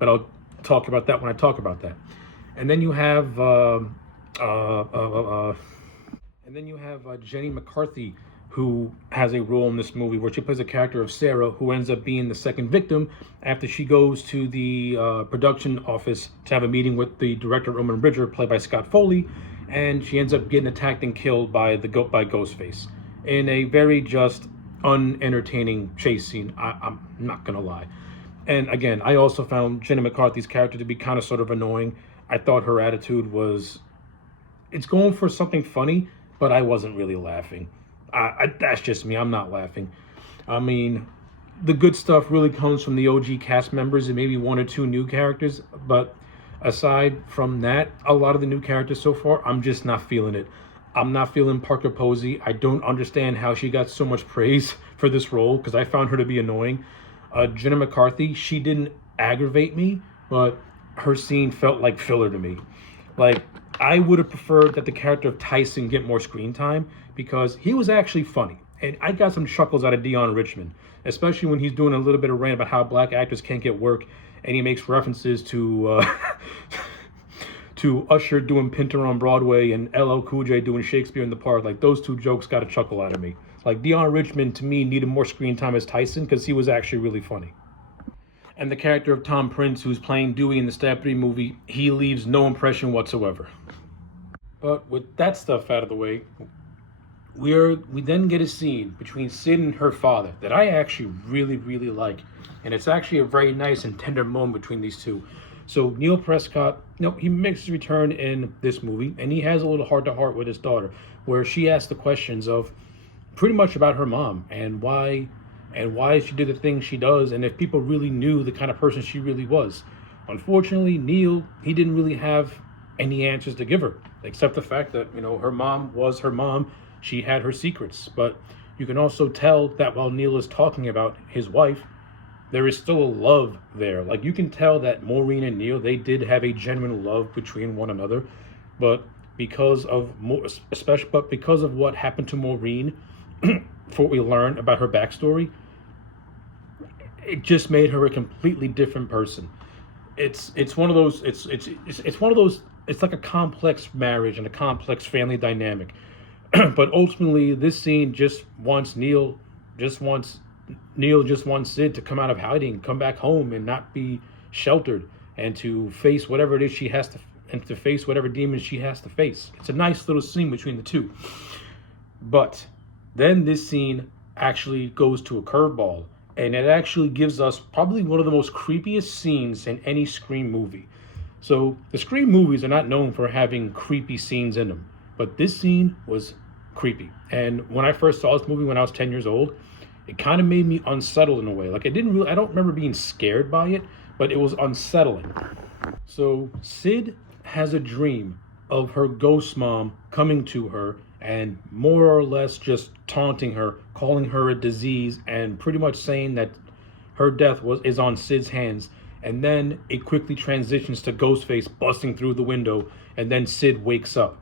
But I'll talk about that when I talk about that. And then you have Jenny McCarthy, who has a role in this movie where she plays a character of Sarah, who ends up being the second victim after she goes to the production office to have a meeting with the director, Roman Bridger, played by Scott Foley, and she ends up getting attacked and killed by Ghostface in a very just unentertaining chase scene. I'm not gonna lie. And again, I also found Jenny McCarthy's character to be kind of sort of annoying. I thought her attitude was, it's going for something funny, but I wasn't really laughing. That's just me. I'm not laughing. I mean, the good stuff really comes from the OG cast members and maybe one or two new characters. But aside from that, a lot of the new characters so far, I'm just not feeling it. I'm not feeling Parker Posey. I don't understand how she got so much praise for this role because I found her to be annoying. Jenna McCarthy, she didn't aggravate me, but her scene felt like filler to me. Like, I would have preferred that the character of Tyson get more screen time because he was actually funny. And I got some chuckles out of Dion Richmond, especially when he's doing a little bit of rant about how black actors can't get work, and he makes references to to Usher doing Pinter on Broadway and LL Cool J doing Shakespeare in the Park. Like, those two jokes got a chuckle out of me. Like, Deion Richmond, to me, needed more screen time as Tyson because he was actually really funny. And the character of Tom Prince, who's playing Dewey in the Stab 3 movie, he leaves no impression whatsoever. But with that stuff out of the way, we then get a scene between Sid and her father that I actually really, really like. And it's actually a very nice and tender moment between these two. So Neil Prescott, he makes his return in this movie, and he has a little heart-to-heart with his daughter, where she asks the questions of pretty much about her mom and why she did the things she does, and if people really knew the kind of person she really was. Unfortunately, Neil, he didn't really have any answers to give her, except the fact that, her mom was her mom. She had her secrets. But you can also tell that while Neil is talking about his wife, there is still a love there. Like, you can tell that Maureen and Neil, they did have a genuine love between one another. But because of what happened to Maureen, for what we learned about her backstory, it just made her a completely different person. It's one of those. It's one of those. It's like a complex marriage and a complex family dynamic. But ultimately, this scene Neil just wants Sid to come out of hiding, come back home, and not be sheltered, and to face whatever it is she has to, and to face whatever demons she has to face. It's a nice little scene between the two. But then this scene actually goes to a curveball, and it actually gives us probably one of the most creepiest scenes in any Scream movie. So the Scream movies are not known for having creepy scenes in them, but this scene was creepy. And when I first saw this movie when I was 10 years old, it kind of made me unsettled in a way. Like, I don't remember being scared by it, but it was unsettling. So Sid has a dream of her ghost mom coming to her and more or less just taunting her, calling her a disease, and pretty much saying that her death is on Sid's hands. And then it quickly transitions to Ghostface busting through the window, and then Sid wakes up.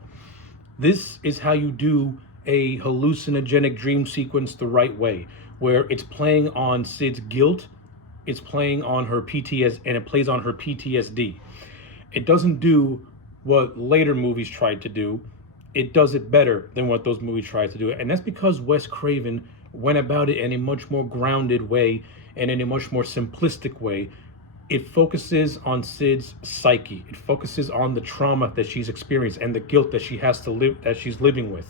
This is how you do a hallucinogenic dream sequence the right way, where it's playing on Sid's guilt, it's playing on her PTSD, and it plays on her PTSD. It doesn't do what later movies tried to do. It does it better than what those movies tried to do. And that's because Wes Craven went about it in a much more grounded way and in a much more simplistic way. It focuses on Sid's psyche. It focuses on the trauma that she's experienced and the guilt that she's living with.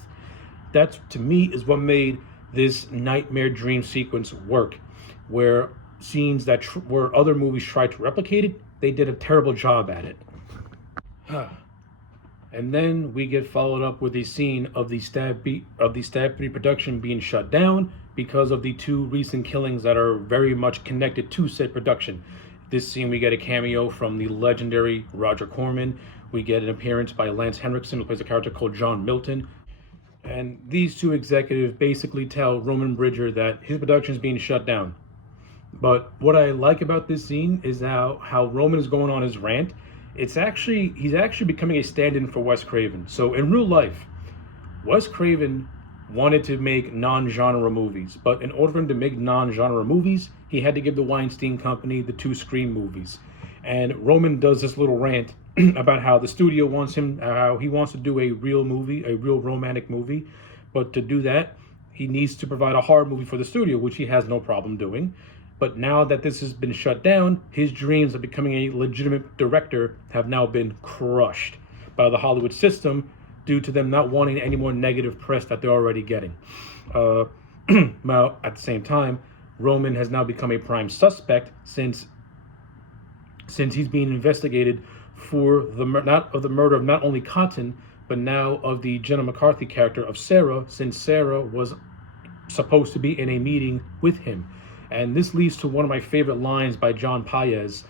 That, to me, is what made this nightmare dream sequence work. Where scenes that where other movies tried to replicate it, they did a terrible job at it. And then we get followed up with a scene of the Stab 3 production being shut down because of the two recent killings that are very much connected to said production. This scene, we get a cameo from the legendary Roger Corman. We get an appearance by Lance Henriksen, who plays a character called John Milton. And these two executives basically tell Roman Bridger that his production is being shut down. But what I like about this scene is how Roman is going on his rant. He's actually becoming a stand-in for Wes Craven. So in real life, Wes Craven wanted to make non-genre movies, but in order for him to make non-genre movies, he had to give the Weinstein Company the two Scream movies. And Roman does this little rant about how the studio wants him, how he wants to do a real movie, a real romantic movie, but to do that, he needs to provide a horror movie for the studio, which he has no problem doing. But now that this has been shut down, his dreams of becoming a legitimate director have now been crushed by the Hollywood system due to them not wanting any more negative press that they're already getting. Now, at the same time, Roman has now become a prime suspect since he's being investigated for the murder of not only Cotton, but now of the Jenna McCarthy character of Sarah, since Sarah was supposed to be in a meeting with him. And this leads to one of my favorite lines by John Paez.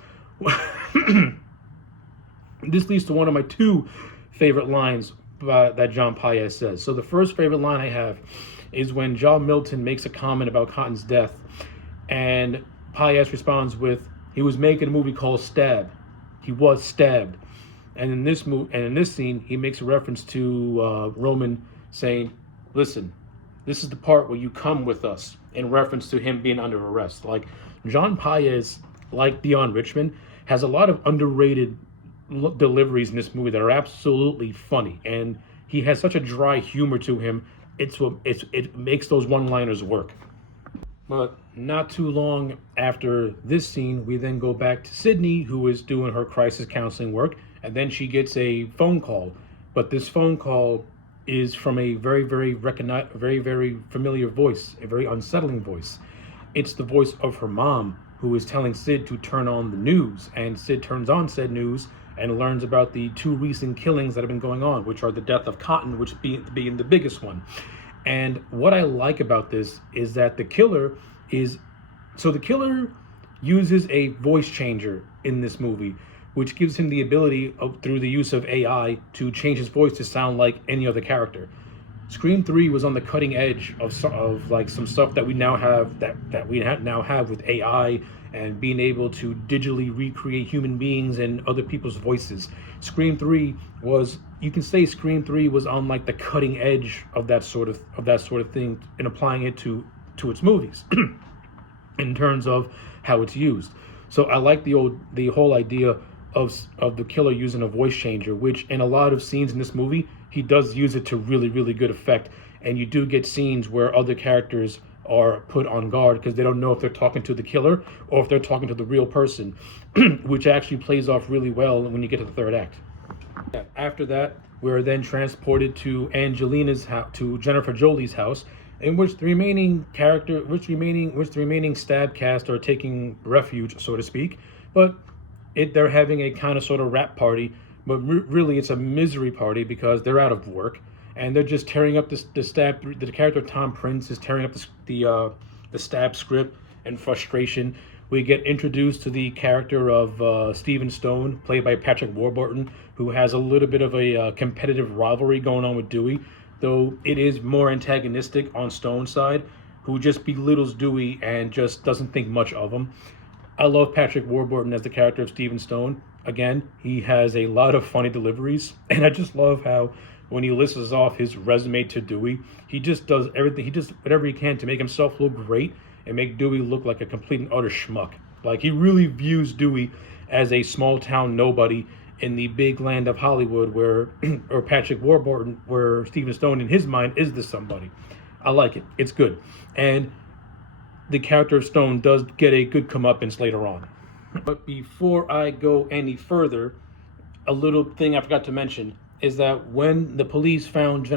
This leads to one of my two favorite lines that John Paez says. So the first favorite line I have is when John Milton makes a comment about Cotton's death, and Paez responds with, "He was making a movie called Stab. He was stabbed." And in this scene, he makes a reference to Roman saying, "Listen, this is the part where you come with us," in reference to him being under arrest. Like, John Paez, like Deion Richmond, has a lot of underrated deliveries in this movie that are absolutely funny, and he has such a dry humor to him. It makes those one-liners work. But not too long after this scene, we then go back to Sydney, who is doing her crisis counseling work, and then she gets a phone call. But this phone call is from a very, very familiar voice, a very unsettling voice. It's the voice of her mom, who is telling Sid to turn on the news, and Sid turns on said news and learns about the two recent killings that have been going on, which are the death of Cotton, which being the biggest one. And what I like about this is that the killer uses a voice changer in this movie, which gives him the ability through the use of AI to change his voice to sound like any other character. Scream 3 was on the cutting edge of like some stuff that we now have now have with AI and being able to digitally recreate human beings and other people's voices. Scream 3 was, you can say Scream 3 was on like the cutting edge of that sort of thing and applying it to its movies in terms of how it's used. So I like the whole idea of the killer using a voice changer, which in a lot of scenes in this movie he does use it to really, really good effect. And you do get scenes where other characters are put on guard because they don't know if they're talking to the killer or if they're talking to the real person, which actually plays off really well when you get to the third act. After that, we're then transported to Angelina's house, to Jennifer Jolie's house, in which the remaining stab cast are taking refuge, so to speak. But they're having a kind of sort of rap party, but really it's a misery party because they're out of work and they're just tearing up the stab. The character of Tom Prince is tearing up the stab script in frustration. We get introduced to the character of Stephen Stone, played by Patrick Warburton, who has a little bit of a competitive rivalry going on with Dewey, though it is more antagonistic on Stone's side, who just belittles Dewey and just doesn't think much of him. I love Patrick Warburton as the character of Stephen Stone. Again, he has a lot of funny deliveries, and I just love how when he lists off his resume to Dewey, he just does everything, he does whatever he can to make himself look great and make Dewey look like a complete and utter schmuck. Like, he really views Dewey as a small town nobody in the big land of Hollywood where, or Patrick Warburton, where Stephen Stone in his mind is the somebody. I like it. It's good. And the character of Stone does get a good comeuppance later on. But before I go any further, a little thing I forgot to mention is that when the police found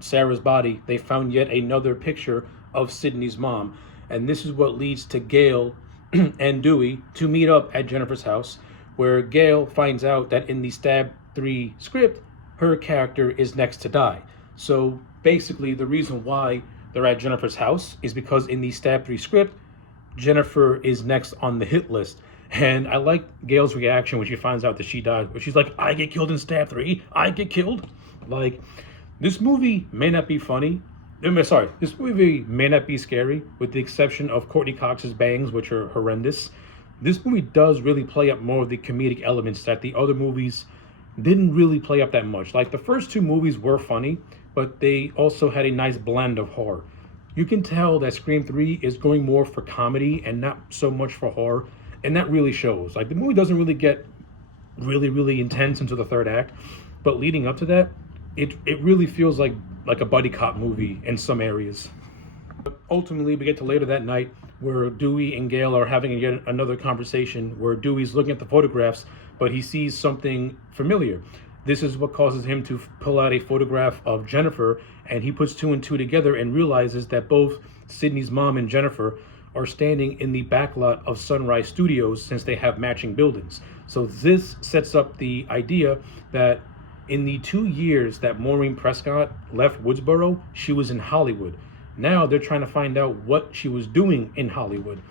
Sarah's body, they found yet another picture of Sydney's mom. And this is what leads to Gail and Dewey to meet up at Jennifer's house, where Gail finds out that in the Stab 3 script, her character is next to die. So basically the reason why they're at Jennifer's house is because in the Stab 3 script, Jennifer is next on the hit list. And I like Gail's reaction when she finds out that she died, where she's like, I get killed in Stab 3, I get killed. Like, this movie may not be funny. This movie may not be scary, with the exception of Courtney Cox's bangs, which are horrendous. This movie does really play up more of the comedic elements that the other movies didn't really play up that much. Like, the first two movies were funny, but they also had a nice blend of horror. You can tell that Scream 3 is going more for comedy and not so much for horror, and that really shows. Like, the movie doesn't really get really, really intense into the third act, but leading up to that, it really feels like a buddy cop movie in some areas. But ultimately, we get to later that night where Dewey and Gail are having yet another conversation where Dewey's looking at the photographs, but he sees something familiar. This is what causes him to pull out a photograph of Jennifer, and he puts two and two together and realizes that both Sydney's mom and Jennifer are standing in the backlot of Sunrise Studios since they have matching buildings. So this sets up the idea that in the 2 years that Maureen Prescott left Woodsboro, she was in Hollywood. Now they're trying to find out what she was doing in Hollywood.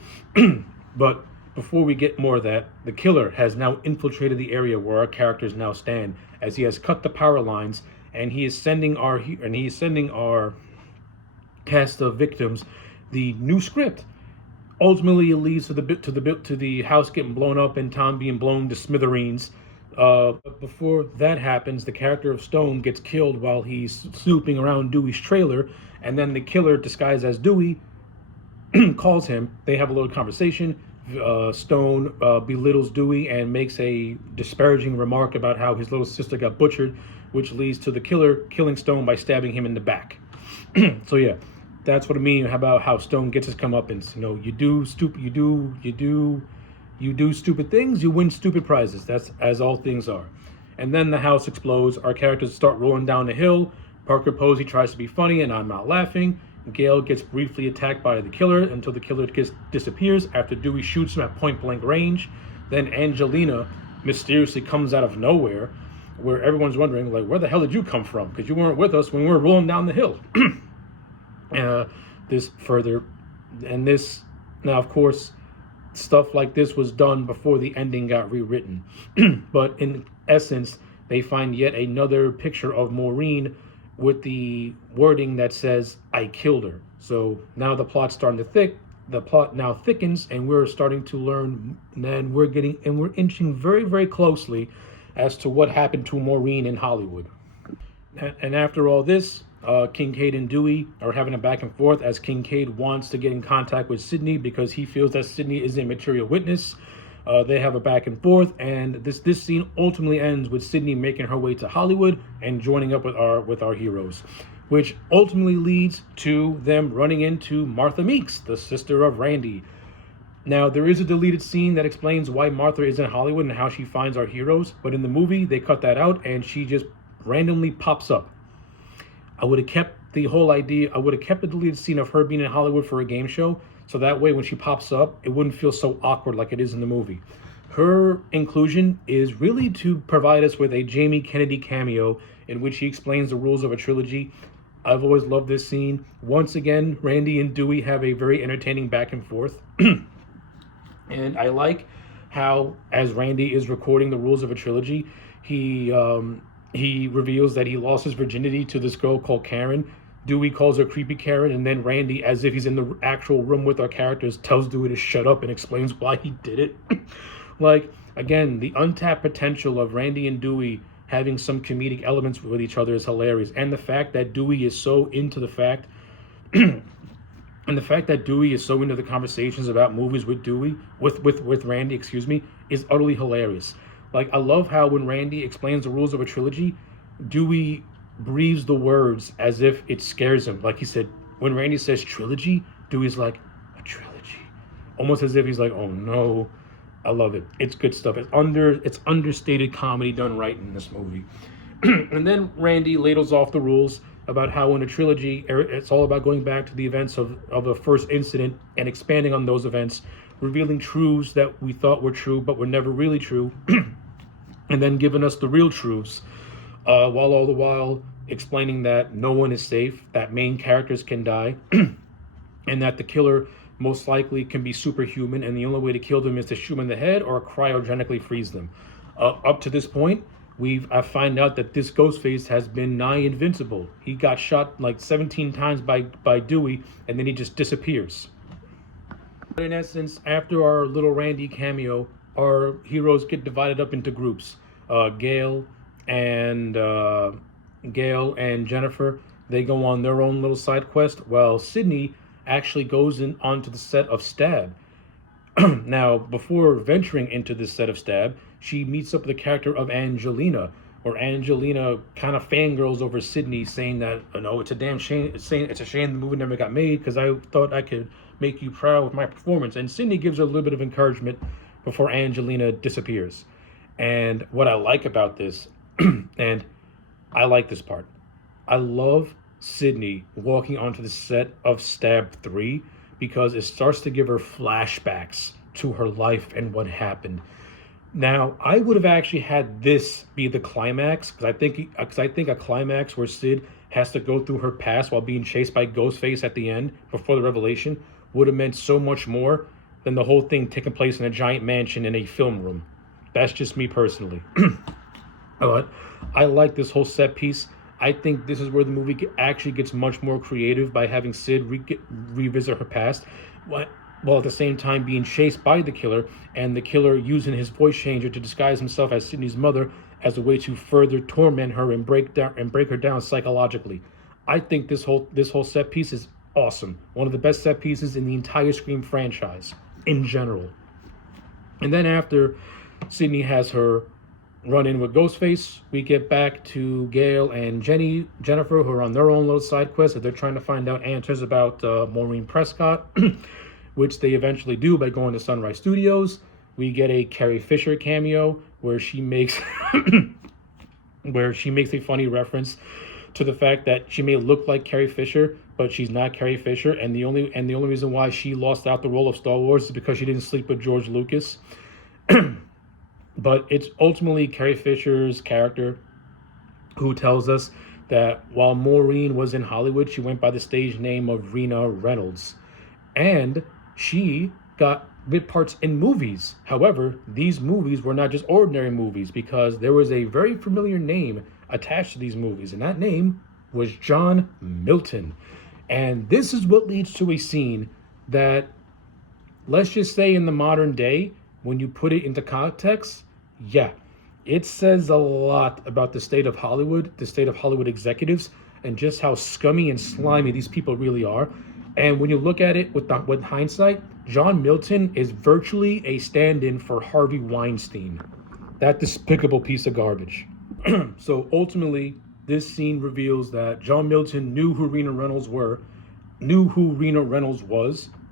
But before we get more of that, the killer has now infiltrated the area where our characters now stand, as he has cut the power lines, and he is sending our cast of victims the new script. Ultimately, it leads to the house getting blown up and Tom being blown to smithereens. But before that happens, the character of Stone gets killed while he's snooping around Dewey's trailer, and then the killer, disguised as Dewey, calls him. They have a little conversation. Stone belittles Dewey and makes a disparaging remark about how his little sister got butchered, which leads to the killer killing Stone by stabbing him in the back. So yeah, that's what I mean about how Stone gets his comeuppance. You know, you do stupid things, you win stupid prizes. That's as all things are. And then the house explodes. Our characters start rolling down the hill. Parker Posey tries to be funny, and I'm not laughing. Gale gets briefly attacked by the killer until the killer disappears after Dewey shoots him at point-blank range. Then Angelina mysteriously comes out of nowhere, where everyone's wondering, like, where the hell did you come from? Because you weren't with us when we were rolling down the hill. Now, of course, stuff like this was done before the ending got rewritten. But in essence, they find yet another picture of Maureen with the wording that says, I killed her. So now the plot's starting to the plot now thickens, and we're starting to learn, and we're inching very, very closely as to what happened to Maureen in Hollywood. And after all this, Kincaid and Dewey are having a back and forth as Kincaid wants to get in contact with Sidney because he feels that Sidney is a material witness. They have a back and forth, and this scene ultimately ends with Sidney making her way to Hollywood and joining up with our heroes, which ultimately leads to them running into Martha Meeks, the sister of Randy. Now, there is a deleted scene that explains why Martha is in Hollywood and how she finds our heroes, but in the movie, they cut that out, and she just randomly pops up. I would have kept the deleted scene of her being in Hollywood for a game show, so that way when she pops up, it wouldn't feel so awkward like it is in the movie. Her inclusion is really to provide us with a Jamie Kennedy cameo in which he explains the rules of a trilogy. I've always loved this scene. Once again, Randy and Dewey have a very entertaining back and forth. And I like how, as Randy is recording the rules of a trilogy, he reveals that he lost his virginity to this girl called Karen. Dewey calls her creepy Karen, and then Randy, as if he's in the actual room with our characters, tells Dewey to shut up and explains why he did it. Like, again, the untapped potential of Randy and Dewey having some comedic elements with each other is hilarious. And the fact that Dewey is so into the conversations about movies with Randy, is utterly hilarious. Like, I love how when Randy explains the rules of a trilogy, Dewey breathes the words as if it scares him. Like he said, when Randy says trilogy, Dewey's like, a trilogy. Almost as if he's like, oh no. I love it. It's good stuff. It's understated comedy done right in this movie. And then Randy ladles off the rules about how in a trilogy, it's all about going back to the events of a first incident and expanding on those events, revealing truths that we thought were true but were never really true, and then giving us the real truths, while all the while explaining that no one is safe, that main characters can die, and that the killer most likely can be superhuman, and the only way to kill them is to shoot them in the head or cryogenically freeze them. Up to this point, I find out that this Ghostface has been nigh invincible. He got shot like 17 times by Dewey, and then he just disappears. But in essence, after our little Randy cameo, our heroes get divided up into groups. Gale and Jennifer, they go on their own little side quest, while Sidney actually goes onto the set of Stab. Now, before venturing into this set of Stab, she meets up with the character of Angelina, where Angelina kind of fangirls over Sidney, saying that, no, it's a damn shame. It's a shame the movie never got made because I thought I could make you proud with my performance. And Sidney gives her a little bit of encouragement before Angelina disappears. And what I like about this, and I like this part, I love Sidney walking onto the set of Stab 3 because it starts to give her flashbacks to her life and what happened. Now, I would have actually had this be the climax, because I think a climax where Sid has to go through her past while being chased by Ghostface at the end before the revelation would have meant so much more than the whole thing taking place in a giant mansion in a film room. That's just me personally. But I like this whole set piece. I think this is where the movie actually gets much more creative by having Sid revisit her past, while at the same time being chased by the killer, and the killer using his voice changer to disguise himself as Sidney's mother as a way to further torment her and break her down psychologically. I think this whole set piece is awesome. One of the best set pieces in the entire Scream franchise in general. And then after Sydney has her run in with Ghostface, we get back to Gail and Jennifer, who are on their own little side quest that they're trying to find out answers about Maureen Prescott, which they eventually do by going to Sunrise Studios. We get a Carrie Fisher cameo where she makes a funny reference to the fact that she may look like Carrie Fisher, but she's not Carrie Fisher, and the only reason why she lost out the role of Star Wars is because she didn't sleep with George Lucas. But it's ultimately Carrie Fisher's character who tells us that while Maureen was in Hollywood, she went by the stage name of Rena Reynolds, and she got bit parts in movies. However, these movies were not just ordinary movies, because there was a very familiar name attached to these movies, and that name was John Milton. And this is what leads to a scene that, let's just say in the modern day, when you put it into context, yeah, it says a lot about the state of Hollywood, the state of Hollywood executives, and just how scummy and slimy these people really are. And when you look at it with hindsight, John Milton is virtually a stand-in for Harvey Weinstein, that despicable piece of garbage. So ultimately, this scene reveals that John Milton knew who Rena Reynolds was,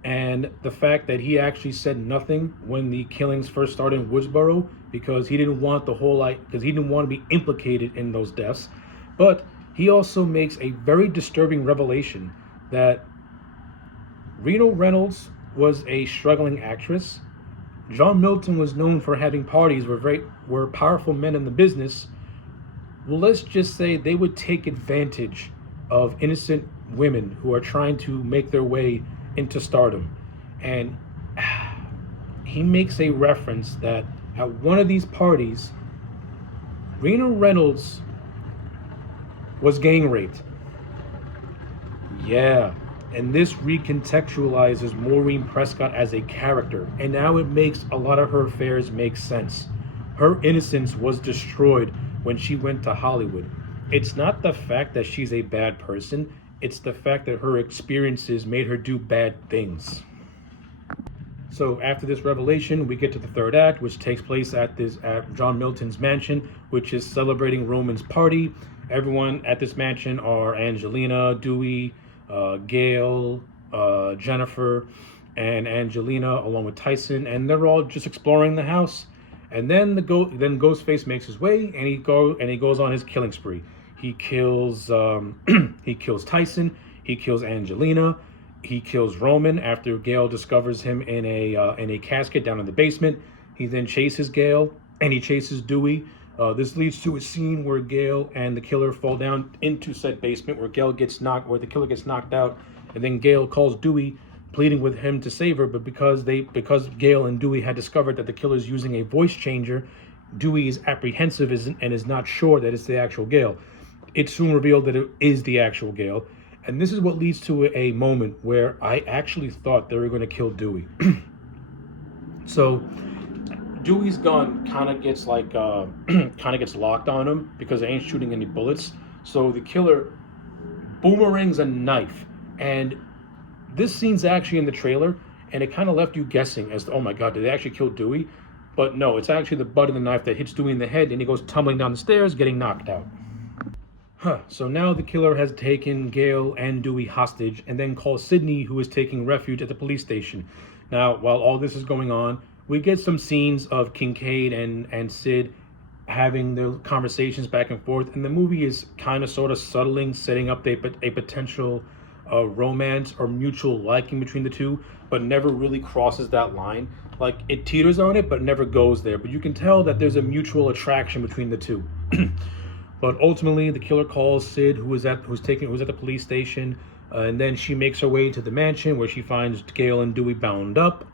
and the fact that he actually said nothing when the killings first started in Woodsboro, because he didn't want to be implicated in those deaths. But he also makes a very disturbing revelation that Rena Reynolds was a struggling actress. John Milton was known for having parties where powerful men in the business, well, let's just say they would take advantage of innocent women who are trying to make their way into stardom. And he makes a reference that at one of these parties, Rena Reynolds was gang raped. Yeah, and this recontextualizes Maureen Prescott as a character, and now it makes a lot of her affairs make sense. Her innocence was destroyed when she went to Hollywood. It's not the fact that she's a bad person, it's the fact that her experiences made her do bad things. So after this revelation, we get to the third act, which takes place at John Milton's mansion, which is celebrating Roman's party. Everyone at this mansion are Angelina, Dewey, Gail, Jennifer, and Angelina, along with Tyson, and they're all just exploring the house. And then Ghostface makes his way, and he goes on his killing spree. He kills Tyson. He kills Angelina. He kills Roman after Gail discovers him in a casket down in the basement. He then chases Gail, and he chases Dewey. This leads to a scene where Gail and the killer fall down into said basement, where the killer gets knocked out, and then Gail calls Dewey, pleading with him to save her. But because Gail and Dewey had discovered that the killer is using a voice changer, Dewey is apprehensive and is not sure that it's the actual Gail. It's soon revealed that it is the actual Gail. And this is what leads to a moment where I actually thought they were going to kill Dewey. So Dewey's gun kind of gets locked on him because they ain't shooting any bullets. So the killer boomerangs a knife, and this scene's actually in the trailer, and it kind of left you guessing as to, oh my god, did they actually kill Dewey? But no, it's actually the butt of the knife that hits Dewey in the head, and he goes tumbling down the stairs, getting knocked out. So now the killer has taken Gail and Dewey hostage, and then calls Sydney, who is taking refuge at the police station. Now, while all this is going on, we get some scenes of Kincaid and Sid having their conversations back and forth, and the movie is kind of sort of setting up a potential romance or mutual liking between the two, but never really crosses that line. Like, it teeters on it, but never goes there. But you can tell that there's a mutual attraction between the two. But ultimately, the killer calls Sid, who was at the police station, and then she makes her way to the mansion where she finds Gail and Dewey bound up.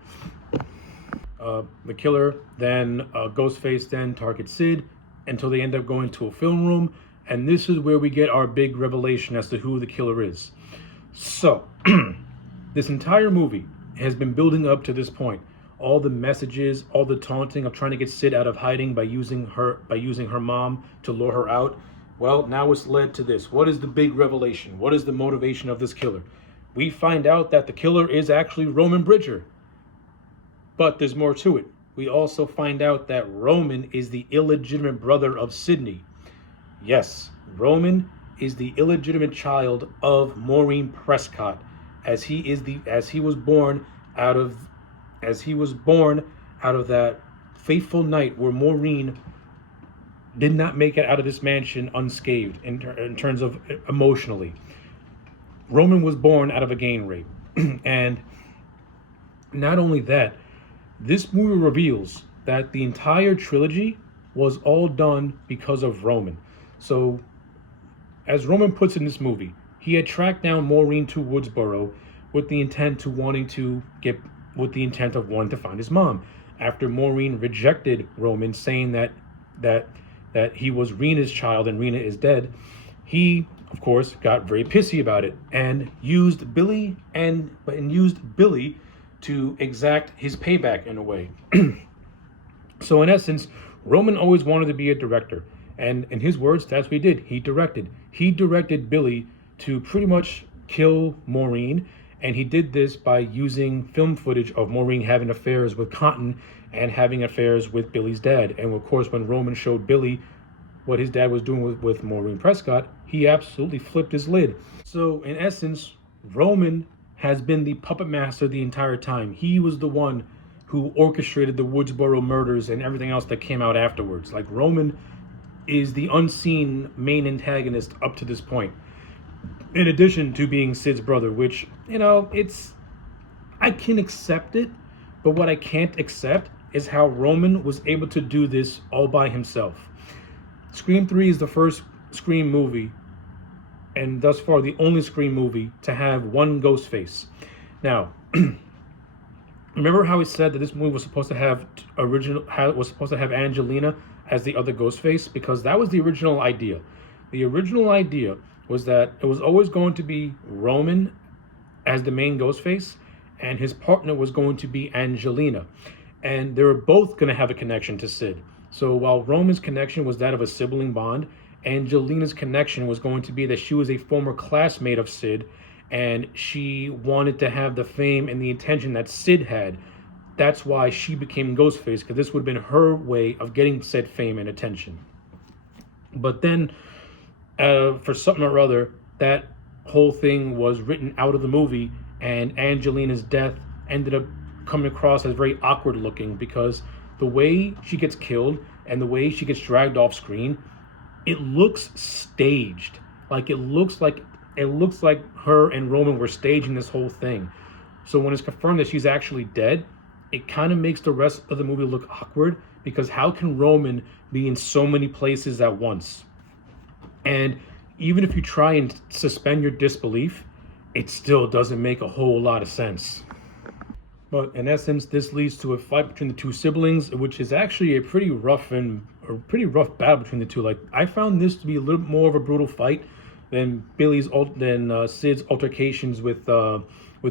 The killer then Ghostface then targets Sid until they end up going to a film room, and this is where we get our big revelation as to who the killer is. So, this entire movie has been building up to this point. All the messages, all the taunting of trying to get Sid out of hiding by using her mom to lure her out. Well, now it's led to this. What is the big revelation? What is the motivation of this killer? We find out that the killer is actually Roman Bridger. But there's more to it. we also find out that Roman is the illegitimate brother of Sydney. Yes, Roman is the illegitimate child of Maureen Prescott, as he was born out of that fateful night where Maureen did not make it out of this mansion unscathed in terms of emotionally. Roman was born out of a gang rape. And not only that, this movie reveals that the entire trilogy was all done because of Roman. So, as Roman puts in this movie, he had tracked down Maureen to Woodsboro with the intent of wanting to find his mom. After Maureen rejected Roman, saying that he was Rena's child and Rena is dead, he of course got very pissy about it and used Billy to exact his payback in a way. So in essence, Roman always wanted to be a director, and in his words, that's what he did. He directed Billy to pretty much kill Maureen, and he did this by using film footage of Maureen having affairs with Cotton and having affairs with Billy's dad. And of course, when Roman showed Billy what his dad was doing with Maureen Prescott, he absolutely flipped his lid. So in essence, Roman has been the puppet master the entire time. He was the one who orchestrated the Woodsboro murders and everything else that came out afterwards. Like, Roman is the unseen main antagonist up to this point. In addition to being Sid's brother, which, I can accept it, but what I can't accept is how Roman was able to do this all by himself. Scream 3 is the first Scream movie, and thus far the only Scream movie to have one Ghostface. Now, remember how he said that this movie was supposed to have Angelina as the other Ghostface? Because that was the original idea. The original idea was that it was always going to be Roman as the main Ghostface, and his partner was going to be Angelina. And they were both going to have a connection to Sid. So while Roman's connection was that of a sibling bond, Angelina's connection was going to be that she was a former classmate of Sid, and she wanted to have the fame and the attention that Sid had. That's why she became Ghostface, because this would have been her way of getting said fame and attention. But then, for something or other, that whole thing was written out of the movie, and Angelina's death ended up coming across as very awkward looking, because the way she gets killed and the way she gets dragged off screen, it looks staged. Like, it looks like her and Roman were staging this whole thing. So when it's confirmed that she's actually dead, it kind of makes the rest of the movie look awkward, because how can Roman be in so many places at once? And even if you try and suspend your disbelief, it still doesn't make a whole lot of sense. But in essence, this leads to a fight between the two siblings, which is actually a pretty rough battle between the two. Like, I found this to be a little more of a brutal fight than Sid's altercations with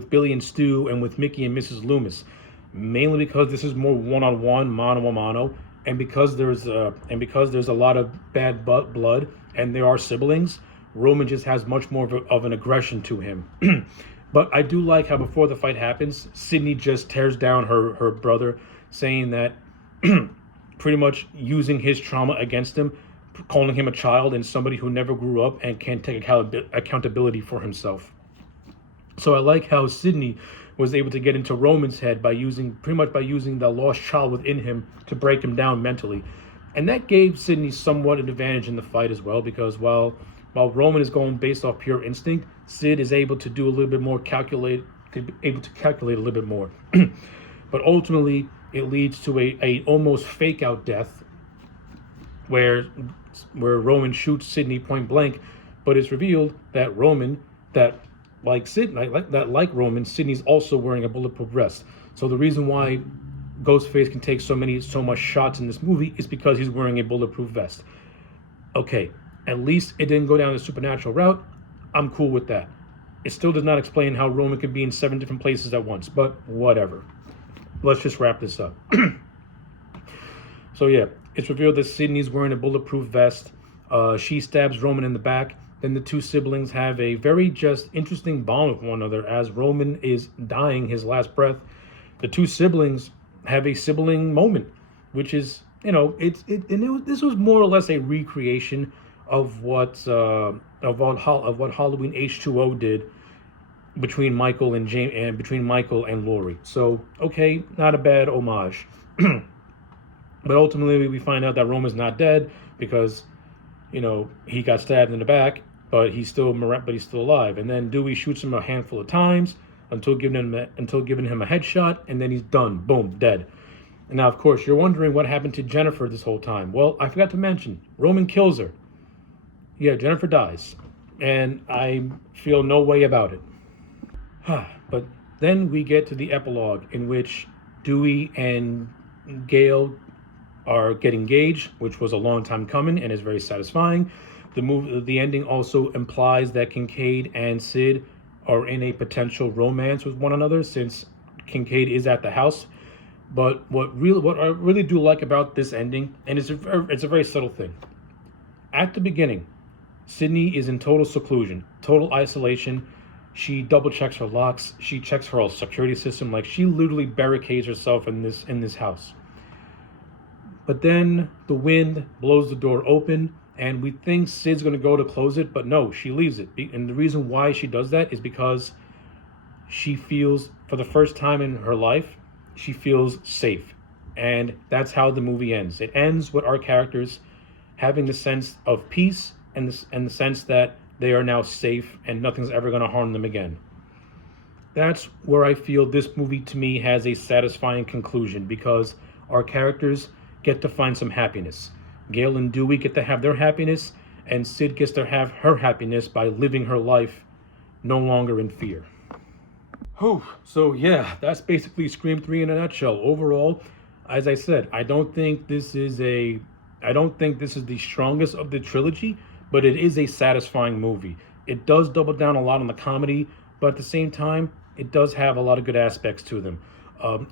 Billy and Stu and with Mickey and Mrs. Loomis, mainly because this is more one-on-one, mano-a-mano, and because there's a lot of bad blood and there are siblings. Roman just has much more of an aggression to him. But I do like how before the fight happens, Sydney just tears down her brother, saying that pretty much using his trauma against him, calling him a child and somebody who never grew up and can't take accountability for himself. So I like how Sydney was able to get into Roman's head by using the lost child within him to break him down mentally. And that gave Sydney somewhat an advantage in the fight as well, because while Roman is going based off pure instinct, Sid is able to do a little bit more calculate a little bit more. But ultimately, it leads to a almost fake out death, where Roman shoots Sydney point blank, but it's revealed that Roman, like Roman, Sydney's also wearing a bulletproof vest. So the reason why Ghostface can take so much shots in this movie is because he's wearing a bulletproof vest. Okay, at least it didn't go down the supernatural route. I'm cool with that. It still does not explain how Roman could be in 7 different places at once, but whatever. Let's just wrap this up. So yeah, it's revealed that Sydney's wearing a bulletproof vest. She stabs Roman in the back. Then the two siblings have a very just interesting bond with one another as Roman is dying his last breath. The two siblings have a sibling moment, which is, this was more or less a recreation of what Halloween H2O did between Michael and James, and between Michael and Laurie. So okay, not a bad homage. But ultimately, we find out that Roman's not dead because, he got stabbed in the back, but he's still alive. And then Dewey shoots him a handful of times until giving him a headshot, and then he's done. Boom, dead. And now, of course, you're wondering what happened to Jennifer this whole time. Well, I forgot to mention, Roman kills her. Yeah, Jennifer dies, and I feel no way about it. But then we get to the epilogue, in which Dewey and Gale get engaged, which was a long time coming and is very satisfying. The ending also implies that Kincaid and Sid are in a potential romance with one another, since Kincaid is at the house. But what I really do like about this ending, and it's a very subtle thing. At the beginning, Sydney is in total seclusion, total isolation. She double checks her locks. She checks her security system. Like, she literally barricades herself in this house. But then the wind blows the door open, and we think Sid's going to go to close it, but no, she leaves it. And the reason why she does that is because she feels, for the first time in her life, she feels safe. And that's how the movie ends. It ends with our characters having the sense of peace and the sense that they are now safe and nothing's ever going to harm them again. That's where I feel this movie, to me, has a satisfying conclusion, because our characters get to find some happiness. Gale and Dewey get to have their happiness, and Sid gets to have her happiness by living her life no longer in fear. So yeah, that's basically Scream 3 in a nutshell. Overall, as I said, I don't think this is the strongest of the trilogy, but it is a satisfying movie. It does double down a lot on the comedy, but at the same time, it does have a lot of good aspects to them.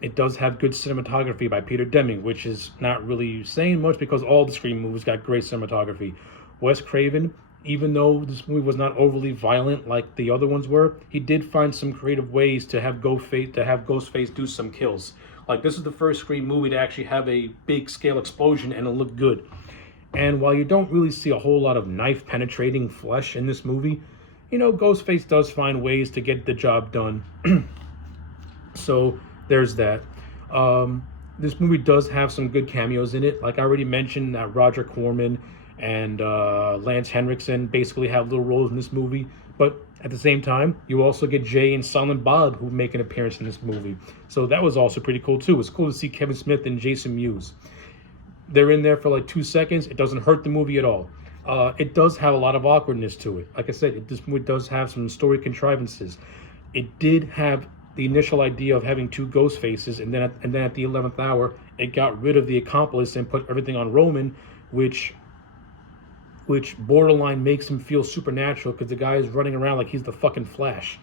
It does have good cinematography by Peter Deming, which is not really saying much because all the Scream movies got great cinematography. Wes Craven, even though this movie was not overly violent like the other ones were, he did find some creative ways to have Ghostface do some kills. Like, this is the first Scream movie to actually have a big scale explosion and it looked good. And while you don't really see a whole lot of knife penetrating flesh in this movie, Ghostface does find ways to get the job done. So there's that. This movie does have some good cameos in it. Like I already mentioned, that Roger Corman and Lance Henriksen basically have little roles in this movie. But at the same time, you also get Jay and Silent Bob, who make an appearance in this movie. So that was also pretty cool too. It's cool to see Kevin Smith and Jason Mewes. They're in there for like 2 seconds. It doesn't hurt the movie at all. It does have a lot of awkwardness to it. Like I said, this movie does have some story contrivances. It did have the initial idea of having 2 ghost faces, and then at the 11th hour, it got rid of the accomplice and put everything on Roman, which borderline makes him feel supernatural because the guy is running around like he's the fucking Flash.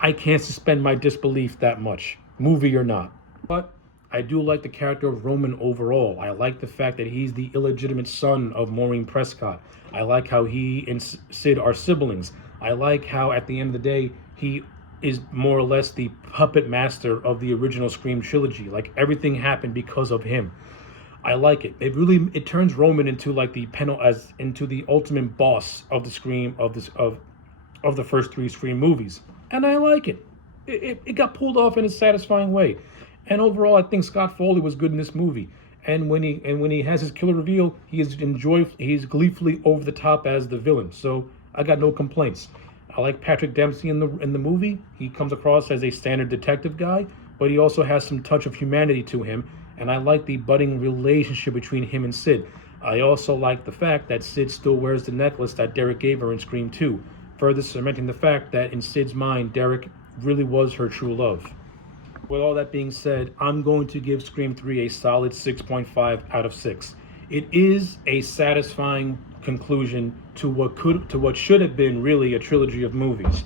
I can't suspend my disbelief that much, movie or not. But I do like the character of Roman overall. I like the fact that he's the illegitimate son of Maureen Prescott. I like how he and Sid are siblings. I like how at the end of the day, he is more or less the puppet master of the original Scream trilogy. Like, everything happened because of him. I like it. It turns Roman into like into the ultimate boss of the Scream of the first 3 Scream movies, and I like it. It got pulled off in a satisfying way, and overall, I think Scott Foley was good in this movie. And when he has his killer reveal, he's gleefully over the top as the villain. So I got no complaints. I like Patrick Dempsey in the movie. He comes across as a standard detective guy, but he also has some touch of humanity to him. And I like the budding relationship between him and Sid. I also like the fact that Sid still wears the necklace that Derek gave her in Scream 2, further cementing the fact that in Sid's mind, Derek really was her true love. With all that being said, I'm going to give Scream 3 a solid 6.5 out of 6. It is a satisfying conclusion to what should have been really a trilogy of movies.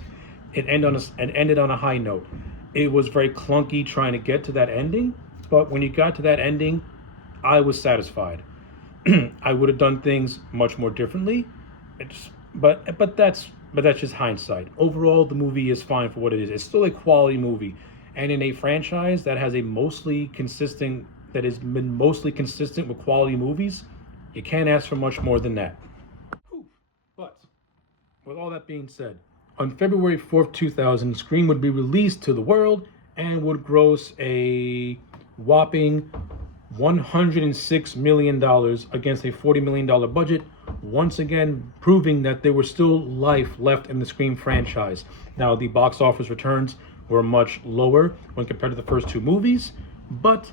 It ended on a high note. It was very clunky trying to get to that ending, but when you got to that ending, I was satisfied. I would have done things much more differently, but that's just hindsight. Overall, the movie is fine for what it is. It's still a quality movie, and in a franchise that has a mostly consistent that has been mostly consistent with quality movies, you can't ask for much more than that. But with all that being said, on February 4th, 2000, Scream would be released to the world and would gross a whopping $106 million against a $40 million budget, once again proving that there was still life left in the Scream franchise. Now, the box office returns were much lower when compared to the first two movies, but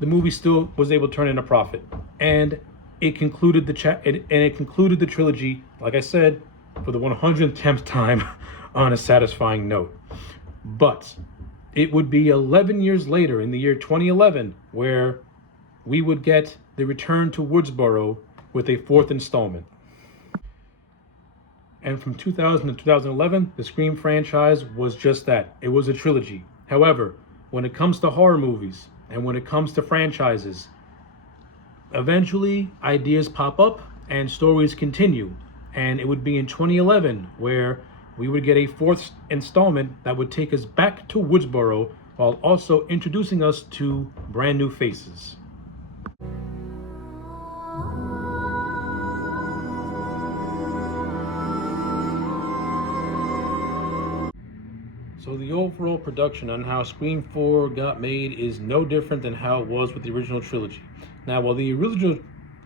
the movie still was able to turn in a profit. And it concluded it concluded the trilogy, like I said, for the 110th time on a satisfying note. But it would be 11 years later, in the year 2011, where we would get the return to Woodsboro with a fourth installment. And from 2000 to 2011, the Scream franchise was just that. It was a trilogy. However, when it comes to horror movies and when it comes to franchises, eventually ideas pop up and stories continue. And it would be in 2011 where we would get a fourth installment that would take us back to Woodsboro while also introducing us to brand new faces. So the overall production on how Scream 4 got made is no different than how it was with the original trilogy. Now, while the original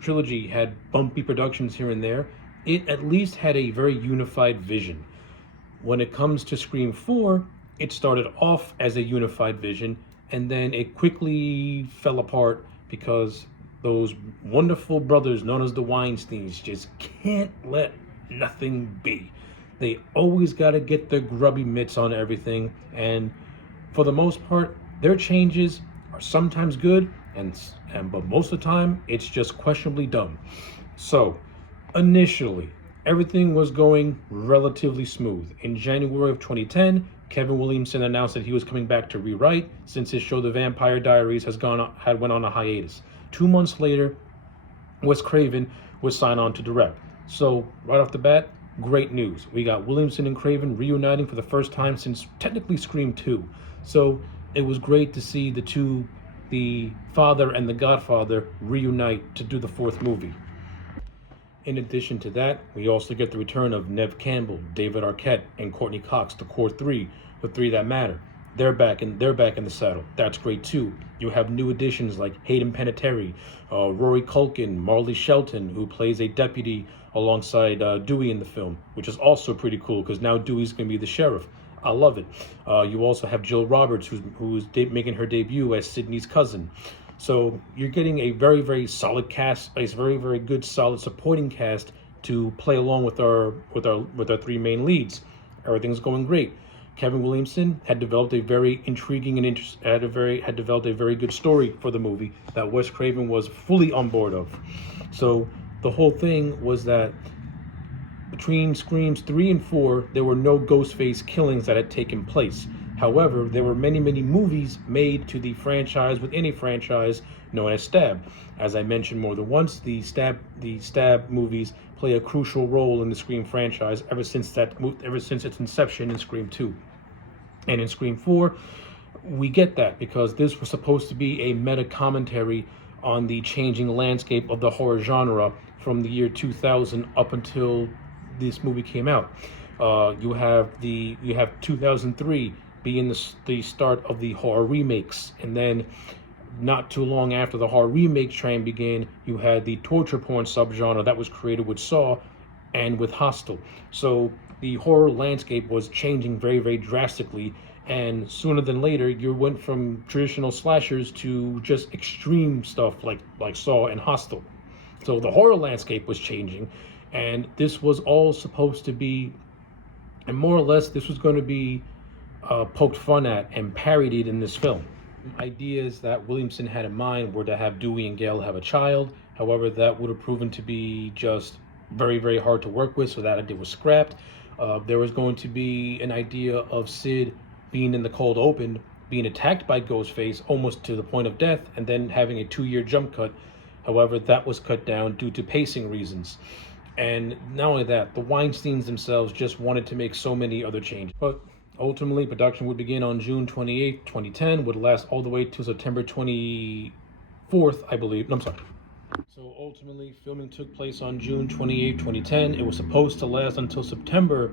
trilogy had bumpy productions here and there, it at least had a very unified vision. When it comes to Scream 4, it started off as a unified vision, and then it quickly fell apart because those wonderful brothers known as the Weinsteins just can't let nothing be. They always got to get their grubby mitts on everything, and for the most part, their changes are sometimes good, but most of the time, it's just questionably dumb. So, initially, everything was going relatively smooth. In January of 2010, Kevin Williamson announced that he was coming back to rewrite since his show The Vampire Diaries had went on a hiatus. 2 months later, Wes Craven was signed on to direct. So, right off the bat, great news. We got Williamson and Craven reuniting for the first time since technically Scream 2. So it was great to see the father and the Godfather reunite to do the fourth movie. In addition to that, we also get the return of Neve Campbell, David Arquette, and Courtney Cox, the core three, the three that matter. They're back in the saddle. That's great too. You have new additions like Hayden Panettiere, Rory Culkin, Marley Shelton, who plays a deputy alongside Dewey in the film, which is also pretty cool because now Dewey's going to be the sheriff. I love it. You also have Jill Roberts, who's making her debut as Sydney's cousin. So you're getting a very, very solid cast, a very, very good, solid supporting cast to play along with our three main leads. Everything's going great. Kevin Williamson had developed a very intriguing and had developed a very good story for the movie that Wes Craven was fully on board of. So the whole thing was that between Screams 3 and 4, there were no Ghostface killings that had taken place. However, there were many, many movies made to the franchise within a franchise known as Stab. As I mentioned more than once, the Stab movies play a crucial role in the Scream franchise ever since its inception in Scream 2. And in Scream 4, we get that because this was supposed to be a meta commentary on the changing landscape of the horror genre from the year 2000 up until this movie came out. You have 2003 being the start of the horror remakes, and then not too long after the horror remake trend began, you had the torture porn subgenre that was created with Saw and with Hostel. So the horror landscape was changing very, very drastically, and sooner than later you went from traditional slashers to just extreme stuff like Saw and Hostel. So the horror landscape was changing, and this was all supposed to be, and more or less this was going to be poked fun at and parodied in this film. Ideas that Williamson had in mind were to have Dewey and Gale have a child. However, that would have proven to be just very, very hard to work with, so that idea was scrapped. There was going to be an idea of Sid being in the cold open, being attacked by Ghostface almost to the point of death, and then having a 2-year jump cut. However, that was cut down due to pacing reasons. And not only that, the Weinsteins themselves just wanted to make so many other changes. But Ultimately, production would begin on June 28th, 2010, would last all the way to September 24th, I believe. No, I'm sorry. So ultimately, filming took place on June 28th, 2010. It was supposed to last until September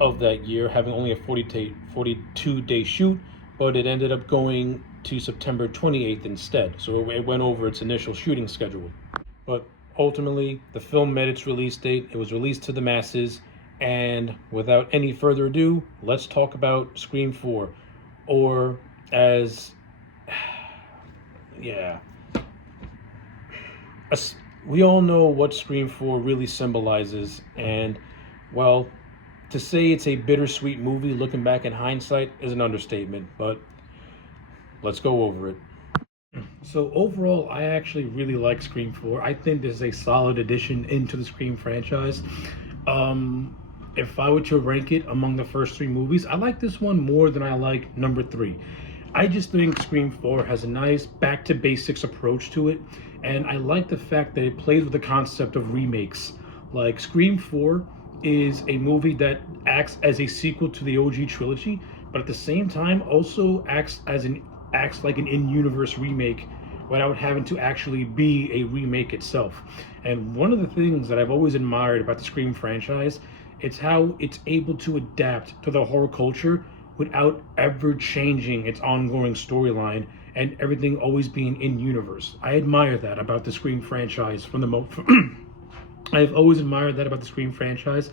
of that year, having only a 42-day shoot, but it ended up going to September 28th instead. So it went over its initial shooting schedule. But ultimately, the film met its release date. It was released to the masses. And without any further ado, let's talk about Scream 4. Or as, yeah. We all know what Scream 4 really symbolizes. And, well, to say it's a bittersweet movie looking back in hindsight is an understatement. But let's go over it. So overall, I actually really like Scream 4. I think this is a solid addition into the Scream franchise. If I were to rank it among the first three movies, I like this one more than I like number 3. I just think Scream 4 has a nice back to basics approach to it, and I like the fact that it plays with the concept of remakes. Like Scream 4 is a movie that acts as a sequel to the OG trilogy, but at the same time also acts like an in-universe remake without having to actually be a remake itself. And one of the things that I've always admired about the Scream franchise, it's how it's able to adapt to the horror culture without ever changing its ongoing storyline and everything always being in universe. I admire that about the Scream franchise from the I've always admired that about the Scream franchise,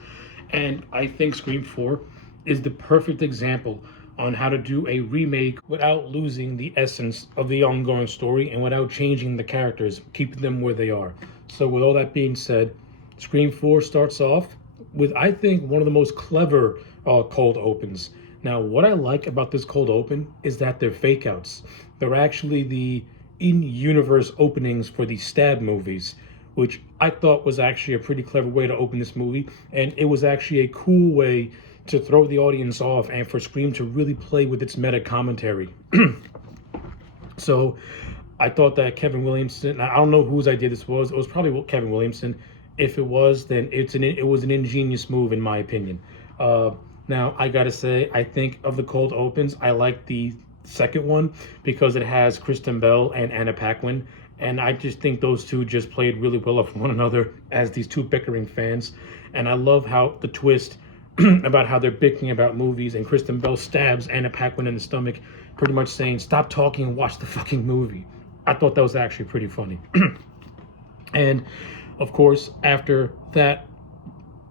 and I think Scream 4 is the perfect example on how to do a remake without losing the essence of the ongoing story and without changing the characters, keeping them where they are. So with all that being said, Scream 4 starts off with, I think, one of the most clever cold opens. Now, what I like about this cold open is that they're fake outs. They're actually the in-universe openings for the Stab movies, which I thought was actually a pretty clever way to open this movie, and it was actually a cool way to throw the audience off and for Scream to really play with its meta commentary. So I thought that Kevin Williamson, I don't know whose idea this was. It was probably Kevin Williamson. If it was, then it was an ingenious move in my opinion. Now I gotta say, I think of the cold opens, I like the second one because it has Kristen Bell and Anna Paquin, and I just think those two just played really well off one another as these two bickering fans. And I love how the twist about how they're bickering about movies, and Kristen Bell stabs Anna Paquin in the stomach, pretty much saying, "Stop talking and watch the fucking movie." I thought that was actually pretty funny. And of course, after that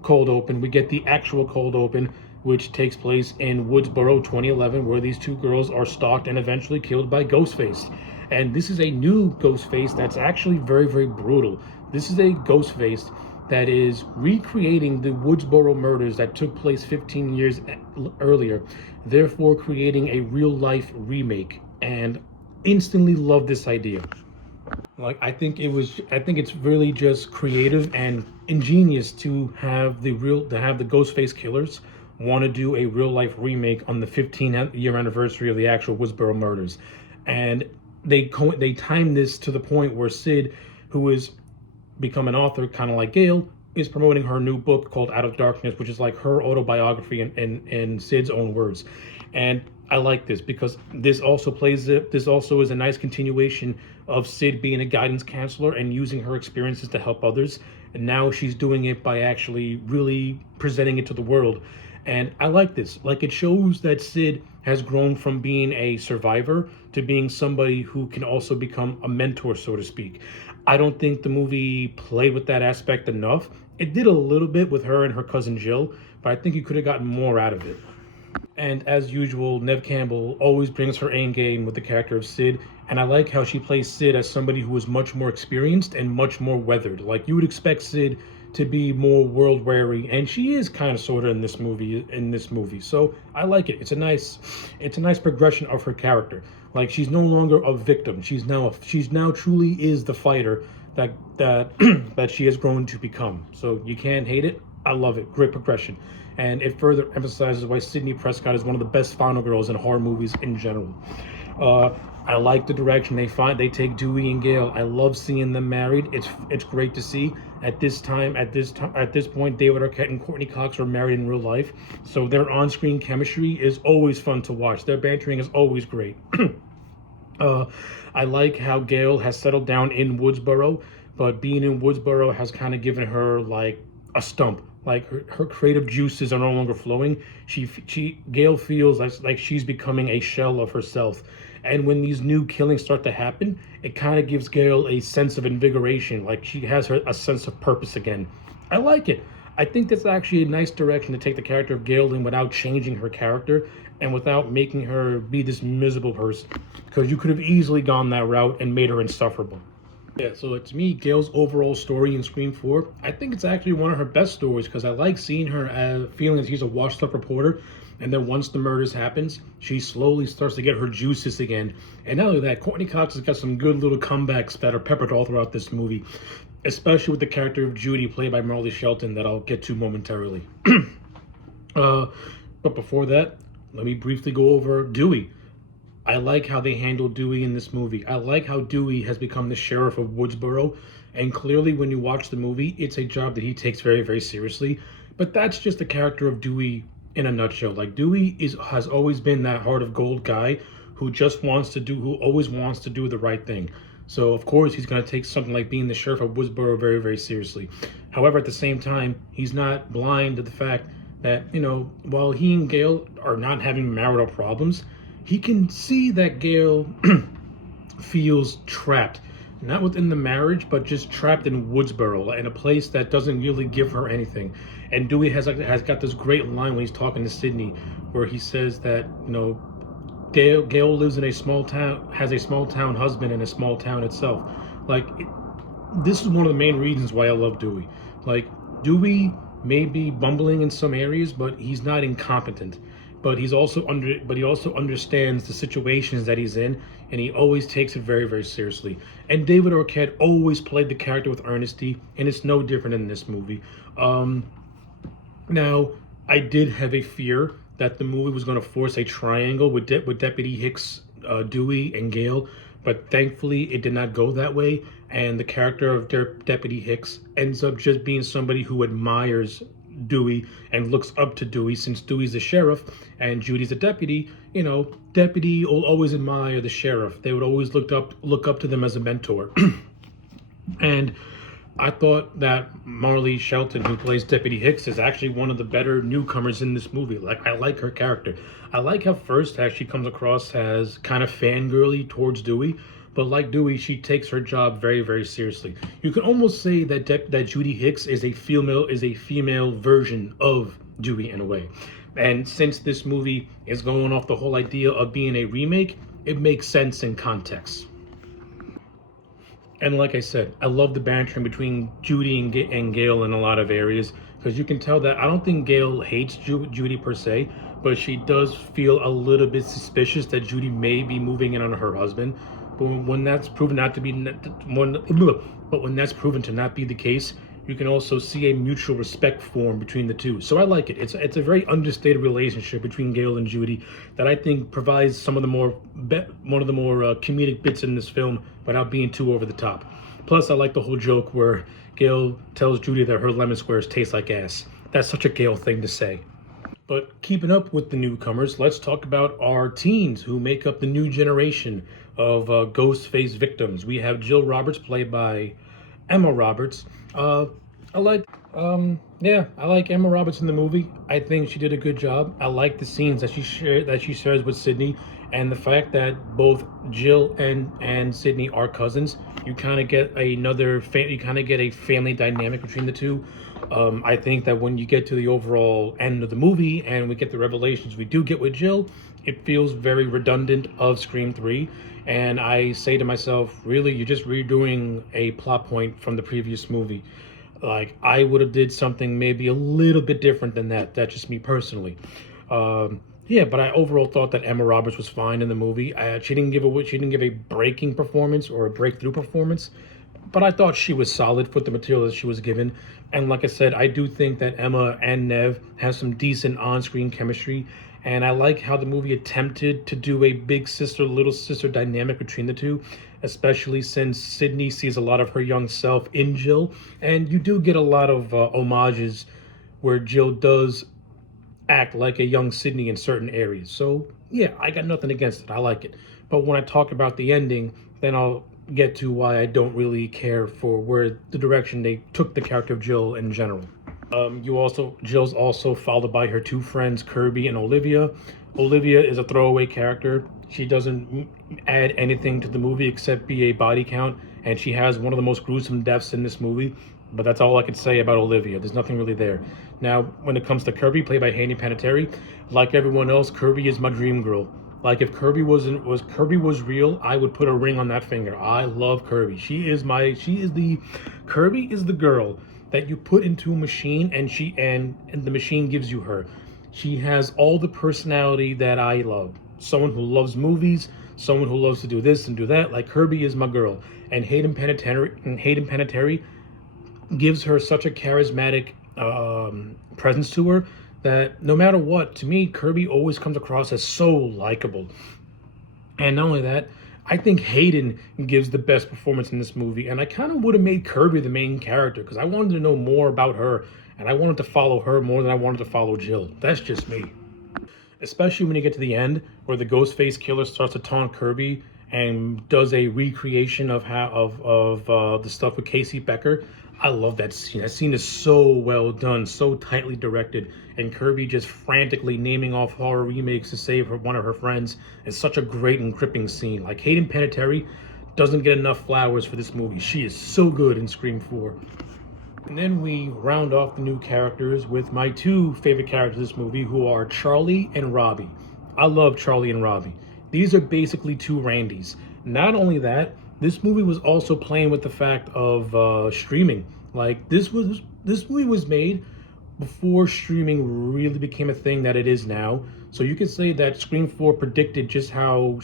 cold open, we get the actual cold open, which takes place in Woodsboro 2011, where these two girls are stalked and eventually killed by Ghostface. And this is a new Ghostface that's actually very, very brutal. This is a Ghostface that is recreating the Woodsboro murders that took place 15 years earlier, therefore creating a real-life remake. And instantly love this idea. Like, I think it's really just creative and ingenious to have the Ghostface killers want to do a real life remake on the 15th-year anniversary of the actual Woodsboro murders. And they timed this to the point where Sid, who is become an author kind of like Gail, is promoting her new book called Out of Darkness, which is like her autobiography in Sid's own words. And I like this because this also is a nice continuation of Sid being a guidance counselor and using her experiences to help others. And now she's doing it by actually really presenting it to the world. And I like this. Like, it shows that Sid has grown from being a survivor to being somebody who can also become a mentor, so to speak. I don't think the movie played with that aspect enough. It did a little bit with her and her cousin Jill, but I think you could have gotten more out of it. And as usual, Neve Campbell always brings her A game with the character of Sid, and I like how she plays Sid as somebody who is much more experienced and much more weathered. Like, you would expect Sid to be more world weary, and she is kind of sort of in this movie. So I like it. It's a nice progression of her character. Like, she's no longer a victim. She's now truly is the fighter that that she has grown to become. So you can't hate it. I love it. Great progression. And it further emphasizes why Sidney Prescott is one of the best final girls in horror movies in general. I like the direction they take Dewey and Gale. I love seeing them married. It's great to see. At this point, David Arquette and Courtney Cox were married in real life, so their on-screen chemistry is always fun to watch. Their bantering is always great. I like how Gale has settled down in Woodsboro, but being in Woodsboro has kind of given her like a stump. Like her creative juices are no longer flowing. Gale feels like she's becoming a shell of herself. And when these new killings start to happen, it kind of gives Gale a sense of invigoration. Like she has a sense of purpose again. I like it. I think that's actually a nice direction to take the character of Gale in without changing her character and without making her be this miserable person. Because you could have easily gone that route and made her insufferable. Yeah, so to me, Gale's overall story in Scream 4, I think it's actually one of her best stories because I like seeing her as feeling that she's a washed up reporter. And then once the murders happens, she slowly starts to get her juices again. And not only that, Courtney Cox has got some good little comebacks that are peppered all throughout this movie, especially with the character of Judy, played by Marley Shelton, that I'll get to momentarily. But before that, let me briefly go over Dewey. I like how they handle Dewey in this movie. I like how Dewey has become the sheriff of Woodsboro, and clearly when you watch the movie, it's a job that he takes very, very seriously. But that's just the character of Dewey in a nutshell. Like Dewey has always been that heart of gold guy who always wants to do the right thing. So of course he's going to take something like being the sheriff of Woodsboro very, very seriously. However, at the same time, he's not blind to the fact that, while he and Gale are not having marital problems, he can see that Gale feels trapped, not within the marriage, but just trapped in Woodsboro, in a place that doesn't really give her anything. And Dewey has got this great line when he's talking to Sydney, where he says that Gale lives in a small town, has a small town husband in a small town itself. This is one of the main reasons why I love Dewey. Like Dewey may be bumbling in some areas, but he's not incompetent. But he also understands the situations that he's in, and he always takes it very, very seriously. And David Arquette always played the character with earnesty, and it's no different in this movie. Now, I did have a fear that the movie was going to force a triangle with Deputy Hicks, Dewey, and Gale, but thankfully it did not go that way. And the character of Deputy Hicks ends up just being somebody who admires Dewey and looks up to Dewey, since Dewey's the sheriff and Judy's a deputy. Deputy will always admire the sheriff. They would always look up to them as a mentor. And I thought that Marley Shelton, who plays Deputy Hicks, is actually one of the better newcomers in this movie. I like her character. I like how she comes across as kind of fangirly towards Dewey, but like Dewey, she takes her job very, very seriously. You can almost say that Judy Hicks is a female version of Dewey in a way. And since this movie is going off the whole idea of being a remake, it makes sense in context. And like I said, I love the bantering between Judy and Gale in a lot of areas, because you can tell that I don't think Gale hates Judy per se, but she does feel a little bit suspicious that Judy may be moving in on her husband. But when that's proven to not be the case, you can also see a mutual respect form between the two. So I like it. It's a very understated relationship between Gale and Judy that I think provides one of the more comedic bits in this film without being too over the top. Plus, I like the whole joke where Gale tells Judy that her lemon squares taste like ass. That's such a Gale thing to say. But keeping up with the newcomers, let's talk about our teens who make up the new generation of Ghostface victims. We have Jill Roberts, played by Emma Roberts. I like Emma Roberts in the movie. I think she did a good job. I like the scenes that she shares with Sydney, and the fact that both Jill and Sydney are cousins. You kind of get a family dynamic between the two. I think that when you get to the overall end of the movie and we get the revelations we do get with Jill, it feels very redundant of Scream 3. And I say to myself, really, you're just redoing a plot point from the previous movie. Like, I would have did something maybe a little bit different than that. That's just me personally. But I overall thought that Emma Roberts was fine in the movie. She didn't give a breaking performance or a breakthrough performance, but I thought she was solid with the material that she was given. And like I said, I do think that Emma and Nev have some decent on-screen chemistry. And I like how the movie attempted to do a big sister, little sister dynamic between the two, especially since Sydney sees a lot of her young self in Jill. And you do get a lot of homages where Jill does act like a young Sydney in certain areas. So, yeah, I got nothing against it. I like it. But when I talk about the ending, then I'll get to why I don't really care for where the direction they took the character of Jill in general. Jill's also followed by her two friends, Kirby and Olivia. Olivia is a throwaway character. She doesn't add anything to the movie except be a body count, and she has one of the most gruesome deaths in this movie. But that's all I could say about Olivia. There's nothing really there. Now, when it comes to Kirby, played by Hayden Panettiere, like everyone else, Kirby is my dream girl. Like if Kirby was real, I would put a ring on that finger. I love Kirby. Kirby is the girl that you put into a machine and the machine gives you her. She has all the personality that I love. Someone who loves movies, someone who loves to do this and do that. Like Kirby is my girl. And Hayden Panettiere gives her such a charismatic presence to her that no matter what, to me, Kirby always comes across as so likable. And not only that, I think Hayden gives the best performance in this movie. And I kind of would have made Kirby the main character because I wanted to know more about her and I wanted to follow her more than I wanted to follow Jill. That's just me. Especially when you get to the end where the Ghostface killer starts to taunt Kirby and does a recreation of the stuff with Casey Becker. I love that scene. That scene is so well done, so tightly directed, and Kirby just frantically naming off horror remakes to save one of her friends is such a great and gripping scene. Like Hayden Panettiere doesn't get enough flowers for this movie. She is so good in Scream 4. And then we round off the new characters with my two favorite characters in this movie, who are Charlie and Robbie. I love Charlie and Robbie. These are basically two Randys. Not only that, this movie was also playing with the fact of streaming. Like this movie was made before streaming really became a thing that it is now. So you could say that Scream 4 predicted just how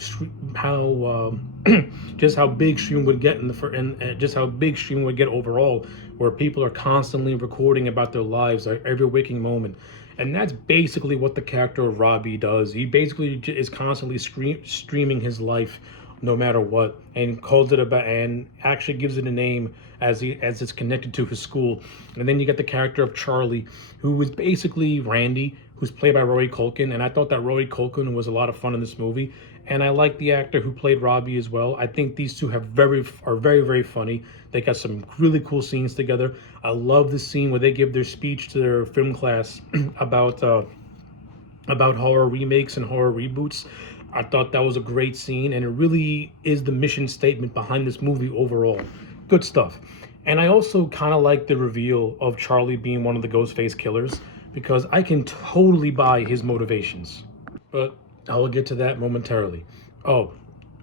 just how big stream would get and just how big stream would get overall, where people are constantly recording about their lives like every waking moment. And that's basically what the character of Robbie does. He basically is constantly streaming his life no matter what, and calls it about and actually gives it a name as it's connected to his school. And then you get the character of Charlie, who was basically Randy, who's played by Rory Culkin, and I thought that Rory Culkin was a lot of fun in this movie. And I like the actor who played Robbie as well. I think these two are very, very funny. They got some really cool scenes together. I love the scene where they give their speech to their film class about horror remakes and horror reboots. I thought that was a great scene, and it really is the mission statement behind this movie overall. Good stuff. And I also kind of like the reveal of Charlie being one of the Ghostface killers, because I can totally buy his motivations. But I will get to that momentarily. Oh,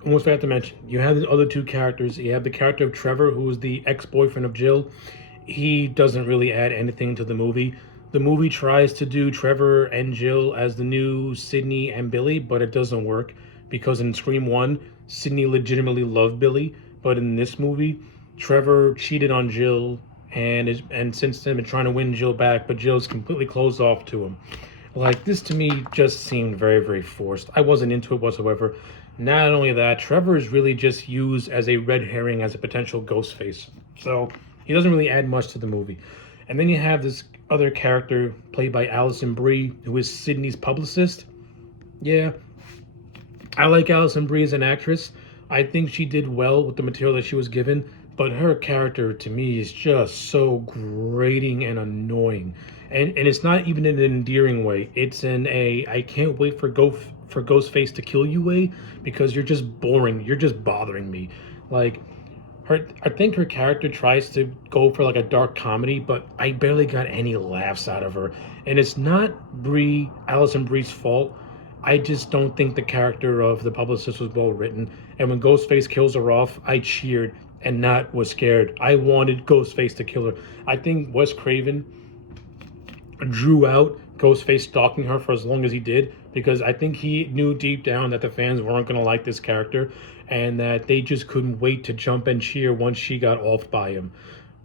almost forgot to mention, you have the other two characters. You have the character of Trevor, who is the ex-boyfriend of Jill. He doesn't really add anything to the movie. The movie tries to do Trevor and Jill as the new Sydney and Billy, but it doesn't work because in Scream 1, Sydney legitimately loved Billy, but in this movie, Trevor cheated on Jill and since then been trying to win Jill back, but Jill's completely closed off to him. Like, this to me just seemed very, very forced. I wasn't into it whatsoever. Not only that, Trevor is really just used as a red herring as a potential ghost face. So he doesn't really add much to the movie. And then you have this other character played by Alison Brie, who is Sydney's publicist. Yeah, I like Alison Brie as an actress. I think she did well with the material that she was given, but her character to me is just so grating and annoying. And it's not even in an endearing way. It's in a I can't wait for Ghostface to kill you way, because you're just boring. You're just bothering me. Like, I think her character tries to go for like a dark comedy, but I barely got any laughs out of her. And it's not Alison Brie's fault. I just don't think the character of the publicist was well written. And when Ghostface kills her off, I cheered and not was scared. I wanted Ghostface to kill her. I think Wes Craven drew out Ghostface stalking her for as long as he did, because I think he knew deep down that the fans weren't going to like this character, and that they just couldn't wait to jump and cheer once she got offed by him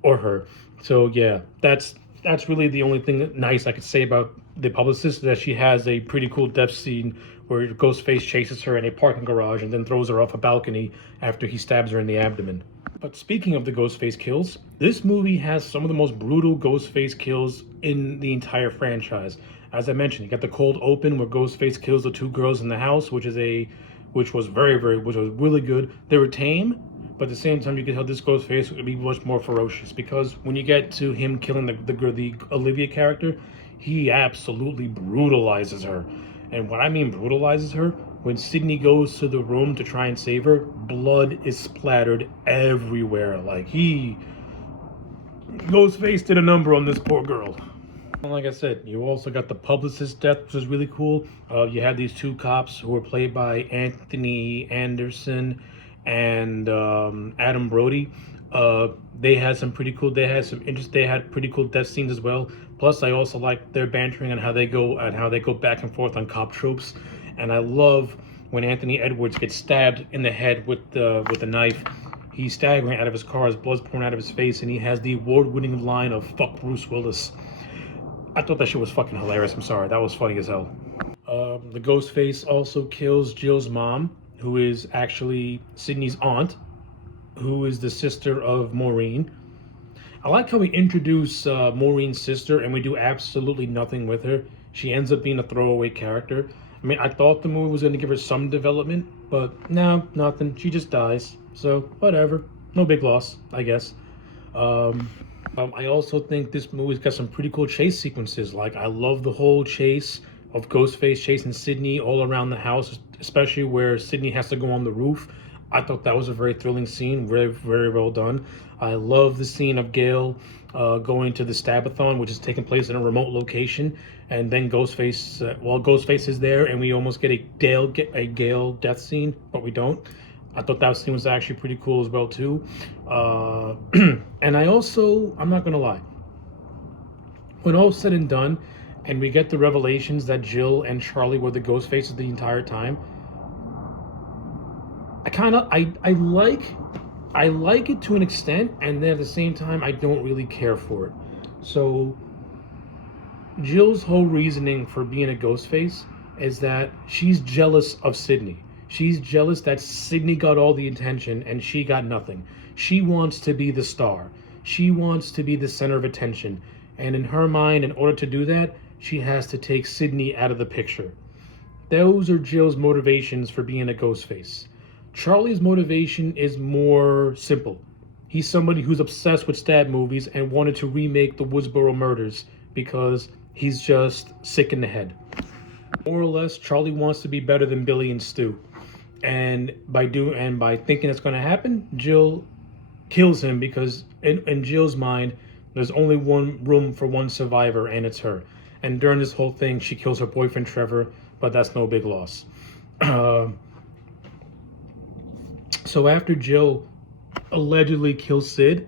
or her. So yeah, that's really the only thing nice I could say about the publicist that she has a pretty cool death scene where Ghostface chases her in a parking garage and then throws her off a balcony after he stabs her in the abdomen. But speaking of the Ghostface kills, this movie has some of the most brutal Ghostface kills in the entire franchise. As I mentioned, you got the cold open where Ghostface kills the two girls in the house, which was really good. They were tame, but at the same time, you could tell this Ghostface would be much more ferocious because when you get to him killing the Olivia character, he absolutely brutalizes her. And what I mean brutalizes her, when Sydney goes to the room to try and save her, blood is splattered everywhere. Like Ghostface did a number on this poor girl. Like I said, you also got the publicist death, which is really cool. You had these two cops who were played by Anthony Anderson and Adam Brody. They had some pretty cool. They had pretty cool death scenes as well. Plus, I also like their bantering and how they go back and forth on cop tropes. And I love when Anthony Edwards gets stabbed in the head with a knife. He's staggering out of his car, his blood's pouring out of his face, and he has the award-winning line of "Fuck Bruce Willis." I thought that shit was fucking hilarious. I'm sorry, that was funny as hell. The Ghostface also kills Jill's mom, who is actually Sydney's aunt, who is the sister of Maureen. I like how we introduce Maureen's sister and we do absolutely nothing with her. She ends up being a throwaway character. I mean, I thought the movie was going to give her some development, but no, nothing. She just dies. So, whatever. No big loss, I guess. I also think this movie's got some pretty cool chase sequences. Like, I love the whole chase of Ghostface chasing Sydney all around the house, especially where Sydney has to go on the roof. I thought that was a very thrilling scene, very, very well done. I love the scene of Gale going to the Stabathon, which is taking place in a remote location, and then Ghostface is there, and we almost get a Gale death scene, but we don't. I thought that scene was actually pretty cool as well too. And I'm not gonna lie, when all's said and done, and we get the revelations that Jill and Charlie were the ghost faces the entire time, I like it to an extent, and then at the same time I don't really care for it. So Jill's whole reasoning for being a ghost face is that she's jealous of Sydney. She's jealous that Sydney got all the attention and she got nothing. She wants to be the star. She wants to be the center of attention. And in her mind, in order to do that, she has to take Sydney out of the picture. Those are Jill's motivations for being a ghost face. Charlie's motivation is more simple. He's somebody who's obsessed with stab movies and wanted to remake the Woodsboro murders because he's just sick in the head. More or less, Charlie wants to be better than Billy and Stu. And by thinking it's going to happen, Jill kills him because in Jill's mind, there's only one room for one survivor, and it's her. And during this whole thing, she kills her boyfriend Trevor, but that's no big loss. So after Jill allegedly kills Sid,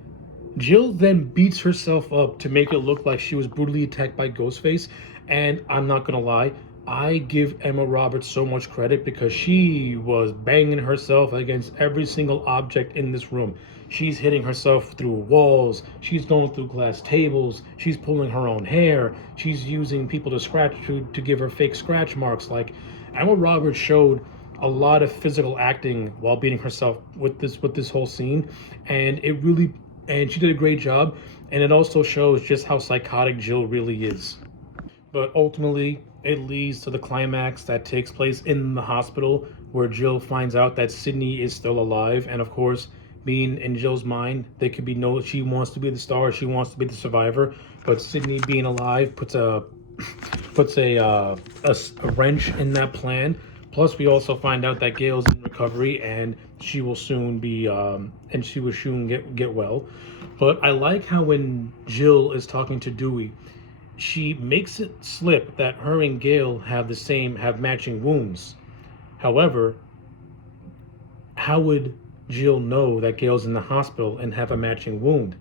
Jill then beats herself up to make it look like she was brutally attacked by Ghostface. And I'm not gonna lie, I give Emma Roberts so much credit because she was banging herself against every single object in this room. She's hitting herself through walls, she's going through glass tables, she's pulling her own hair, she's using people to give her fake scratch marks. Like, Emma Roberts showed a lot of physical acting while beating herself with this whole scene, and she did a great job, and it also shows just how psychotic Jill really is. But ultimately, it leads to the climax that takes place in the hospital where Jill finds out that Sydney is still alive. And of course, being in Jill's mind, there could be she wants to be the star, she wants to be the survivor. But Sydney being alive puts a wrench in that plan. Plus, we also find out that Gail's in recovery and she will soon get well. But I like how when Jill is talking to Dewey, she makes it slip that her and Gail have matching wounds. However, how would Jill know that Gail's in the hospital and have a matching wound?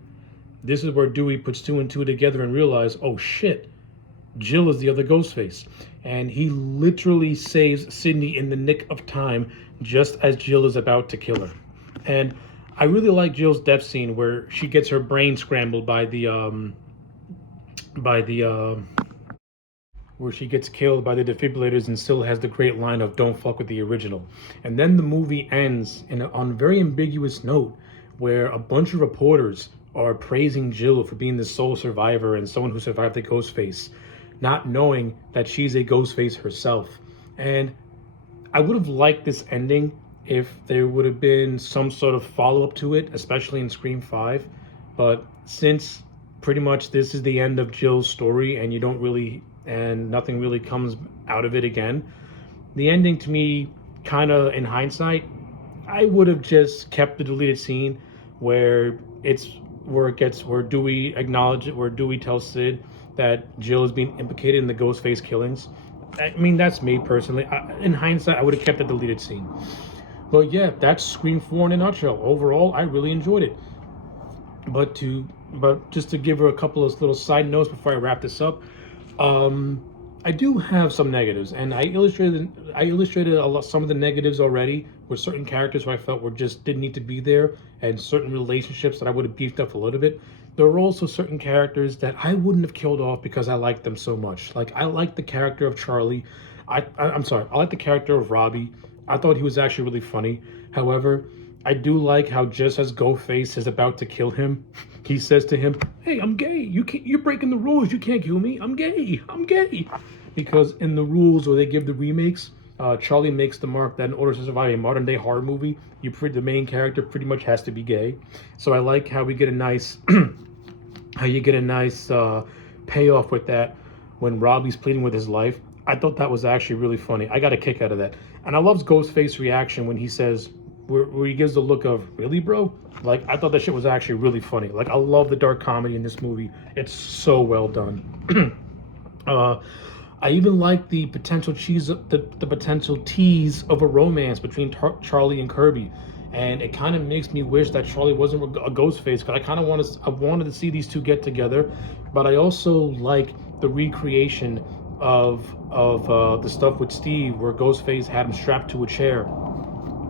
This is where Dewey puts two and two together and realizes, oh shit, Jill is the other Ghostface. And he literally saves Sydney in the nick of time just as Jill is about to kill her. And I really like Jill's death scene where she gets her brain scrambled by the where she gets killed by the defibrillators and still has the great line of "Don't fuck with the original." And then the movie ends on a very ambiguous note, where a bunch of reporters are praising Jill for being the sole survivor and someone who survived the Ghostface, not knowing that she's a Ghostface herself. And I would have liked this ending if there would have been some sort of follow up to it, especially in Scream 5. But since pretty much this is the end of Jill's story and nothing really comes out of it again, the ending to me, kind of in hindsight, I would have just kept the deleted scene where where Dewey tells Sid that Jill is being implicated in the Ghostface killings. I mean, that's me personally. In hindsight, I would have kept the deleted scene. But yeah, that's Scream 4 in a nutshell. Overall, I really enjoyed it. But just to give her a couple of little side notes before I wrap this up, I do have some negatives, and I illustrated some of the negatives already with certain characters who I felt didn't need to be there, and certain relationships that I would have beefed up a little bit. There were also certain characters that I wouldn't have killed off because I liked them so much. Like, I liked the character of Charlie. I'm sorry, I like the character of Robbie. I thought he was actually really funny. However, I do like how just as Ghostface is about to kill him, he says to him, "Hey, I'm gay. You're breaking the rules. You can't kill me. I'm gay. I'm gay." Because in the rules where they give the remakes, Charlie makes the mark that in order to survive a modern day horror movie, the main character pretty much has to be gay. So I like how we get a nice payoff with that when Robbie's pleading with his life. I thought that was actually really funny. I got a kick out of that. And I love Ghostface's reaction when he says, where he gives the look of, "Really, bro?" Like, I thought that shit was actually really funny. Like, I love the dark comedy in this movie. It's so well done. I even like the potential potential tease of a romance between Charlie and Kirby. And it kind of makes me wish that Charlie wasn't a Ghostface, because I wanted to see these two get together. But I also like the recreation of the stuff with Steve, where Ghostface had him strapped to a chair.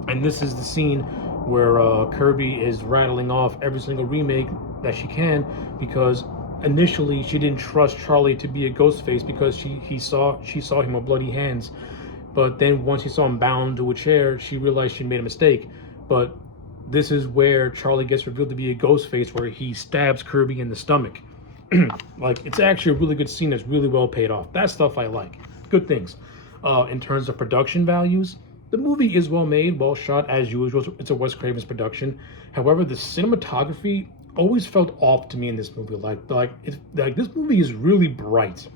And this is the scene where Kirby is rattling off every single remake that she can, because initially she didn't trust Charlie to be a Ghostface because she saw him with bloody hands. But then once she saw him bound to a chair, she realized she made a mistake. But this is where Charlie gets revealed to be a Ghostface, where he stabs Kirby in the stomach. Like, it's actually a really good scene that's really well paid off. That stuff I like. Good things. In terms of production values, the movie is well made, well shot as usual. It's a Wes Craven's production. However, the cinematography always felt off to me in this movie. Like this movie is really bright.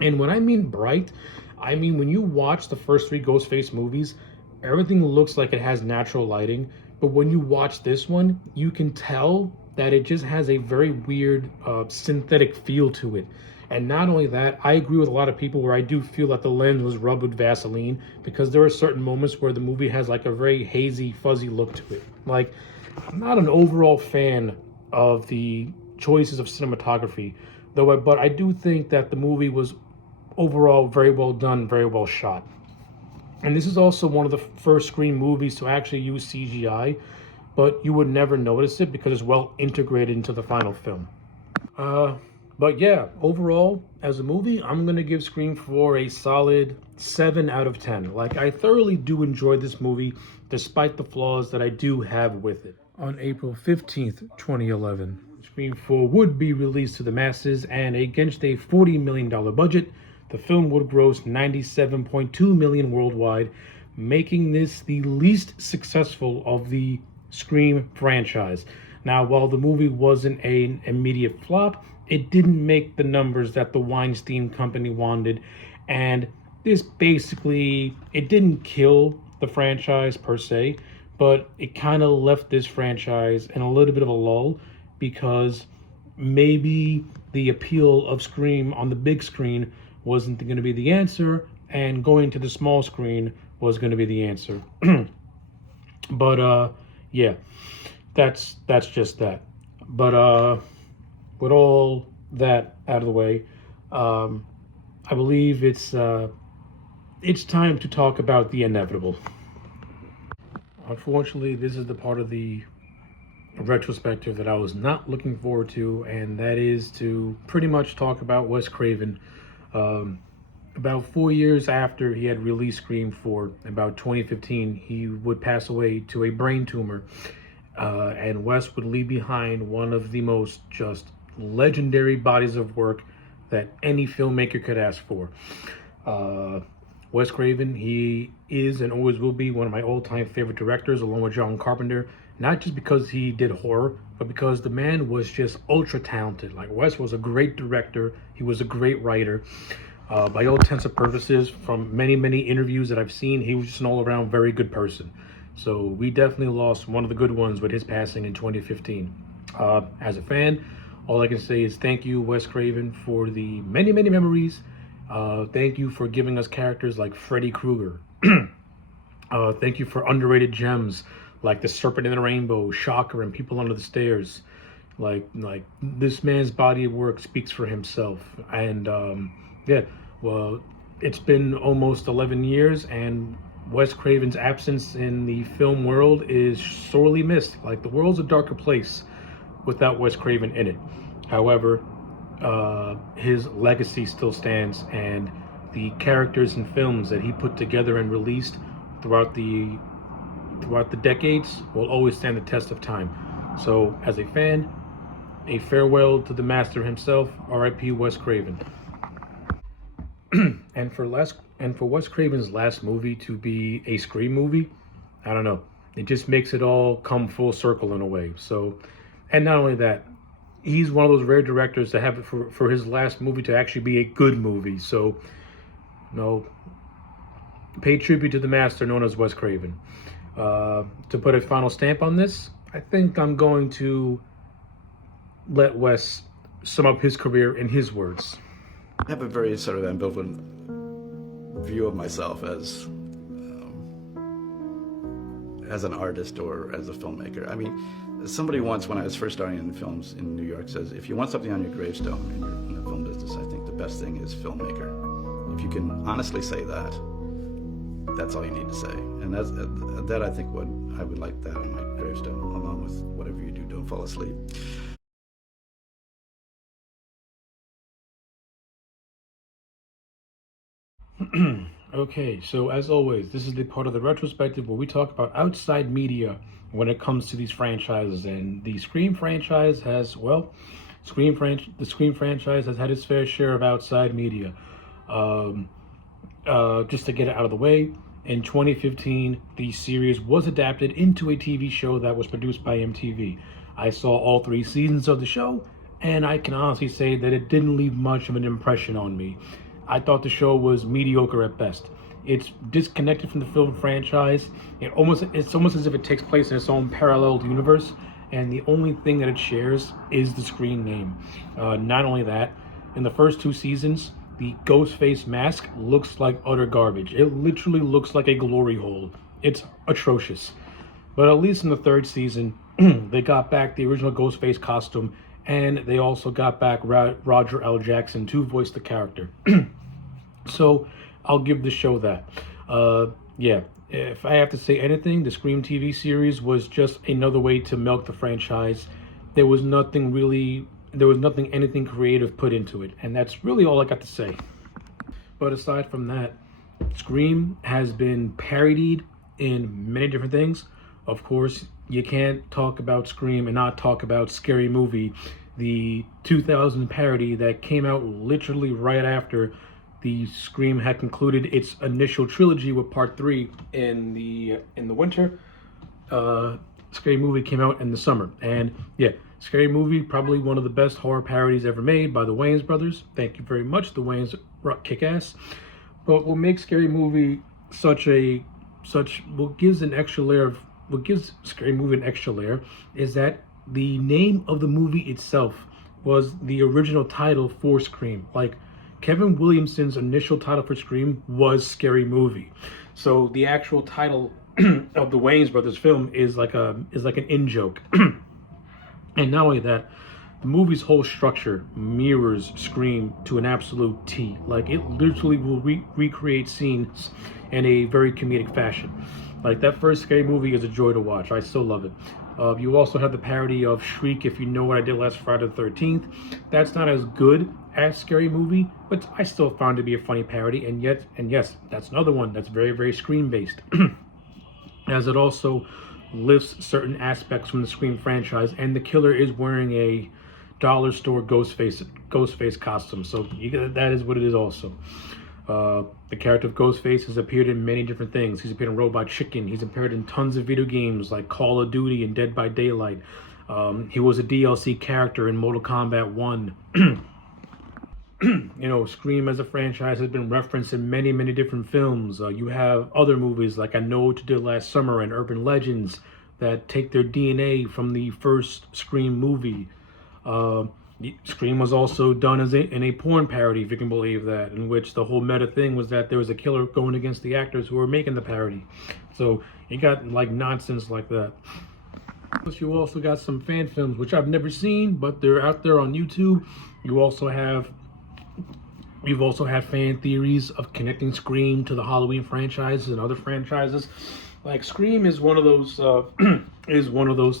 And when I mean bright, I mean when you watch the first 3 Ghostface movies, everything looks like it has natural lighting. But when you watch this one, you can tell that it just has a very weird synthetic feel to it. And not only that, I agree with a lot of people where I do feel that the lens was rubbed with Vaseline, because there are certain moments where the movie has like a very hazy, fuzzy look to it. Like, I'm not an overall fan of the choices of cinematography, but I do think that the movie was overall very well done, very well shot. And this is also one of the first Scream movies to actually use CGI, but you would never notice it because it's well integrated into the final film. But yeah, overall, as a movie, I'm going to give Scream 4 a solid 7 out of 10. Like, I thoroughly do enjoy this movie, despite the flaws that I do have with it. On April 15th, 2011, Scream 4 would be released to the masses, and against a $40 million budget, the film would gross $97.2 million worldwide, making this the least successful of the Scream franchise. Now, while the movie wasn't an immediate flop, it didn't make the numbers that the Weinstein Company wanted, and this basically, it didn't kill the franchise per se, but it kind of left this franchise in a little bit of a lull, because maybe the appeal of Scream on the big screen wasn't going to be the answer, and going to the small screen was going to be the answer. But yeah, that's just that. But with all that out of the way, I believe it's time to talk about the inevitable. Unfortunately, this is the part of the retrospective that I was not looking forward to, and that is to pretty much talk about Wes Craven About 4 years after he had released Scream 4, about 2015, he would pass away to a brain tumor. And Wes would leave behind one of the most just legendary bodies of work that any filmmaker could ask for. Wes Craven, he is and always will be one of my all-time favorite directors, along with John Carpenter. Not just because he did horror, but because the man was just ultra talented. Like, Wes was a great director. He was a great writer. By all intents and purposes, from many interviews that I've seen, he was just an all-around very good person. So we definitely lost one of the good ones with his passing in 2015. As a fan, all I can say is thank you, Wes Craven, for the many memories. Thank you for giving us characters like Freddy Krueger. Thank you for underrated gems like the Serpent in the Rainbow, Shocker, and People Under the Stairs. Like this man's body of work speaks for himself. And yeah, well, it's been almost 11 years, and Wes Craven's absence in the film world is sorely missed. Like, the world's a darker place without Wes Craven in it. However, his legacy still stands, and the characters and films that he put together and released throughout the decades will always stand the test of time. So, as a fan, a farewell to the master himself, R.I.P. Wes Craven. And for Wes Craven's last movie to be a Scream movie, I don't know. It just makes it all come full circle in a way. So, and not only that, he's one of those rare directors to have it for his last movie to actually be a good movie. So, pay tribute to the master known as Wes Craven. To put a final stamp on this, I think I'm going to let Wes sum up his career in his words. I have a very sort of ambivalent view of myself as an artist or as a filmmaker. I mean, somebody once, when I was first starting in films in New York, says, if you want something on your gravestone and you're in the film business, I think the best thing is filmmaker. If you can honestly say that, that's all you need to say. And that I think what I would like that on my gravestone, along with whatever you do, don't fall asleep. Okay, so as always, this is the part of the retrospective where we talk about outside media when it comes to these franchises. And the Scream franchise has, well, the Scream franchise has had its fair share of outside media. Just to get it out of the way, in 2015, the series was adapted into a TV show that was produced by MTV. I saw all 3 seasons of the show, and I can honestly say that it didn't leave much of an impression on me. I thought the show was mediocre at best. It's disconnected from the film franchise. It's almost as if it takes place in its own parallel universe, and the only thing that it shares is the Scream name. Not only that, in the first 2 seasons, the Ghostface mask looks like utter garbage. It literally looks like a glory hole. It's atrocious. But at least in the 3rd season, they got back the original Ghostface costume, and they also got back Roger L. Jackson to voice the character. So I'll give the show that. Yeah, if I have to say anything, the Scream TV series was just another way to milk the franchise. There was nothing anything creative put into it, and that's really all I got to say. But aside from that, Scream has been parodied in many different things. Of course, you can't talk about Scream and not talk about Scary Movie, the 2000 parody that came out literally right after the Scream had concluded its initial trilogy with Part 3 in the winter. Scary Movie came out in the summer, and yeah, Scary Movie, probably one of the best horror parodies ever made by the Wayans brothers. Thank you very much, the Wayans rock kick ass. But what makes Scary Movie what gives Scary Movie an extra layer is that the name of the movie itself was the original title for Scream. Like, Kevin Williamson's initial title for Scream was Scary Movie. So the actual title of the Wayans brothers film is like an in-joke. And not only that, the movie's whole structure mirrors Scream to an absolute T. Like, it literally will recreate scenes in a very comedic fashion. Like, that first Scary Movie is a joy to watch. I still love it. You also have the parody of Shriek, If You Know What I Did Last Friday the 13th. That's not as good as Scary Movie, but I still found it to be a funny parody. And yes, that's another one that's very, very Scream based, as it also lifts certain aspects from the Scream franchise. And the killer is wearing a dollar store Ghostface costume, so that is what it is also. The character of Ghostface has appeared in many different things. He's appeared in Robot Chicken. He's appeared in tons of video games like Call of Duty and Dead by Daylight. He was a DLC character in Mortal Kombat 1. Scream as a franchise has been referenced in many, many different films. You have other movies like I Know What You Did Last Summer and Urban Legends that take their DNA from the first Scream movie. Scream was also done in a porn parody, if you can believe that, in which the whole meta thing was that there was a killer going against the actors who were making the parody. So you got like nonsense like that. Plus, you also got some fan films, which I've never seen, but they're out there on YouTube. You've also had fan theories of connecting Scream to the Halloween franchises and other franchises. Like Scream is one of those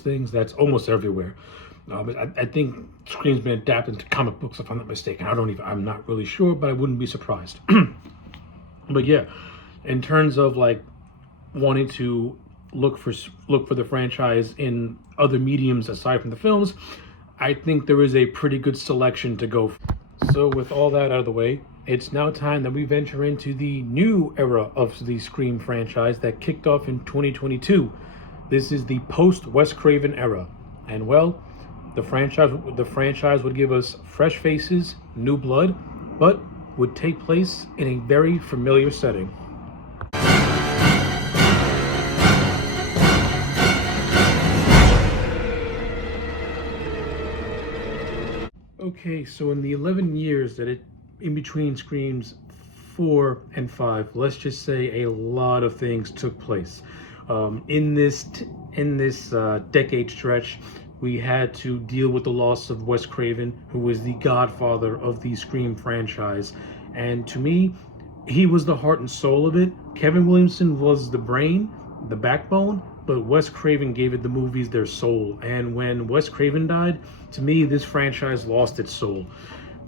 things that's almost everywhere. I think Scream's been adapted to comic books, if I'm not mistaken. I'm not really sure, but I wouldn't be surprised. But yeah, in terms of like wanting to look for the franchise in other mediums aside from the films, I think there is a pretty good selection to go for. So with all that out of the way, it's now time that we venture into the new era of the Scream franchise that kicked off in 2022. This is the post-Wes Craven era. And well, the franchise would give us fresh faces, new blood, but would take place in a very familiar setting. Okay, so in the 11 years in between Screams 4 and 5, let's just say a lot of things took place. In this decade stretch, we had to deal with the loss of Wes Craven, who was the godfather of the Scream franchise. And to me, he was the heart and soul of it. Kevin Williamson was the brain, the backbone, but Wes Craven gave it the movies their soul. And when Wes Craven died, to me, this franchise lost its soul.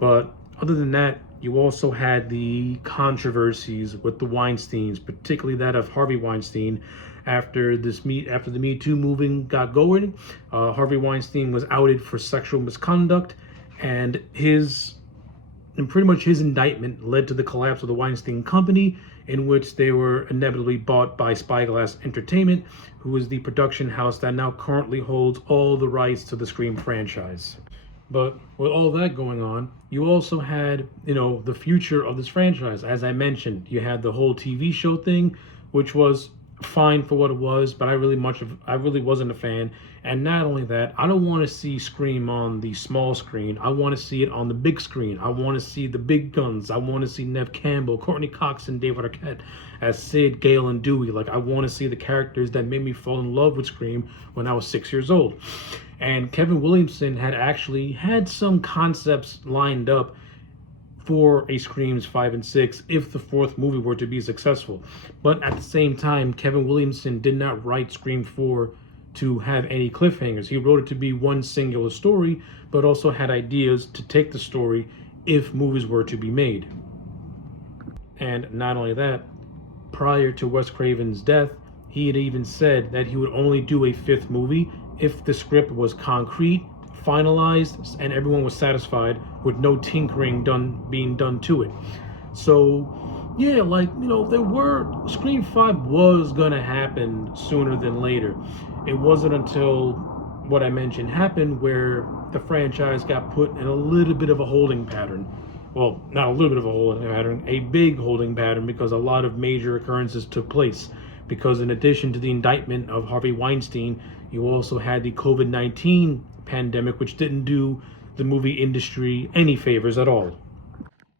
But other than that, you also had the controversies with the Weinsteins, particularly that of Harvey Weinstein. After the Me Too movement got going, Harvey Weinstein was outed for sexual misconduct, and pretty much his indictment led to the collapse of the Weinstein Company, in which they were inevitably bought by Spyglass Entertainment, who is the production house that now currently holds all the rights to the Scream franchise. But with all that going on, you also had, the future of this franchise. As I mentioned, you had the whole TV show thing, which was fine for what it was, but I really wasn't a fan. And not only that, I don't want to see Scream on the small screen. I want to see it on the big screen. I want to see the big guns. I want to see Neve Campbell, Courtney Cox, and David Arquette as Sid, Gale, and Dewey. Like, I want to see the characters that made me fall in love with Scream when I was 6 years old. And Kevin Williamson had actually had some concepts lined up for a Screams 5 and 6 if the fourth movie were to be successful. But at the same time, Kevin Williamson did not write Scream 4 to have any cliffhangers. He wrote it to be one singular story, but also had ideas to take the story if movies were to be made. And not only that, prior to Wes Craven's death, he had even said that he would only do a fifth movie if the script was concrete, finalized, and everyone was satisfied with no tinkering being done to it. So yeah, Scream 5 was gonna happen sooner than later. It wasn't until what I mentioned happened where the franchise got put in a little bit of a holding pattern. Well, not a little bit of a holding pattern, a big holding pattern, because a lot of major occurrences took place. Because in addition to the indictment of Harvey Weinstein, you also had the COVID-19 pandemic, which didn't do the movie industry any favors at all.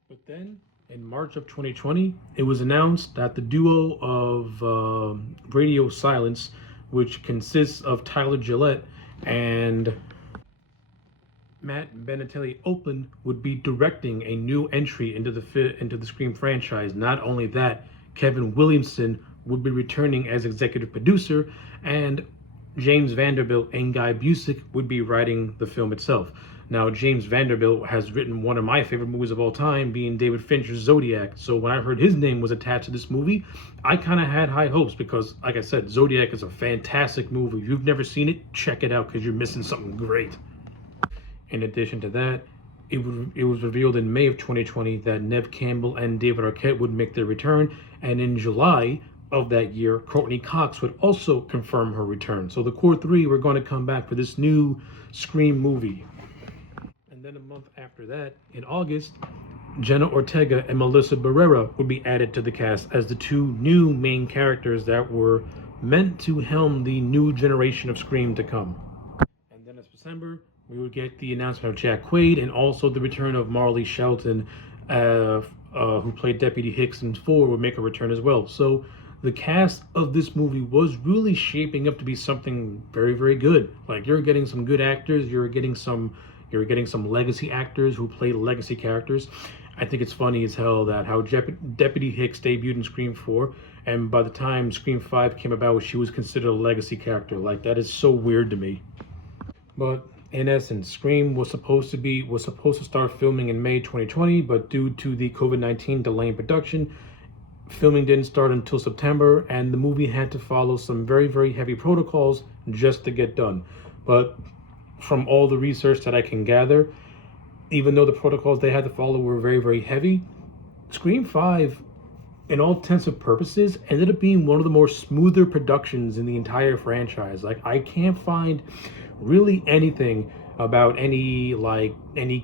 But then, in March of 2020, it was announced that the duo of Radio Silence, which consists of Tyler Gillette and Matt Benatelli-Oakland, would be directing a new entry into the Scream franchise. Not only that, Kevin Williamson would be returning as executive producer, and James Vanderbilt and Guy Busick would be writing the film itself. Now, James Vanderbilt has written one of my favorite movies of all time, being David Fincher's Zodiac. So when I heard his name was attached to this movie, I kind of had high hopes because, like I said, Zodiac is a fantastic movie. If you've never seen it, check it out because you're missing something great. In addition to that, it was revealed in May of 2020 that Neve Campbell and David Arquette would make their return, and in July of that year, Courtney Cox would also confirm her return. So the core three were going to come back for this new Scream movie. And then a month after that, in August, Jenna Ortega and Melissa Barrera would be added to the cast as the two new main characters that were meant to helm the new generation of Scream to come. And then in December, we would get the announcement of Jack Quaid and also the return of Marley Shelton, who played Deputy Hicks in 4, would make a return as well. So the cast of this movie was really shaping up to be something very, very good. Like, you're getting some good actors, you're getting some legacy actors who play legacy characters. I think it's funny as hell that how Deputy Hicks debuted in Scream 4, and by the time Scream 5 came about, she was considered a legacy character. Like, that is so weird to me. But in essence, Scream was supposed to start filming in May 2020, but due to the COVID-19 delay in production, filming didn't start until September, and the movie had to follow some very, very heavy protocols just to get done. But from all the research that I can gather, even though the protocols they had to follow were very, very heavy, Scream 5, in all intents and purposes, ended up being one of the more smoother productions in the entire franchise. Like, I can't find really anything about any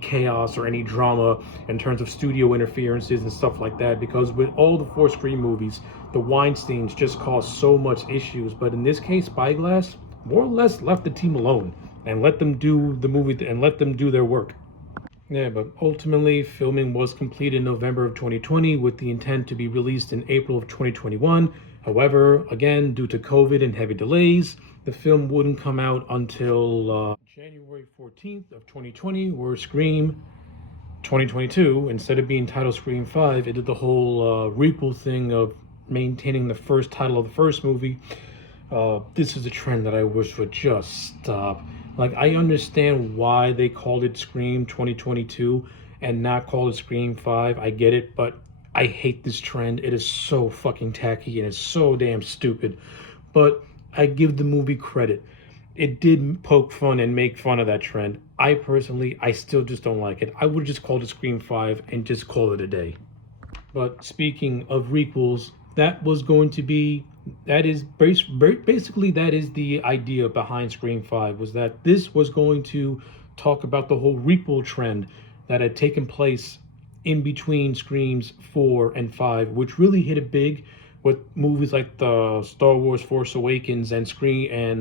chaos or any drama in terms of studio interferences and stuff like that, because with all the 4 Scream movies, the Weinsteins just caused so much issues. But in this case, Spyglass more or less left the team alone and let them do the movie and let them do their work. Yeah, but ultimately, filming was completed in November of 2020 with the intent to be released in April of 2021. However, again, due to COVID and heavy delays, the film wouldn't come out until January 14th of 2020, where Scream 2022, instead of being titled Scream 5, it did the whole requel thing of maintaining the first title of the first movie. This is a trend that I wish would just stop. Like, I understand why they called it Scream 2022 and not called it Scream 5. I get it, but I hate this trend. It is so fucking tacky and it's so damn stupid. But I give the movie credit. It did poke fun and make fun of that trend. I still just don't like it. I would just call it Scream 5 and just call it a day. But speaking of requels, that is basically the idea behind Scream 5, was that this was going to talk about the whole requel trend that had taken place in between Screams 4 and 5, which really hit it big with movies like the Star Wars Force Awakens and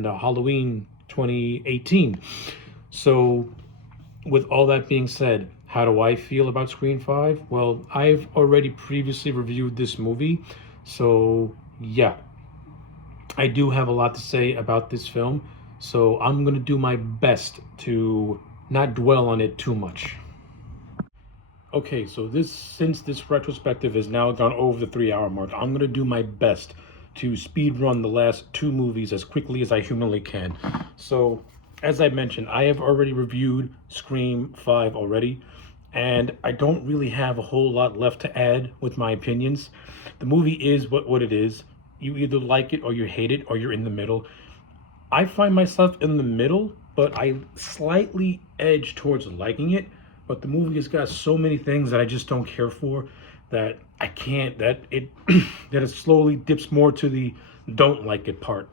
Halloween 2018. So with all that being said, how do I feel about Scream 5? Well, I've already previously reviewed this movie, so yeah, I do have a lot to say about this film, so I'm going to do my best to not dwell on it too much. Okay, so since this retrospective has now gone over the 3-hour mark, I'm going to do my best to speed run the last 2 movies as quickly as I humanly can. So, as I mentioned, I have already reviewed Scream 5 already, and I don't really have a whole lot left to add with my opinions. The movie is what it is. You either like it or you hate it, or you're in the middle. I find myself in the middle, but I slightly edge towards liking it. But the movie has got so many things that I just don't care for, that it slowly dips more to the don't like it part.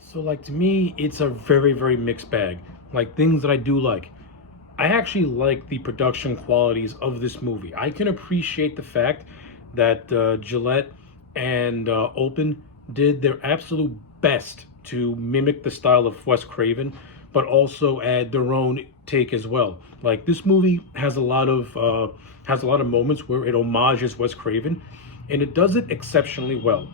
So, like, to me, it's a very, very mixed bag. Like, things that I do like. I actually like the production qualities of this movie. I can appreciate the fact that Gillette and Open did their absolute best to mimic the style of Wes Craven, but also add their own take as well. Like, this movie has a lot of moments where it homages Wes Craven, and it does it exceptionally well.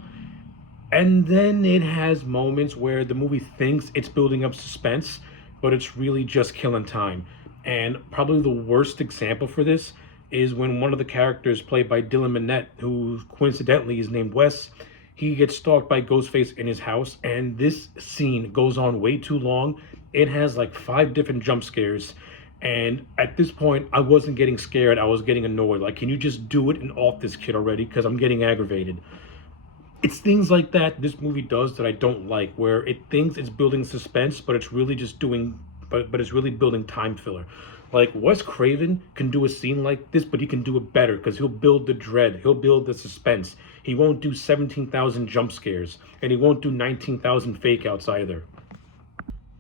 And then it has moments where the movie thinks it's building up suspense, but it's really just killing time. And probably the worst example for this is when one of the characters played by Dylan Minnette, who coincidentally is named Wes, He gets stalked by Ghostface in his house, and this scene goes on way too long. It has like 5 different jump scares, and at this point, I wasn't getting scared. I was getting annoyed. Like, can you just do it and off this kid already? Because I'm getting aggravated. It's things like that this movie does that I don't like, where it thinks it's building suspense, but it's really just doing, but it's really building time filler. Like Wes Craven can do a scene like this, but he can do it better because he'll build the dread, he'll build the suspense. He won't do 17,000 jump scares, and he won't do 19,000 fake outs either.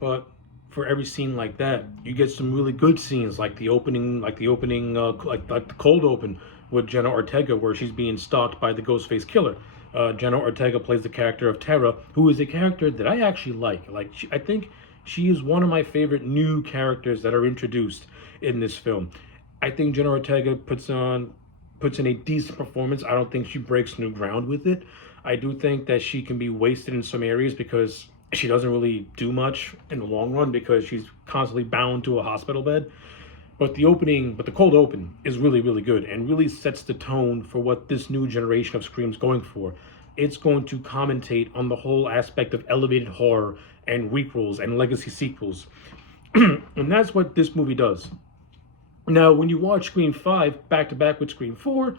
But for every scene like that, you get some really good scenes, like like the cold open with Jenna Ortega, where she's being stalked by the Ghostface killer. Jenna Ortega plays the character of Terra, who is a character that I actually like. I think she is one of my favorite new characters that are introduced in this film. I think Jenna Ortega puts in a decent performance. I don't think she breaks new ground with it. I do think that she can be wasted in some areas because she doesn't really do much in the long run because she's constantly bound to a hospital bed. But the cold open is really, really good and really sets the tone for what this new generation of Scream's going for. It's going to commentate on the whole aspect of elevated horror and requels and legacy sequels. And that's what this movie does. Now, when you watch Scream 5 back to back with Scream 4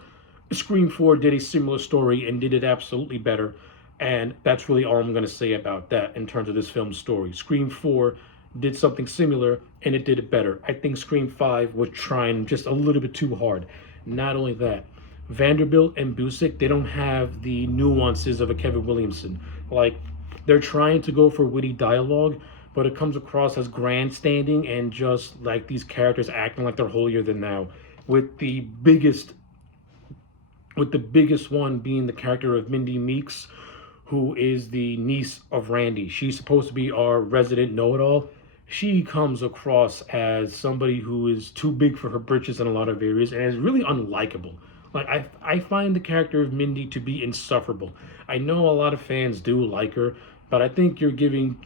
did a similar story and did it absolutely better. And that's really all I'm going to say about that in terms of this film's story. Scream 4 did something similar and it did it better. I think Scream 5 was trying just a little bit too hard. Not only that, Vanderbilt and Busick, they don't have the nuances of a Kevin Williamson. Like, they're trying to go for witty dialogue, but it comes across as grandstanding and just like these characters acting like they're holier than thou. With the biggest one being the character of Mindy Meeks, who is the niece of Randy. She's supposed to be our resident know-it-all. She comes across as somebody who is too big for her britches in a lot of areas and is really unlikable. Like, I find the character of Mindy to be insufferable. I know a lot of fans do like her, but I think you're giving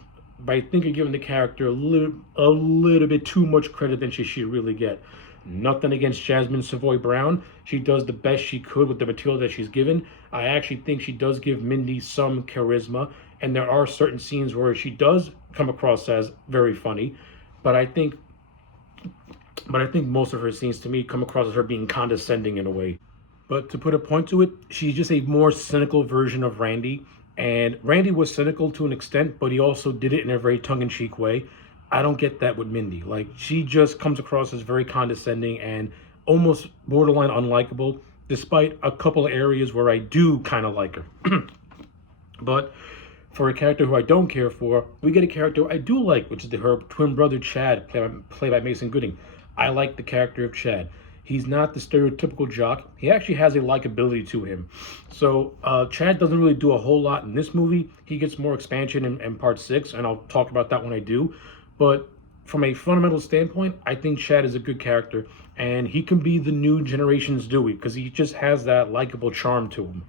the character a little bit too much credit than she should really get. Nothing against Jasmine Savoy Brown. She does the best she could with the material that she's given. I actually think she does give Mindy some charisma, and there are certain scenes where she does come across as very funny, but I think most of her scenes to me come across as her being condescending in a way. But to put a point to it, she's just a more cynical version of Randy, and Randy was cynical to an extent, but he also did it in a very tongue-in-cheek way. I don't get that with Mindy. Like, she just comes across as very condescending and almost borderline unlikable, despite a couple of areas where I do kind of like her. But for a character who I don't care for, we get a character I do like, which is her twin brother Chad, played by Mason Gooding. I like the character of Chad. He's not the stereotypical jock. He actually has a likability to him. So Chad doesn't really do a whole lot in this movie. He gets more expansion in part 6, and I'll talk about that when I do. But from a fundamental standpoint, I think Chad is a good character, and he can be the new generation's Dewey because he just has that likable charm to him.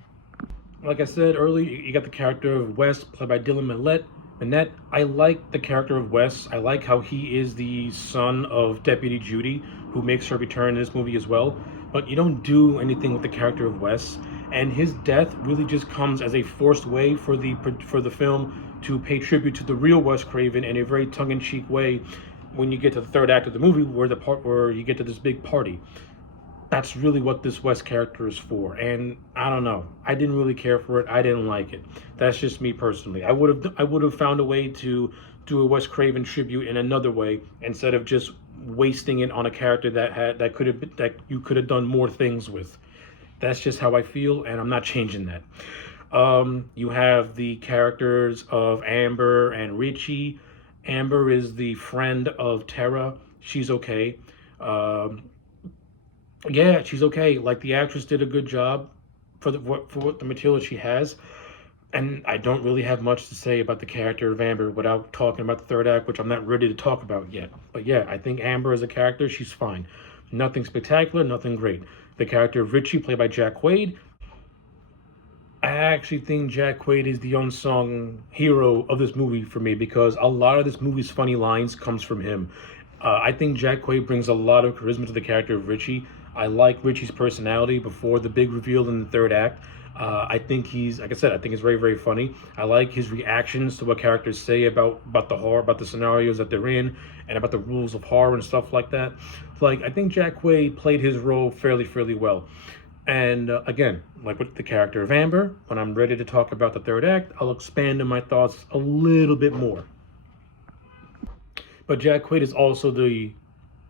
Like I said earlier, you got the character of Wes, played by Dylan Minnette. I like the character of Wes. I like how he is the son of Deputy Judy, who makes her return in this movie as well. But you don't do anything with the character of Wes, and his death really just comes as a forced way for the film to pay tribute to the real Wes Craven in a very tongue-in-cheek way when you get to the third act of the movie, where the part where you get to this big party. That's really what this Wes character is for, and I don't know. I didn't really care for it. I didn't like it. That's just me personally. I would have found a way to do a Wes Craven tribute in another way instead of just wasting it on a character that you could have done more things with. That's just how I feel, and I'm not changing that. You have the characters of Amber and Richie. Amber is the friend of Tara. She's okay. Yeah, she's okay. Like, the actress did a good job for what the material she has. And I don't really have much to say about the character of Amber without talking about the third act, which I'm not ready to talk about yet. But yeah, I think Amber as a character, she's fine. Nothing spectacular, nothing great. The character of Richie, played by Jack Quaid, I actually think Jack Quaid is the unsung hero of this movie for me because a lot of this movie's funny lines comes from him. I think Jack Quaid brings a lot of charisma to the character of Richie. I like Richie's personality before the big reveal in the third act. I think he's, like I said, I think he's very, very funny. I like his reactions to what characters say about the horror, about the scenarios that they're in, and about the rules of horror and stuff like that. Like, I think Jack Quaid played his role fairly, fairly well. And again, like with the character of Amber, when I'm ready to talk about the third act, I'll expand on my thoughts a little bit more. But Jack Quaid is also the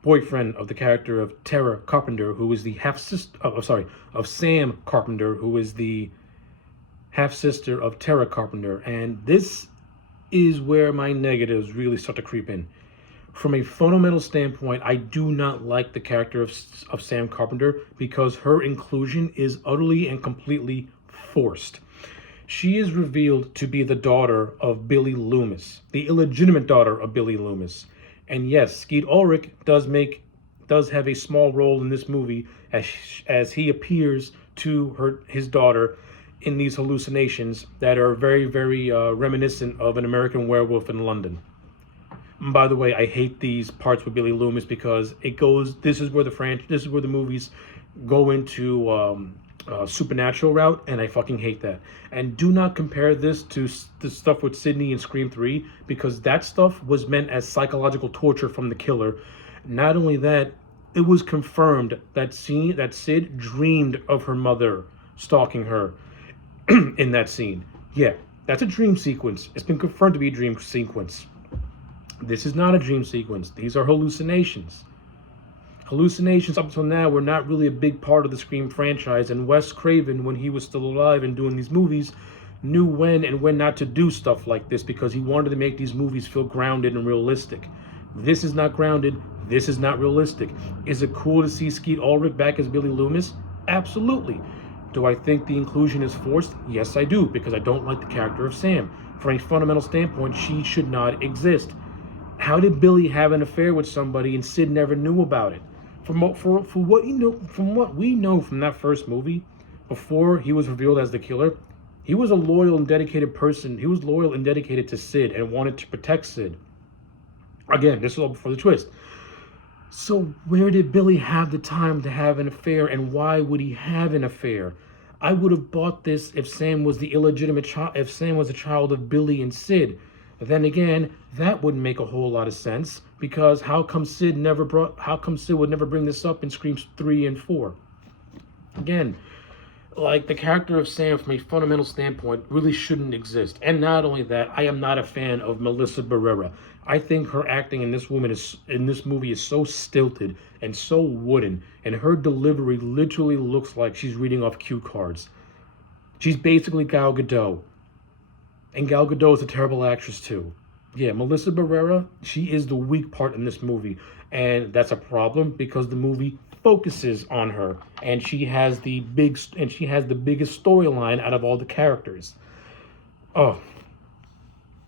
boyfriend of the character of Tara Carpenter, who is the half sister. Of Sam Carpenter, who is the half sister of Tara Carpenter, and this is where my negatives really start to creep in. From a fundamental standpoint, I do not like the character of Sam Carpenter because her inclusion is utterly and completely forced. She is revealed to be the daughter of Billy Loomis, the illegitimate daughter of Billy Loomis. And yes, Skeet Ulrich does have a small role in this movie as he appears to his daughter in these hallucinations that are very, very reminiscent of An American Werewolf in London. And by the way, I hate these parts with Billy Loomis because it goes. This is where the movies go into supernatural route, and I fucking hate that. And do not compare this to the stuff with Sydney in Scream 3 because that stuff was meant as psychological torture from the killer. Not only that, it was confirmed that Sid dreamed of her mother stalking her in that scene. Yeah, that's a dream sequence. It's been confirmed to be a dream sequence. This is not a dream sequence. These are hallucinations. Hallucinations up until now were not really a big part of the Scream franchise, and Wes Craven, when he was still alive and doing these movies, knew when and when not to do stuff like this because he wanted to make these movies feel grounded and realistic. This is not grounded. This is not realistic. Is it cool to see Skeet Ulrich back as Billy Loomis? Absolutely. Do I think the inclusion is forced? Yes, I do, because I don't like the character of Sam. From a fundamental standpoint, she should not exist. How did Billy have an affair with somebody and Sid never knew about it? From what we know from that first movie, before he was revealed as the killer, he was a loyal and dedicated person. He was loyal and dedicated to Sid and wanted to protect Sid. Again, this is all before the twist. So where did Billy have the time to have an affair, and why would he have an affair? I would have bought this if Sam was the illegitimate child, if Sam was a child of Billy and Sid. But then again, that wouldn't make a whole lot of sense because how come Sid would never bring this up in Screams 3 and 4? Again, like the character of Sam from a fundamental standpoint really shouldn't exist. And not only that, I am not a fan of Melissa Barrera. I think her acting in this movie is so stilted and so wooden, and her delivery literally looks like she's reading off cue cards. She's basically Gal Gadot. And Gal Gadot is a terrible actress too. Yeah, Melissa Barrera, she is the weak part in this movie. And that's a problem because the movie focuses on her. And she has the biggest storyline out of all the characters. Oh.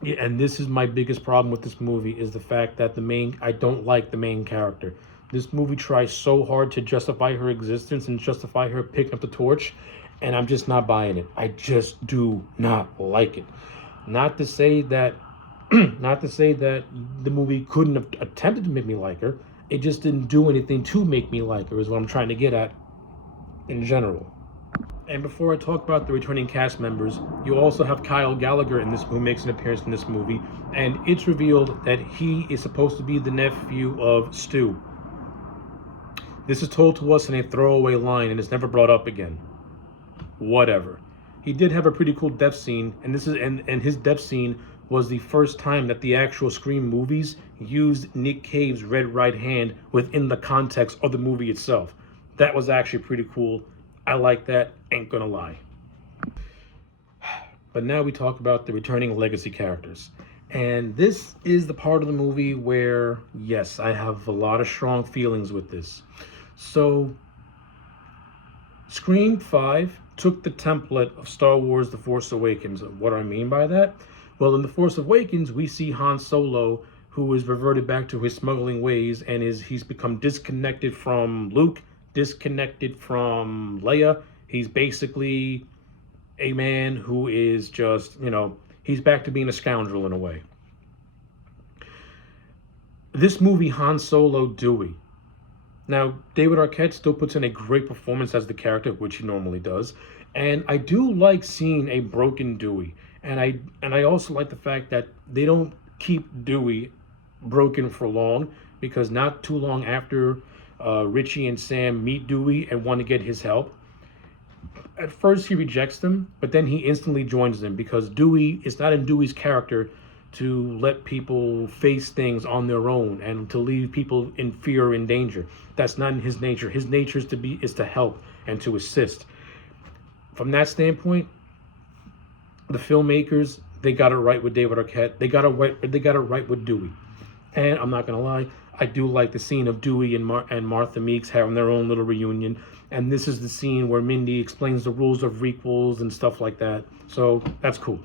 Yeah, and this is my biggest problem with this movie is the fact that I don't like the main character. This movie tries so hard to justify her existence and justify her picking up the torch, and I'm just not buying it. I just do not like it. Not to say that the movie couldn't have attempted to make me like her. It just didn't do anything to make me like her is what I'm trying to get at in general. And before I talk about the returning cast members, you also have Kyle Gallagher in this, who makes an appearance in this movie, and it's revealed that he is supposed to be the nephew of Stu. This is told to us in a throwaway line and it's never brought up again. Whatever. He did have a pretty cool death scene, and his death scene was the first time that the actual Scream movies used Nick Cave's red right hand within the context of the movie itself. That was actually pretty cool. I like that, ain't gonna lie. But now we talk about the returning legacy characters. And this is the part of the movie where, yes, I have a lot of strong feelings with this. So, Scream 5 took the template of Star Wars The Force Awakens. What do I mean by that? Well, in The Force Awakens, we see Han Solo, who is reverted back to his smuggling ways, and he's become disconnected from Luke, disconnected from Leia. He's basically a man who is just, he's back to being a scoundrel in a way. This movie, Han Solo Dewey. Now, David Arquette still puts in a great performance as the character, which he normally does. And I do like seeing a broken Dewey. And I also like the fact that they don't keep Dewey broken for long, because not too long after Richie and Sam meet Dewey and want to get his help, at first he rejects them, but then he instantly joins them, because Dewey, it's not in Dewey's character to let people face things on their own and to leave people in fear and danger. That's not in his nature. His nature is to help and to assist. From that standpoint, the filmmakers, they got it right with David Arquette. They got it right with Dewey. And I'm not gonna lie, I do like the scene of Dewey and Martha Meeks having their own little reunion. And this is the scene where Mindy explains the rules of requels and stuff like that. So that's cool.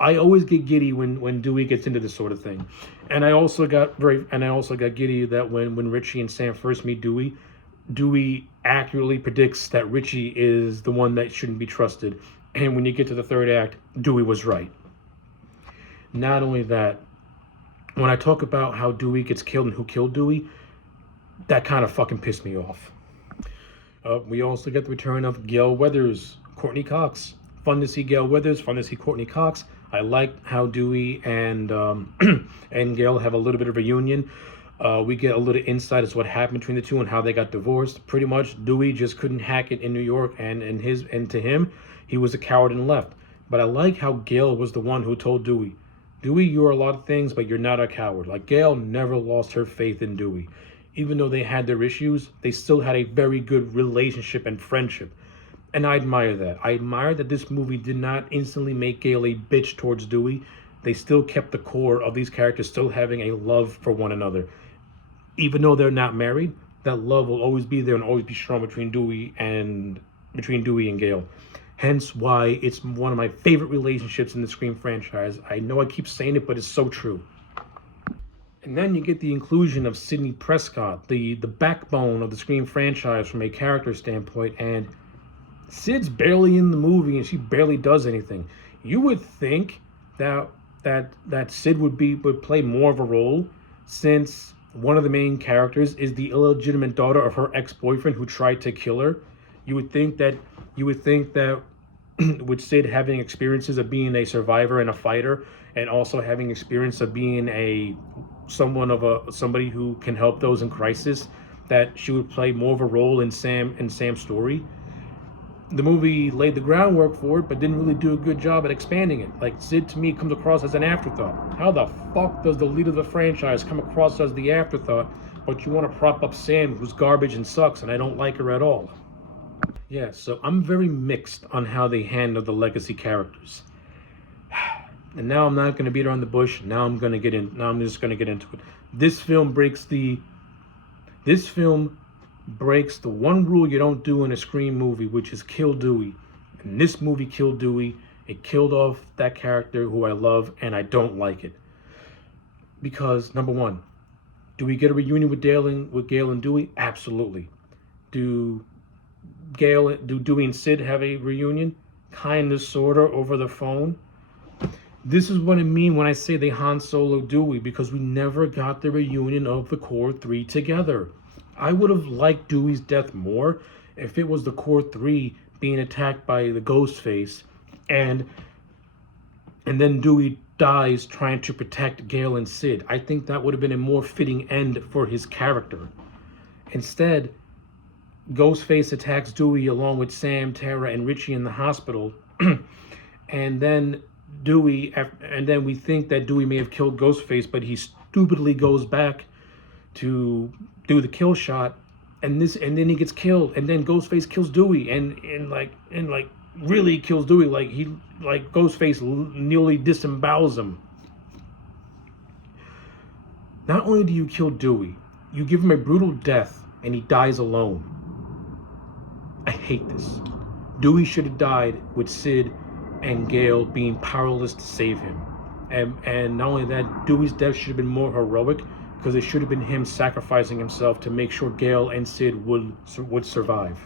I always get giddy when Dewey gets into this sort of thing. And I also got giddy that when Richie and Sam first meet Dewey accurately predicts that Richie is the one that shouldn't be trusted. And when you get to the third act, Dewey was right. Not only that, when I talk about how Dewey gets killed and who killed Dewey, that kind of fucking pissed me off. We also get the return of Gail Weathers, Courtney Cox. Fun to see Gail Weathers, fun to see Courtney Cox. I like how Dewey and and Gail have a little bit of a reunion. We get a little insight as to what happened between the two and how they got divorced. Pretty much, Dewey just couldn't hack it in New York, and to him, he was a coward and left. But I like how Gail was the one who told Dewey, you're a lot of things, but you're not a coward. Like, Gail never lost her faith in Dewey. Even though they had their issues, they still had a very good relationship and friendship. And I admire that. I admire that this movie did not instantly make Gail a bitch towards Dewey. They still kept the core of these characters still having a love for one another. Even though they're not married, that love will always be there and always be strong between Dewey and Gail. Hence why it's one of my favorite relationships in the Scream franchise. I know I keep saying it, but it's so true. And then you get the inclusion of Sidney Prescott, the backbone of the Scream franchise from a character standpoint, and Sid's barely in the movie and she barely does anything. You would think that Sid would play more of a role, since one of the main characters is the illegitimate daughter of her ex-boyfriend who tried to kill her. You would think that with Sid having experiences of being a survivor and a fighter, and also having experience of being somebody who can help those in crisis, that she would play more of a role in Sam's story. The movie laid the groundwork for it, but didn't really do a good job at expanding it. Like, Sid to me comes across as an afterthought. How the fuck does the lead of the franchise come across as the afterthought, but you want to prop up Sam, who's garbage and sucks, and I don't like her at all? Yeah, so I'm very mixed on how they handle the legacy characters. And now I'm not going to beat around the bush. Now I'm just going to get into it. This film breaks the one rule you don't do in a Scream movie, which is kill Dewey. And this movie killed Dewey. It killed off that character who I love, and I don't like it. Because, number one, do we get a reunion with Gail and Dewey? Absolutely. Do Dewey and Sid have a reunion? Kinda, sorta, over the phone. This is what I mean when I say they Han Solo Dewey, because we never got the reunion of the core three together. I would have liked Dewey's death more if it was the core three being attacked by the Ghostface, and then Dewey dies trying to protect Gail and Sid. I think that would have been a more fitting end for his character. Instead, Ghostface attacks Dewey along with Sam, Tara, and Richie in the hospital, and then we think that Dewey may have killed Ghostface, but he stupidly goes back to do the kill shot, and then he gets killed, and then Ghostface kills Dewey, and really kills Dewey, like Ghostface nearly disembowels him. Not only do you kill Dewey, you give him a brutal death, and he dies alone. I hate this. Dewey should have died with Sid and Gail being powerless to save him. And not only that, Dewey's death should have been more heroic, because it should have been him sacrificing himself to make sure Gail and Sid would survive.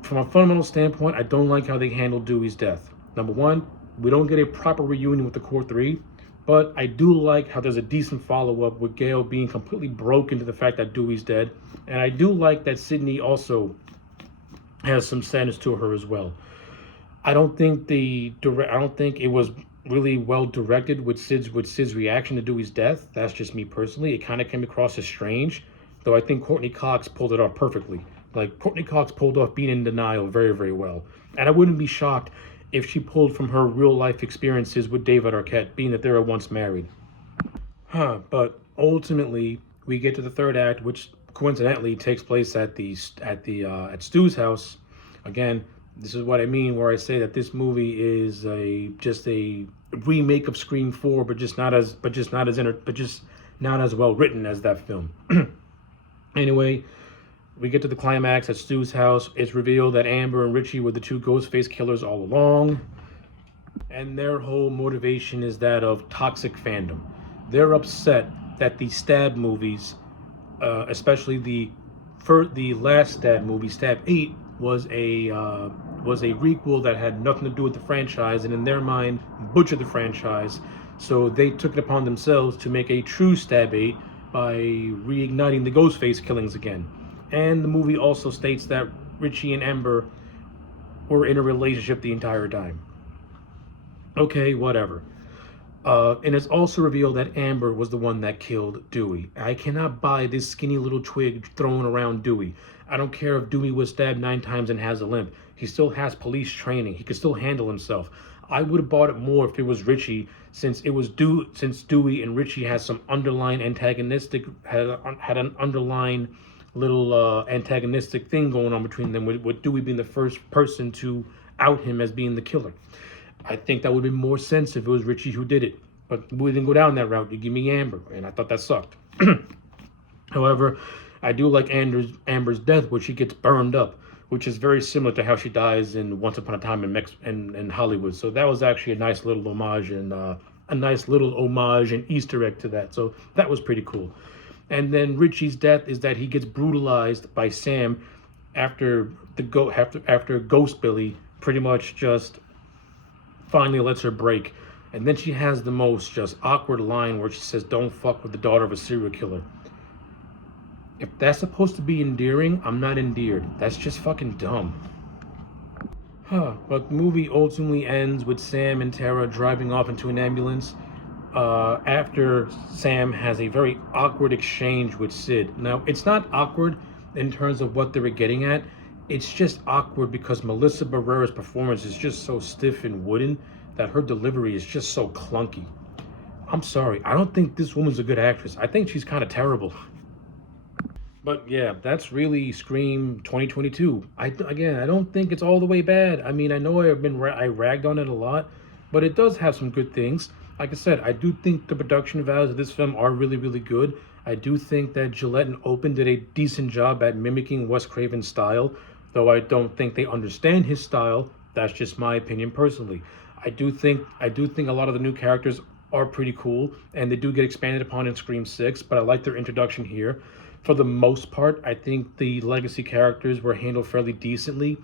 From a fundamental standpoint, I don't like how they handled Dewey's death. Number one, we don't get a proper reunion with the core three, but I do like how there's a decent follow-up with Gail being completely broken to the fact that Dewey's dead. And I do like that Sidney also has some sadness to her as well. I don't think I don't think it was really well directed with Sid's reaction to Dewey's death. That's just me personally. It kind of came across as strange, though I think Courtney Cox pulled it off perfectly. Like Courtney Cox pulled off being in denial very, very well. And I wouldn't be shocked if she pulled from her real life experiences with David Arquette, being that they were once married. But ultimately, we get to the third act, which coincidentally takes place at Stu's house. Again, this is what I mean where I say that this movie is just a remake of Scream 4, but just not as well written as that film. Anyway, we get to the climax at Stu's house. It's revealed that Amber and Richie were the two Ghostface killers all along, and their whole motivation is that of toxic fandom. They're upset that the Stab movies, especially the last Stab movie, Stab 8, was a requel that had nothing to do with the franchise, and in their mind, butchered the franchise. So they took it upon themselves to make a true Stab 8 by reigniting the Ghostface killings again. And the movie also states that Richie and Amber were in a relationship the entire time. Okay, whatever. And it's also revealed that Amber was the one that killed Dewey. I cannot buy this skinny little twig throwing around Dewey. I don't care if Dewey was stabbed 9 times and has a limp. He still has police training. He could still handle himself. I would have bought it more if it was Richie, since Dewey and Richie had some underlying antagonistic, had an underlying little antagonistic thing going on between them, with Dewey being the first person to out him as being the killer. I think that would have been more sense if it was Richie who did it. But we didn't go down that route. You give me Amber, and I thought that sucked. However, I do like Amber's death, where she gets burned up, which is very similar to how she dies in Once Upon a Time in Hollywood. So that was actually a nice little homage and Easter egg to that. So that was pretty cool. And then Richie's death is that he gets brutalized by Sam after Ghost Billy pretty much just finally lets her break. And then she has the most just awkward line where she says, "Don't fuck with the daughter of a serial killer." If that's supposed to be endearing, I'm not endeared. That's just fucking dumb. But the movie ultimately ends with Sam and Tara driving off into an ambulance after Sam has a very awkward exchange with Sid. Now, it's not awkward in terms of what they were getting at. It's just awkward because Melissa Barrera's performance is just so stiff and wooden that her delivery is just so clunky. I'm sorry, I don't think this woman's a good actress. I think she's kind of terrible. But yeah, that's really Scream 2022. I don't think it's all the way bad. I mean, I know I ragged on it a lot, but it does have some good things. Like I said, I do think the production values of this film are really, really good. I do think that Gillette and Open did a decent job at mimicking Wes Craven's style, though I don't think they understand his style. That's just my opinion personally. I do think a lot of the new characters are pretty cool, and they do get expanded upon in Scream 6, but I like their introduction here. For the most part, I think the legacy characters were handled fairly decently.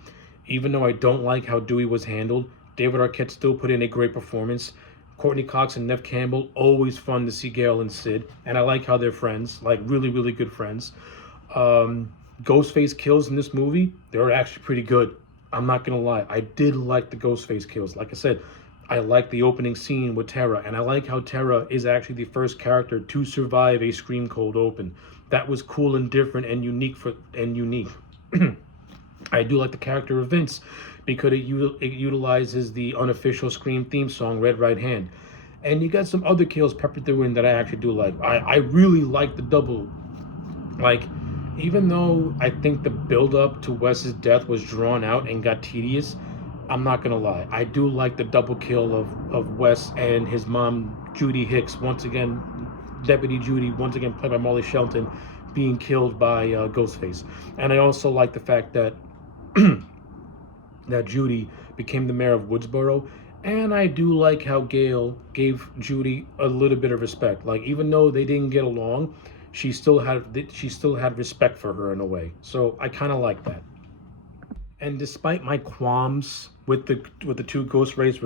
Even though I don't like how Dewey was handled, David Arquette still put in a great performance. Courtney Cox and Neve Campbell, always fun to see Gail and Sid, and I like how they're friends, like really, really good friends. Ghostface kills in this movie, they're actually pretty good. I'm not gonna lie, I did like the Ghostface kills. Like I said, I like the opening scene with Tara, and I like how Tara is actually the first character to survive a Scream cold open. That was cool and different and unique. I do like the character of Vince because it utilizes the unofficial Scream theme song, Red Right Hand. And you got some other kills peppered through in that I actually do like. I really like the double. Like, even though I think the build-up to Wes's death was drawn out and got tedious, I'm not gonna lie. I do like the double kill of Wes and his mom, Judy Hicks, once again, Deputy Judy, once again played by Molly Shelton, being killed by Ghostface. And I also like the fact that that Judy became the mayor of Woodsboro. And I do like how Gail gave Judy a little bit of respect. Like, even though they didn't get along, she still had respect for her in a way. So I kind of like that. And despite my qualms with the two Ghost Rays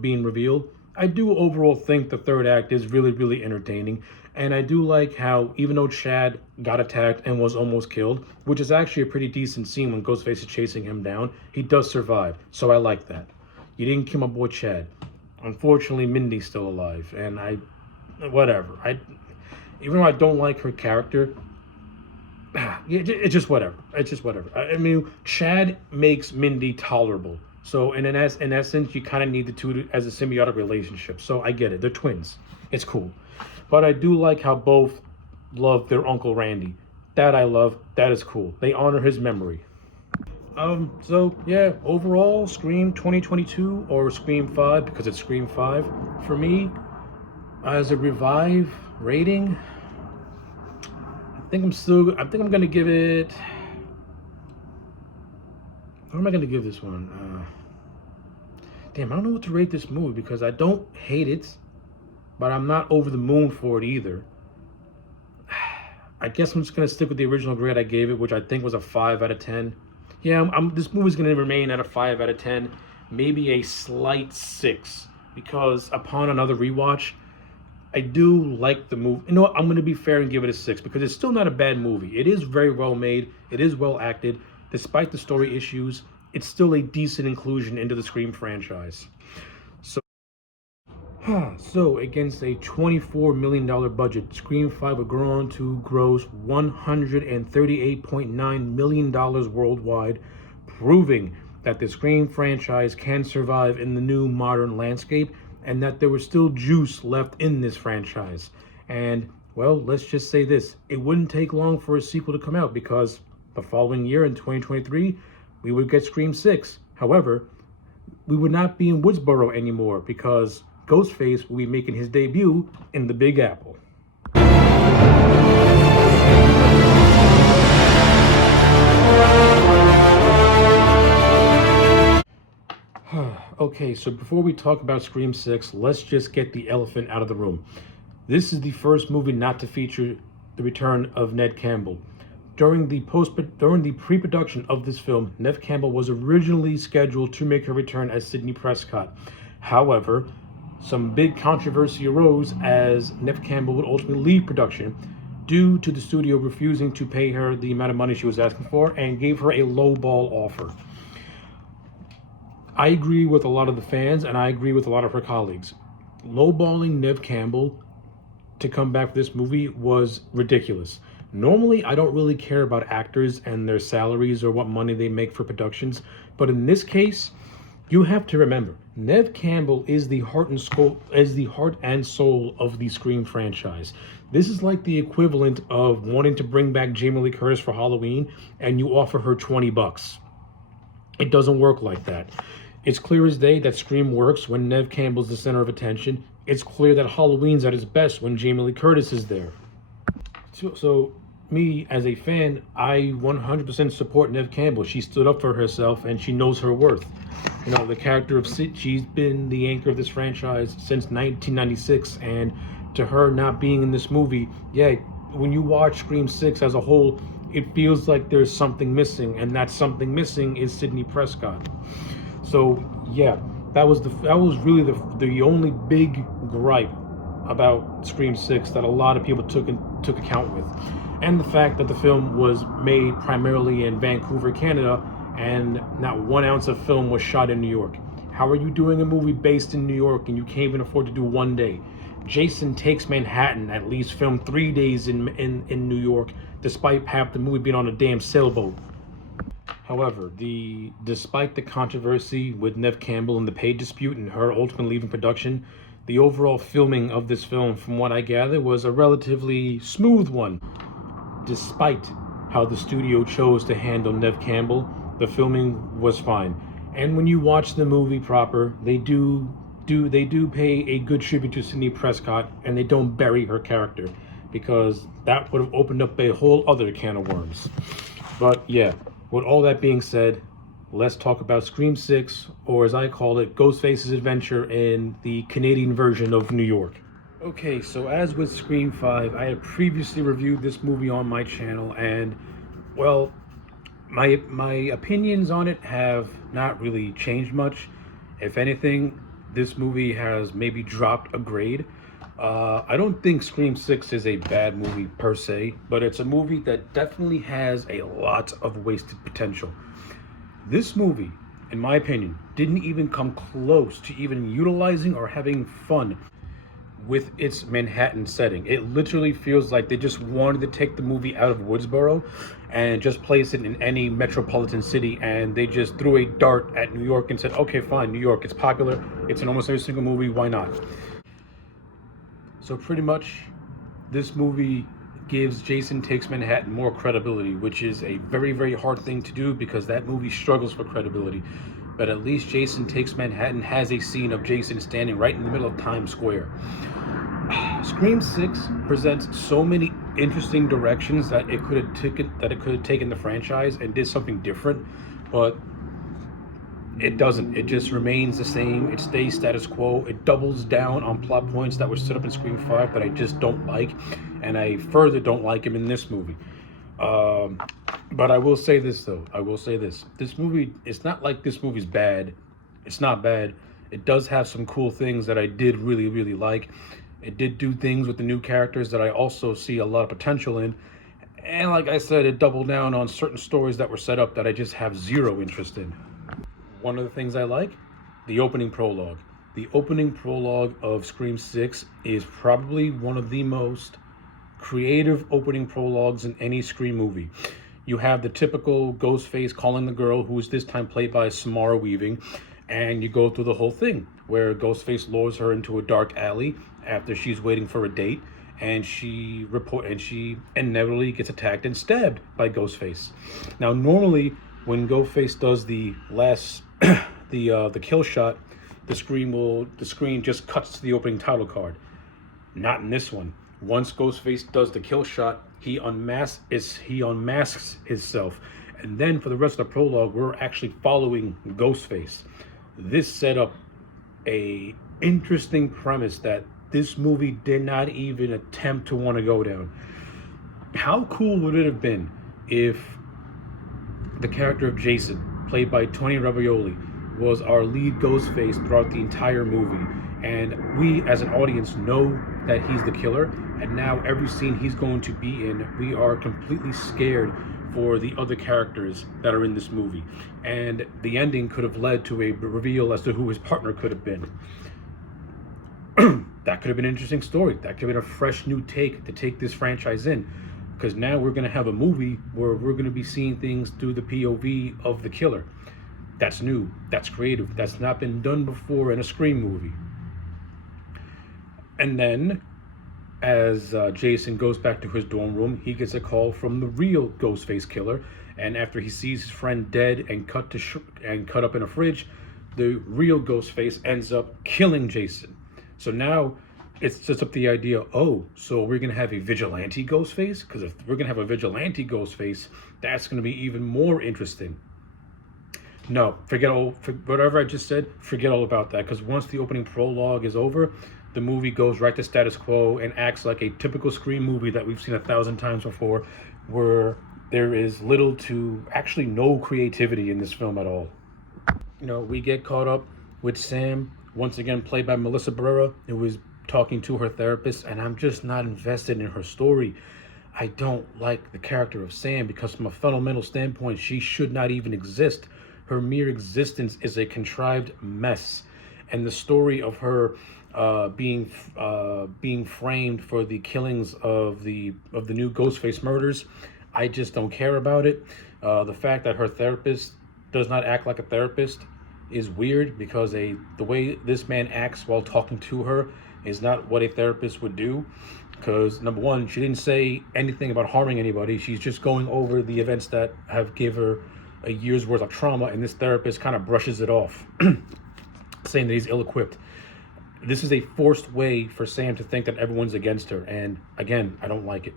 being revealed, I do overall think the third act is really, really entertaining. And I do like how, even though Chad got attacked and was almost killed, which is actually a pretty decent scene when Ghostface is chasing him down, he does survive. So I like that. You didn't kill my boy Chad. Unfortunately, Mindy's still alive. And whatever. Even though I don't like her character, it's just whatever. It's just whatever. I mean, Chad makes Mindy tolerable. So in essence, you kind of need the two as a symbiotic relationship. So I get it. They're twins. It's cool. But I do like how both love their Uncle Randy. That I love. That is cool. They honor his memory. So yeah, overall, Scream 2022 or Scream 5, because it's Scream 5, for me, as a revive rating, I think I'm gonna give it. What am I gonna give this one? Damn, I don't know what to rate this movie because I don't hate it, but I'm not over the moon for it either. I guess I'm just gonna stick with the original grade I gave it, which I think was a 5 out of 10. Yeah, this movie's gonna remain at a 5 out of 10, maybe a slight 6, because upon another rewatch, I do like the movie. You know what? I'm going to be fair and give it a 6 because it's still not a bad movie. It is very well made. It is well acted. Despite the story issues, it's still a decent inclusion into the Scream franchise. So against a $24 million budget, Scream 5 would go on to gross $138.9 million worldwide, proving that the Scream franchise can survive in the new modern landscape and that there was still juice left in this franchise. And, well, let's just say this. It wouldn't take long for a sequel to come out because the following year in 2023, we would get Scream 6. However, we would not be in Woodsboro anymore because Ghostface will be making his debut in the Big Apple. Okay, so before we talk about Scream 6, let's just get the elephant out of the room. This is the first movie not to feature the return of Neve Campbell. During the pre-production of this film, Neve Campbell was originally scheduled to make her return as Sidney Prescott. However, some big controversy arose as Neve Campbell would ultimately leave production due to the studio refusing to pay her the amount of money she was asking for and gave her a low-ball offer. I agree with a lot of the fans and I agree with a lot of her colleagues. Lowballing Neve Campbell to come back for this movie was ridiculous. Normally, I don't really care about actors and their salaries or what money they make for productions, but in this case, you have to remember, Neve Campbell is the heart and soul of the Scream franchise. This is like the equivalent of wanting to bring back Jamie Lee Curtis for Halloween and you offer her $20. It doesn't work like that. It's clear as day that Scream works when Neve Campbell's the center of attention. It's clear that Halloween's at its best when Jamie Lee Curtis is there. So me, as a fan, I 100% support Neve Campbell. She stood up for herself and she knows her worth. You know, the character of Sid, she's been the anchor of this franchise since 1996, and to her not being in this movie, yeah, when you watch Scream 6 as a whole, it feels like there's something missing, and that something missing is Sidney Prescott. So yeah, that was really the only big gripe about Scream 6 that a lot of people took account with, and the fact that the film was made primarily in Vancouver, Canada, and not 1 ounce of film was shot in New York. How are you doing a movie based in New York and you can't even afford to do 1 day? Jason Takes Manhattan at least filmed 3 days in New York, despite half the movie being on a damn sailboat. However, despite the controversy with Neve Campbell and the pay dispute and her ultimately leaving production, the overall filming of this film, from what I gather, was a relatively smooth one. Despite how the studio chose to handle Neve Campbell, the filming was fine. And when you watch the movie proper, they do pay a good tribute to Sidney Prescott, and they don't bury her character, because that would have opened up a whole other can of worms. But yeah, with all that being said, let's talk about Scream 6, or as I call it, Ghostface's Adventure in the Canadian version of New York. Okay, so as with Scream 5, I had previously reviewed this movie on my channel, and, well, my opinions on it have not really changed much. If anything, this movie has maybe dropped a grade. I don't think Scream 6 is a bad movie per se, but it's a movie that definitely has a lot of wasted potential. This movie, in my opinion, didn't even come close to even utilizing or having fun with its Manhattan setting. It literally feels like they just wanted to take the movie out of Woodsboro and just place it in any metropolitan city, and they just threw a dart at New York and said, okay, fine, New York, it's popular, it's in almost every single movie, why not? So pretty much, this movie gives Jason Takes Manhattan more credibility, which is a very, very hard thing to do because that movie struggles for credibility. But at least Jason Takes Manhattan has a scene of Jason standing right in the middle of Times Square. Scream 6 presents so many interesting directions that it could have taken the franchise and did something different, but it doesn't. It just remains the same. It stays status quo. It doubles down on plot points that were set up in Scream 5 that I just don't like, and I further don't like him in this movie. But I will say this, though. I will say this. This movie, it's not like this movie's bad. It's not bad. It does have some cool things that I did really, really like. It did do things with the new characters that I also see a lot of potential in. And like I said, it doubled down on certain stories that were set up that I just have zero interest in. One of the things I like, the opening prologue. The opening prologue of Scream 6 is probably one of the most creative opening prologues in any Scream movie. You have the typical Ghostface calling the girl, who is this time played by Samara Weaving, and you go through the whole thing where Ghostface lures her into a dark alley after she's waiting for a date, and she inevitably gets attacked and stabbed by Ghostface. Now, normally when Ghostface does the last the kill shot, the screen just cuts to the opening title card. Not in this one. Once Ghostface does the kill shot, he unmasks himself, and then for the rest of the prologue, we're actually following Ghostface. This set up a interesting premise that this movie did not even attempt to want to go down. How cool would it have been if the character of Jason, played by Tony Ravioli, was our lead Ghostface throughout the entire movie, and we as an audience know that he's the killer, and now every scene he's going to be in, we are completely scared for the other characters that are in this movie. And the ending could have led to a reveal as to who his partner could have been. That could have been an interesting story. That could have been a fresh new take to take this franchise in. Because now we're going to have a movie where we're going to be seeing things through the POV of the killer. That's new. That's creative. That's not been done before in a Scream movie. And then, as Jason goes back to his dorm room, he gets a call from the real Ghostface killer. And after he sees his friend dead and cut up in a fridge, the real Ghostface ends up killing Jason. So now it sets up the idea, so we're going to have a vigilante Ghostface? Because if we're going to have a vigilante Ghostface, that's going to be even more interesting. No, whatever I just said, forget all about that. Because once the opening prologue is over, the movie goes right to status quo and acts like a typical Scream movie that we've seen 1,000 times before, where there is little to actually no creativity in this film at all. We get caught up with Sam, once again played by Melissa Barrera, who was talking to her therapist, and I'm just not invested in her story. I don't like the character of Sam because from a fundamental standpoint, she should not even exist. Her mere existence is a contrived mess. And the story of her being framed for the killings of the new Ghostface murders, I just don't care about it. The fact that her therapist does not act like a therapist is weird because the way this man acts while talking to her is not what a therapist would do. Because number one, she didn't say anything about harming anybody. She's just going over the events that have given her a year's worth of trauma, and this therapist kind of brushes it off, saying that he's ill-equipped. This is a forced way for Sam to think that everyone's against her, and again, I don't like it.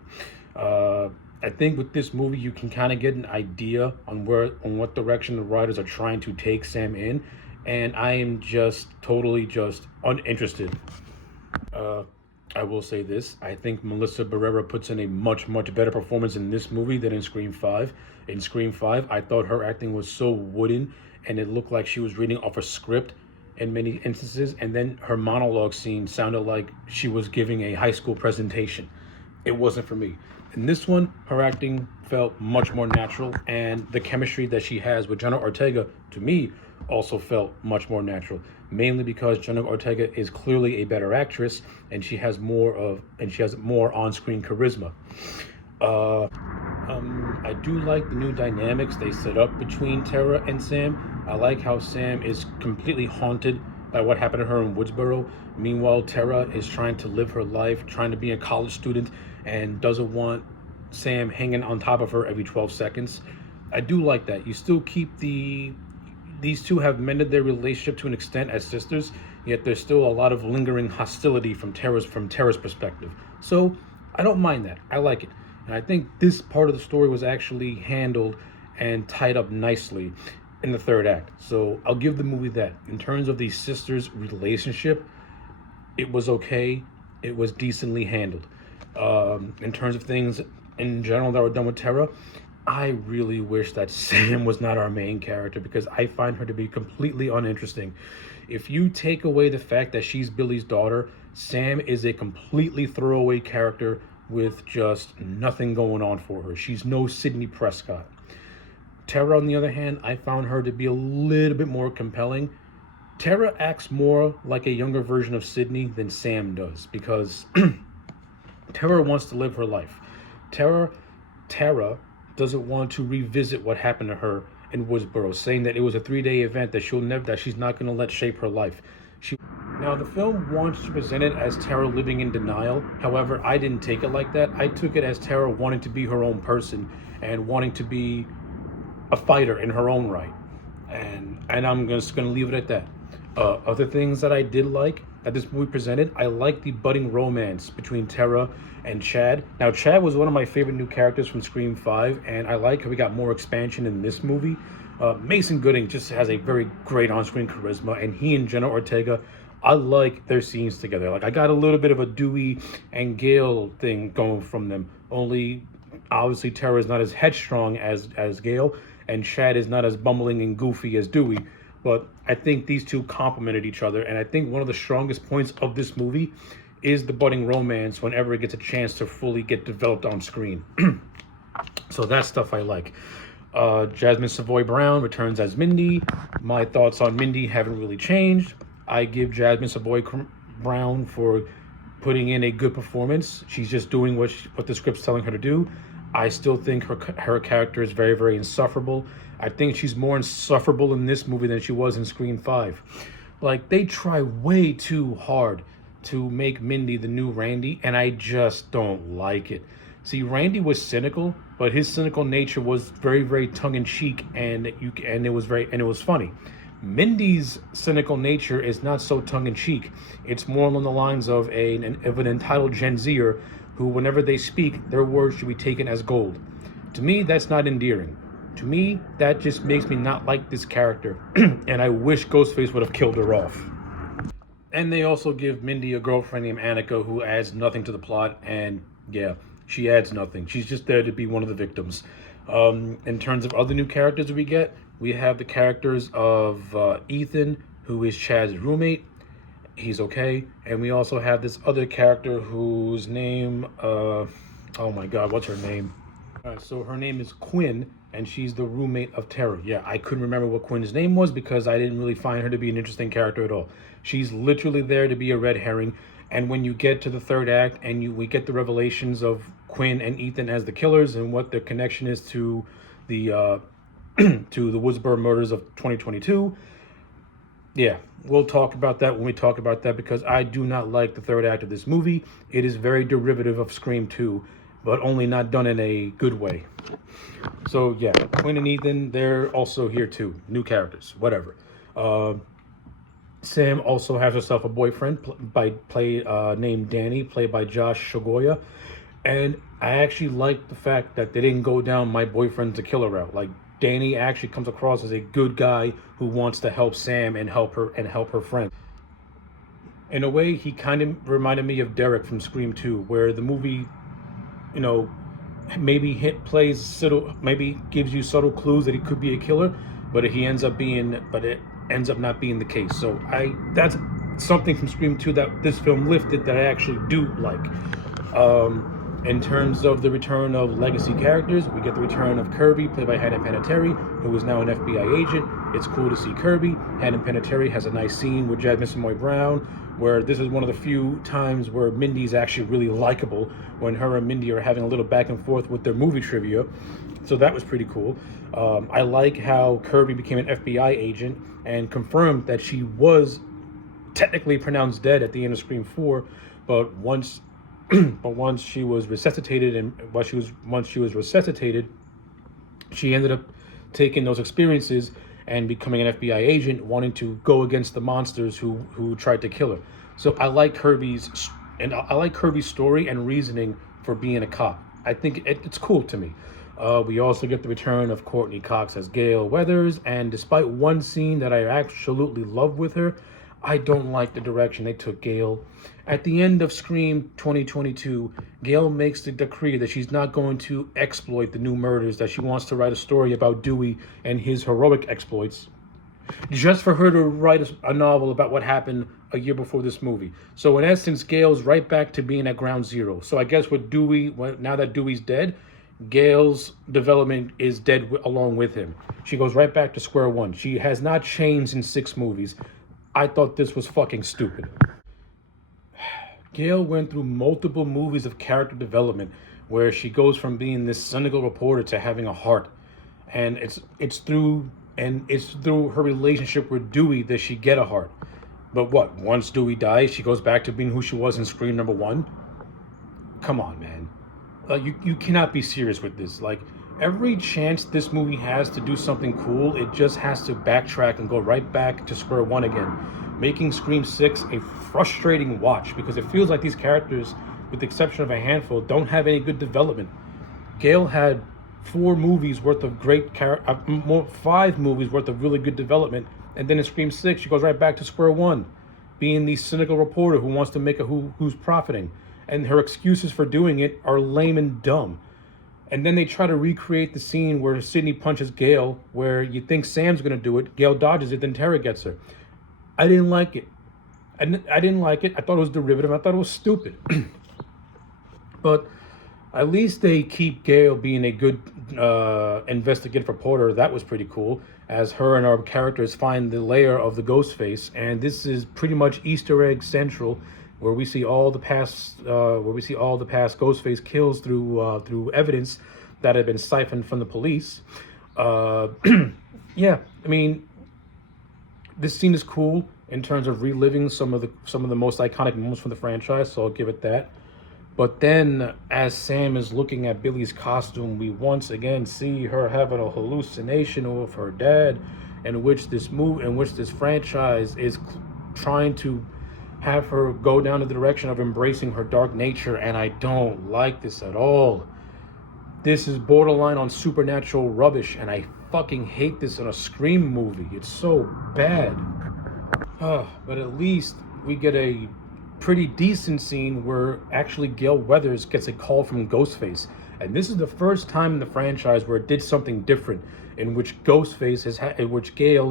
I think with this movie, you can kind of get an idea on what direction the writers are trying to take Sam in, and I am just totally uninterested. I will say this, I think Melissa Barrera puts in a much, much better performance in this movie than in Scream 5. In Scream 5, I thought her acting was so wooden, and it looked like she was reading off a script, in many instances, and then her monologue scene sounded like she was giving a high school presentation. It wasn't for me. In this one, her acting felt much more natural, and the chemistry that she has with Jenna Ortega, to me, also felt much more natural. Mainly because Jenna Ortega is clearly a better actress, and she has more on-screen charisma. I do like the new dynamics they set up between Tara and Sam. I like how Sam is completely haunted by what happened to her in Woodsboro. Meanwhile, Tara is trying to live her life, trying to be a college student, and doesn't want Sam hanging on top of her every 12 seconds. I do like that. You still keep these two have mended their relationship to an extent as sisters, yet there's still a lot of lingering hostility from Tara's perspective. So I don't mind that. I like it. And I think this part of the story was actually handled and tied up nicely in the third act. So I'll give the movie that. In terms of these sisters' relationship, it was okay. It was decently handled. In terms of things in general that were done with Tara, I really wish that Sam was not our main character, because I find her to be completely uninteresting. If you take away the fact that she's Billy's daughter, Sam is a completely throwaway character with just nothing going on for her. She's no Sidney Prescott. Tara, on the other hand, I found her to be a little bit more compelling. Tara acts more like a younger version of Sidney than Sam does, because Tara wants to live her life. Tara doesn't want to revisit what happened to her in Woodsboro, saying that it was a 3-day event that she's not going to let shape her life. Now, the film wants to present it as Tara living in denial. However, I didn't take it like that. I took it as Tara wanting to be her own person and wanting to be a fighter in her own right. And I'm just going to leave it at that. Other things that I did like that this movie presented, I like the budding romance between Tara and Chad. Now, Chad was one of my favorite new characters from Scream 5, and I like how we got more expansion in this movie. Mason Gooding just has a very great on-screen charisma, and he and Jenna Ortega, I like their scenes together. Like, I got a little bit of a Dewey and Gale thing going from them. Only, obviously, Tara is not as headstrong as Gale, and Chad is not as bumbling and goofy as Dewey. But I think these two complemented each other, and I think one of the strongest points of this movie is the budding romance whenever it gets a chance to fully get developed on screen. So that stuff I like. Jasmine Savoy Brown returns as Mindy. My thoughts on Mindy haven't really changed. I give Jasmine Savoy Brown for putting in a good performance. She's just doing what the script's telling her to do. I still think her character is very, very insufferable. I think she's more insufferable in this movie than she was in Scream 5. Like, they try way too hard to make Mindy the new Randy, and I just don't like it. See, Randy was cynical, but his cynical nature was very, very tongue-in-cheek, and it was funny. Mindy's cynical nature is not so tongue-in-cheek. It's more along the lines of an entitled Gen Zer who, whenever they speak, their words should be taken as gold. To me, that's not endearing. To me, that just makes me not like this character, and I wish Ghostface would have killed her off. And they also give Mindy a girlfriend named Annika who adds nothing to the plot, and yeah, she adds nothing. She's just there to be one of the victims. In terms of other new characters we have the characters of Ethan, who is Chad's roommate. He's okay. And we also have this other character whose name, oh my god, what's her name? So her name is Quinn, and she's the roommate of Tara. Yeah, I couldn't remember what Quinn's name was because I didn't really find her to be an interesting character at all. She's literally there to be a red herring. And when you get to the third act and we get the revelations of Quinn and Ethan as the killers and what their connection is to the to the Woodsboro murders of 2022, yeah, we'll talk about that when we talk about that, because I do not like the third act of this movie. It is very derivative of Scream 2, but only not done in a good way. So yeah, Quinn and Ethan, they're also here too. New characters, whatever. Sam also has herself a boyfriend named Danny, played by Josh Shogoya. And I actually like the fact that they didn't go down my boyfriend's a killer route. Like, Danny actually comes across as a good guy who wants to help Sam and help her friend. In a way, he kind of reminded me of Derek from Scream 2, where the movie, maybe gives you subtle clues that he could be a killer, but he ends up being ends up not being the case. So that's something from Scream 2 that this film lifted that I actually do like. In terms of the return of legacy characters, we get the return of Kirby, played by Hayden Panettiere, who is now an FBI agent. It's cool to see Kirby. Hayden Panettiere has a nice scene with Jasmine Simoy Brown, where this is one of the few times where Mindy's actually really likable, when her and Mindy are having a little back and forth with their movie trivia. So that was pretty cool. I like how Kirby became an FBI agent and confirmed that she was technically pronounced dead at the end of Scream 4, but once she was resuscitated, she ended up taking those experiences and becoming an FBI agent, wanting to go against the monsters who tried to kill her. So I like Kirby's story and reasoning for being a cop. I think it's cool to me. We also get the return of Courtney Cox as Gail Weathers, and despite one scene that I absolutely love with her, I don't like the direction they took Gail. At the end of Scream 2022, Gail makes the decree that she's not going to exploit the new murders, that she wants to write a story about Dewey and his heroic exploits, just for her to write a novel about what happened a year before this movie. So in essence, Gail's right back to being at ground zero. So I guess with Dewey, now that Dewey's dead, Gail's development is dead along with him. She goes right back to square one. She has not changed in 6 movies. I thought this was fucking stupid. Gail went through multiple movies of character development where she goes from being this cynical reporter to having a heart. And it's through her relationship with Dewey that she get a heart. But what, once Dewey dies, she goes back to being who she was in Scream number 1? Come on, man. You cannot be serious with this. Like, every chance this movie has to do something cool, it just has to backtrack and go right back to square one again, making Scream 6 a frustrating watch because it feels like these characters, with the exception of a handful, don't have any good development. Gail had 4 movies worth of 5 movies worth of really good development, and then in Scream 6 she goes right back to square one, being the cynical reporter who wants to make who's profiting, and her excuses for doing it are lame and dumb. And then they try to recreate the scene where Sidney punches Gail, where you think Sam's going to do it. Gail dodges it, then Tara gets her. I didn't like it. I didn't like it. I thought it was derivative. I thought it was stupid. But at least they keep Gail being a good investigative reporter. That was pretty cool, as her and our characters find the lair of the ghost face. And this is pretty much Easter egg central, where we see all the past Ghostface kills through evidence that had been siphoned from the police. Yeah, I mean, this scene is cool in terms of reliving some of the most iconic moments from the franchise, so I'll give it that. But then, as Sam is looking at Billy's costume, we once again see her having a hallucination of her dad, in which this franchise is trying to have her go down in the direction of embracing her dark nature, and I don't like this at all. This is borderline on supernatural rubbish, and I fucking hate this in a Scream movie. It's so bad. But at least we get a pretty decent scene where actually Gail Weathers gets a call from Ghostface. And this is the first time in the franchise where it did something different, in which Gail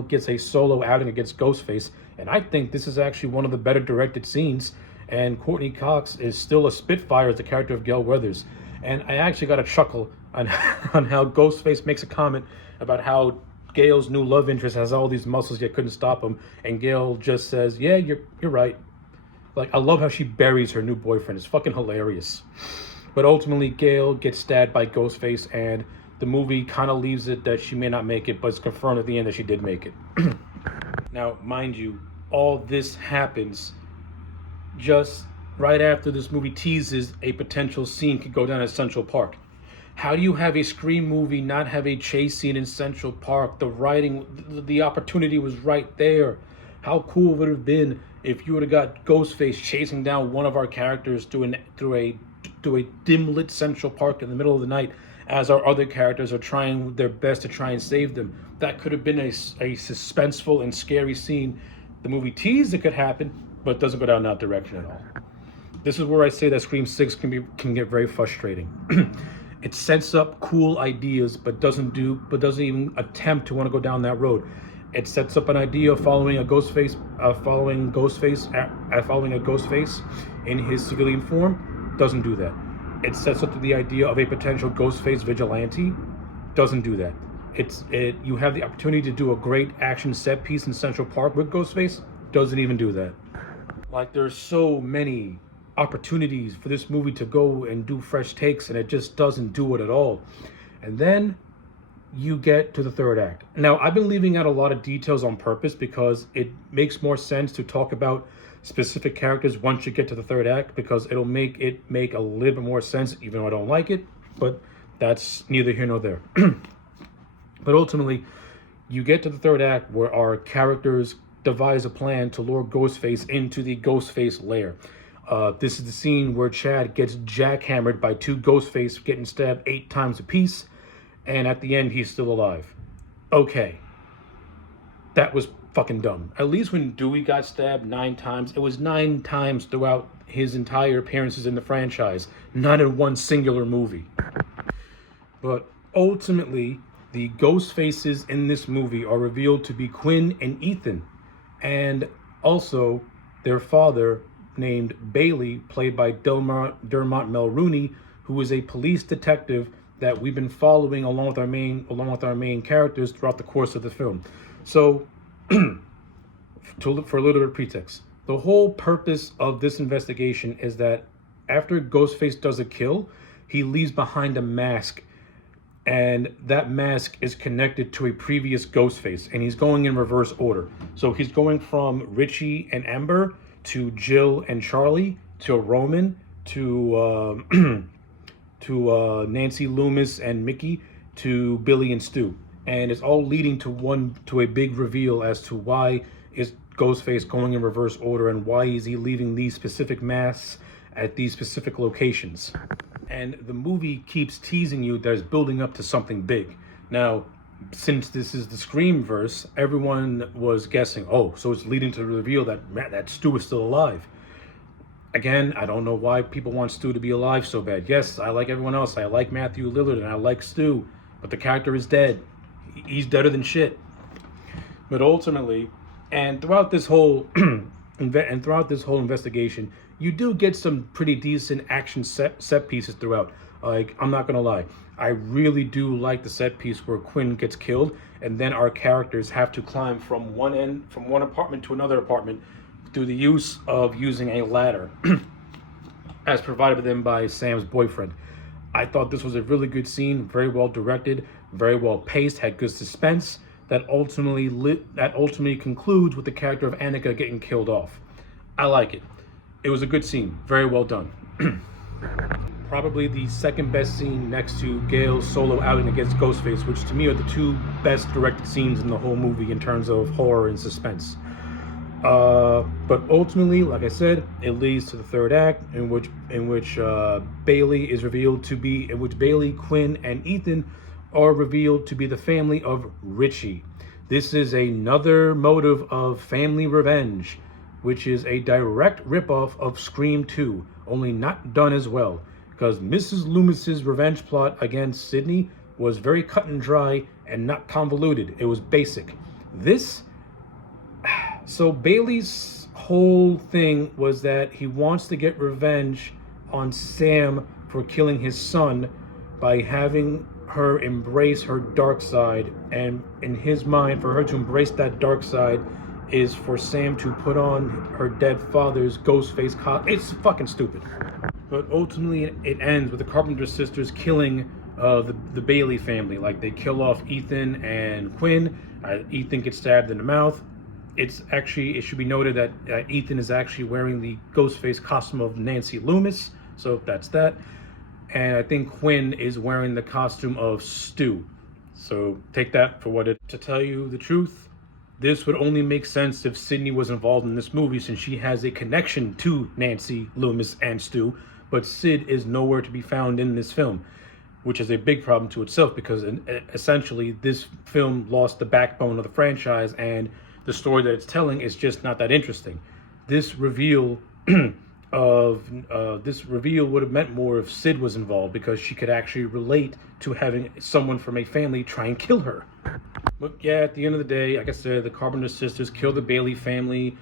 gets a solo outing against Ghostface. And I think this is actually one of the better directed scenes. And Courtney Cox is still a spitfire as the character of Gail Weathers. And I actually got a chuckle on how Ghostface makes a comment about how Gail's new love interest has all these muscles yet couldn't stop him. And Gail just says, yeah, you're right. Like, I love how she buries her new boyfriend. It's fucking hilarious. But ultimately, Gail gets stabbed by Ghostface, and the movie kind of leaves it that she may not make it, but it's confirmed at the end that she did make it. Now, mind you, all this happens just right after this movie teases a potential scene could go down at Central Park. How do you have a Scream movie not have a chase scene in Central Park? The writing, the opportunity was right there. How cool would it have been if you would have got Ghostface chasing down one of our characters through a dim lit Central Park in the middle of the night, as our other characters are trying their best to try and save them? That could have been a suspenseful and scary scene. The movie teased it could happen, but it doesn't go down that direction at all. This is where I say that Scream 6 can get very frustrating. It sets up cool ideas, but doesn't even attempt to want to go down that road. It sets up an idea of following a Ghostface, following a Ghostface in his civilian form. Doesn't do that. It sets up the idea of a potential Ghostface vigilante. Doesn't do that. You have the opportunity to do a great action set piece in Central Park with Ghostface. Doesn't even do that. Like, there's so many opportunities for this movie to go and do fresh takes, and it just doesn't do it at all. And then you get to the third act. Now, I've been leaving out a lot of details on purpose because it makes more sense to talk about specific characters once you get to the third act, because it'll make it make a little bit more sense, even though I don't like it. But that's neither here nor there. But ultimately, you get to the third act where our characters devise a plan to lure Ghostface into the Ghostface lair. This is the scene where Chad gets jackhammered by two Ghostface getting stabbed 8 times apiece, and at the end, he's still alive. Okay. That was fucking dumb. At least when Dewey got stabbed 9 times, it was 9 times throughout his entire appearances in the franchise, not in one singular movie. But ultimately, the ghost faces in this movie are revealed to be Quinn and Ethan, and also their father, named Bailey, played by Dermot Mulroney, who is a police detective that we've been following along with our main characters throughout the course of the film. So, for a little bit of pretext, the whole purpose of this investigation is that after Ghostface does a kill, he leaves behind a mask, and that mask is connected to a previous Ghostface, and he's going in reverse order. So he's going from Richie and Amber to Jill and Charlie to Roman to Nancy Loomis and Mickey to Billy and Stu, and it's all leading to a big reveal as to why is Ghostface going in reverse order and why is he leaving these specific masks at these specific locations. And the movie keeps teasing you that it's building up to something big. Now, since this is the Scream verse, everyone was guessing, oh, so it's leading to the reveal that Stu is still alive. Again, I don't know why people want Stu to be alive so bad. Yes, I like everyone else. I like Matthew Lillard and I like Stu, but the character is dead. He's deader than shit. But ultimately, and throughout this whole investigation, you do get some pretty decent action set pieces throughout. Like, I'm not gonna lie, I really do like the set piece where Quinn gets killed, and then our characters have to climb from one apartment to another apartment through the use of using a ladder, as provided to them by Sam's boyfriend. I thought this was a really good scene, very well directed, very well paced, had good suspense, that ultimately concludes with the character of Annika getting killed off. I like it. It was a good scene, very well done. Probably the second best scene next to Gale's solo outing against Ghostface, which to me are the 2 best directed scenes in the whole movie in terms of horror and suspense. But ultimately, like I said, it leads to the third act in which Bailey is revealed to be, in which Bailey, Quinn, and Ethan are revealed to be the family of Richie. This is another motive of family revenge, which is a direct ripoff of Scream 2, only not done as well, because Mrs. Loomis's revenge plot against Sidney was very cut and dry and not convoluted. It was basic. So Bailey's whole thing was that he wants to get revenge on Sam for killing his son by having her embrace her dark side, and in his mind, for her to embrace that dark side is for Sam to put on her dead father's Ghostface costume. It's fucking stupid. But ultimately, it ends with the Carpenter sisters killing the Bailey family. Like, they kill off Ethan and Quinn. Ethan gets stabbed in the mouth. It should be noted that Ethan is actually wearing the Ghostface costume of Nancy Loomis. So that's that. And I think Quinn is wearing the costume of Stu. So take that for what it. To tell you the truth, this would only make sense if Sidney was involved in this movie, since she has a connection to Nancy Loomis and Stu. But Sid is nowhere to be found in this film, which is a big problem to itself, because essentially this film lost the backbone of the franchise, and the story that it's telling is just not that interesting. This reveal would have meant more if Sid was involved, because she could actually relate to having someone from a family try and kill her. But yeah, at the end of the day, like I said, the Carpenter sisters kill the Bailey family.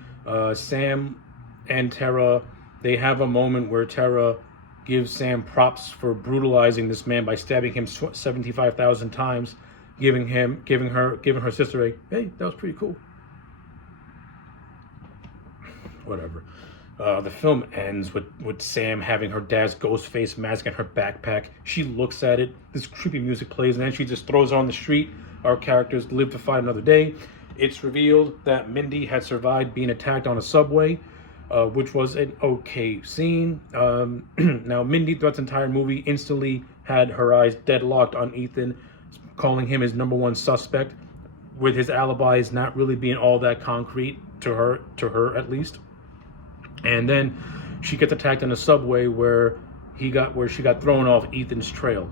Sam and Tara, they have a moment where Tara gives Sam props for brutalizing this man by stabbing him 75,000 times, giving her sister a, hey, that was pretty cool. Whatever. The film ends with Sam having her dad's ghost face mask in her backpack. She looks at it, this creepy music plays, and then she just throws it on the street. Our characters live to fight another day. It's revealed that Mindy had survived being attacked on a subway, which was an okay scene. Now, Mindy, throughout this entire movie, instantly had her eyes deadlocked on Ethan, calling him his number one suspect, with his alibis not really being all that concrete to her at least. And then she gets attacked in a subway where she got thrown off Ethan's trail,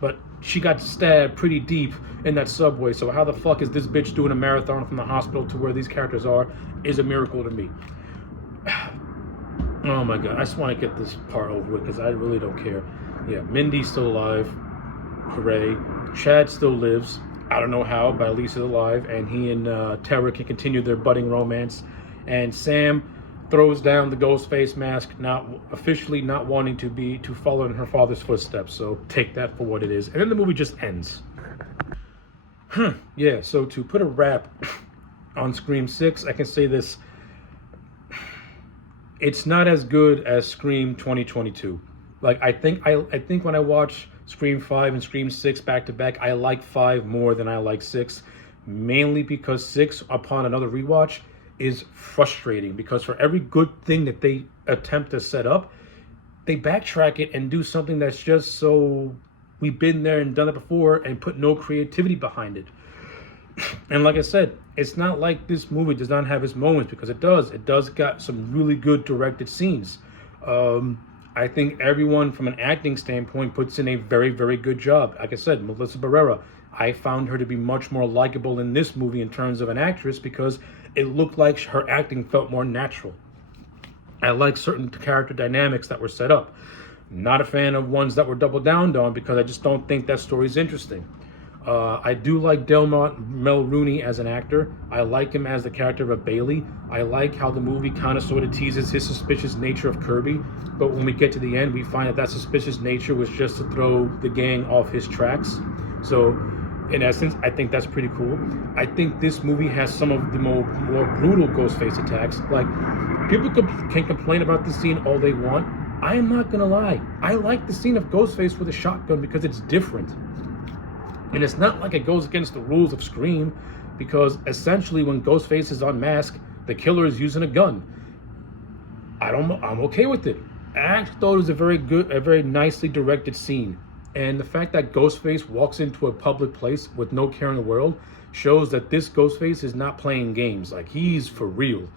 but she got stabbed pretty deep in that subway. So how the fuck is this bitch doing a marathon from the hospital to where these characters are is a miracle to me. Oh my god, I just want to get this part over with because I really don't care. Yeah, Mindy's still alive. Hooray. Chad still lives. I don't know how, but at least he's alive. And he and Tara can continue their budding romance. And Sam throws down the ghost face mask, not wanting to follow in her father's footsteps. So take that for what it is. And then the movie just ends. Yeah, so to put a wrap on Scream 6, I can say this. It's not as good as Scream 2022. Like, I think when I watch Scream 5 and Scream 6 back to back, I like 5 more than I like 6. Mainly because 6, upon another rewatch, is frustrating. Because for every good thing that they attempt to set up, they backtrack it and do something that's just so we've been there and done it before and put no creativity behind it. And like I said, it's not like this movie does not have its moments, because it does. It does got some really good directed scenes. I think everyone from an acting standpoint puts in a very, very good job. Like I said, Melissa Barrera, I found her to be much more likable in this movie in terms of an actress because it looked like her acting felt more natural. I like certain character dynamics that were set up. Not a fan of ones that were doubled down on because I just don't think that story's interesting. I do like Delmont Mulrooney as an actor. I like him as the character of Bailey. I like how the movie kind of sort of teases his suspicious nature of Kirby, but when we get to the end, we find that suspicious nature was just to throw the gang off his tracks. So, in essence, I think that's pretty cool. I think this movie has some of the more brutal Ghostface attacks. Like, people can complain about this scene all they want. I am not gonna lie. I like the scene of Ghostface with a shotgun because it's different. And it's not like it goes against the rules of Scream, because essentially when Ghostface is unmasked, the killer is using a gun. I'm okay with it. I actually thought it was a very nicely directed scene. And the fact that Ghostface walks into a public place with no care in the world shows that this Ghostface is not playing games. Like, he's for real.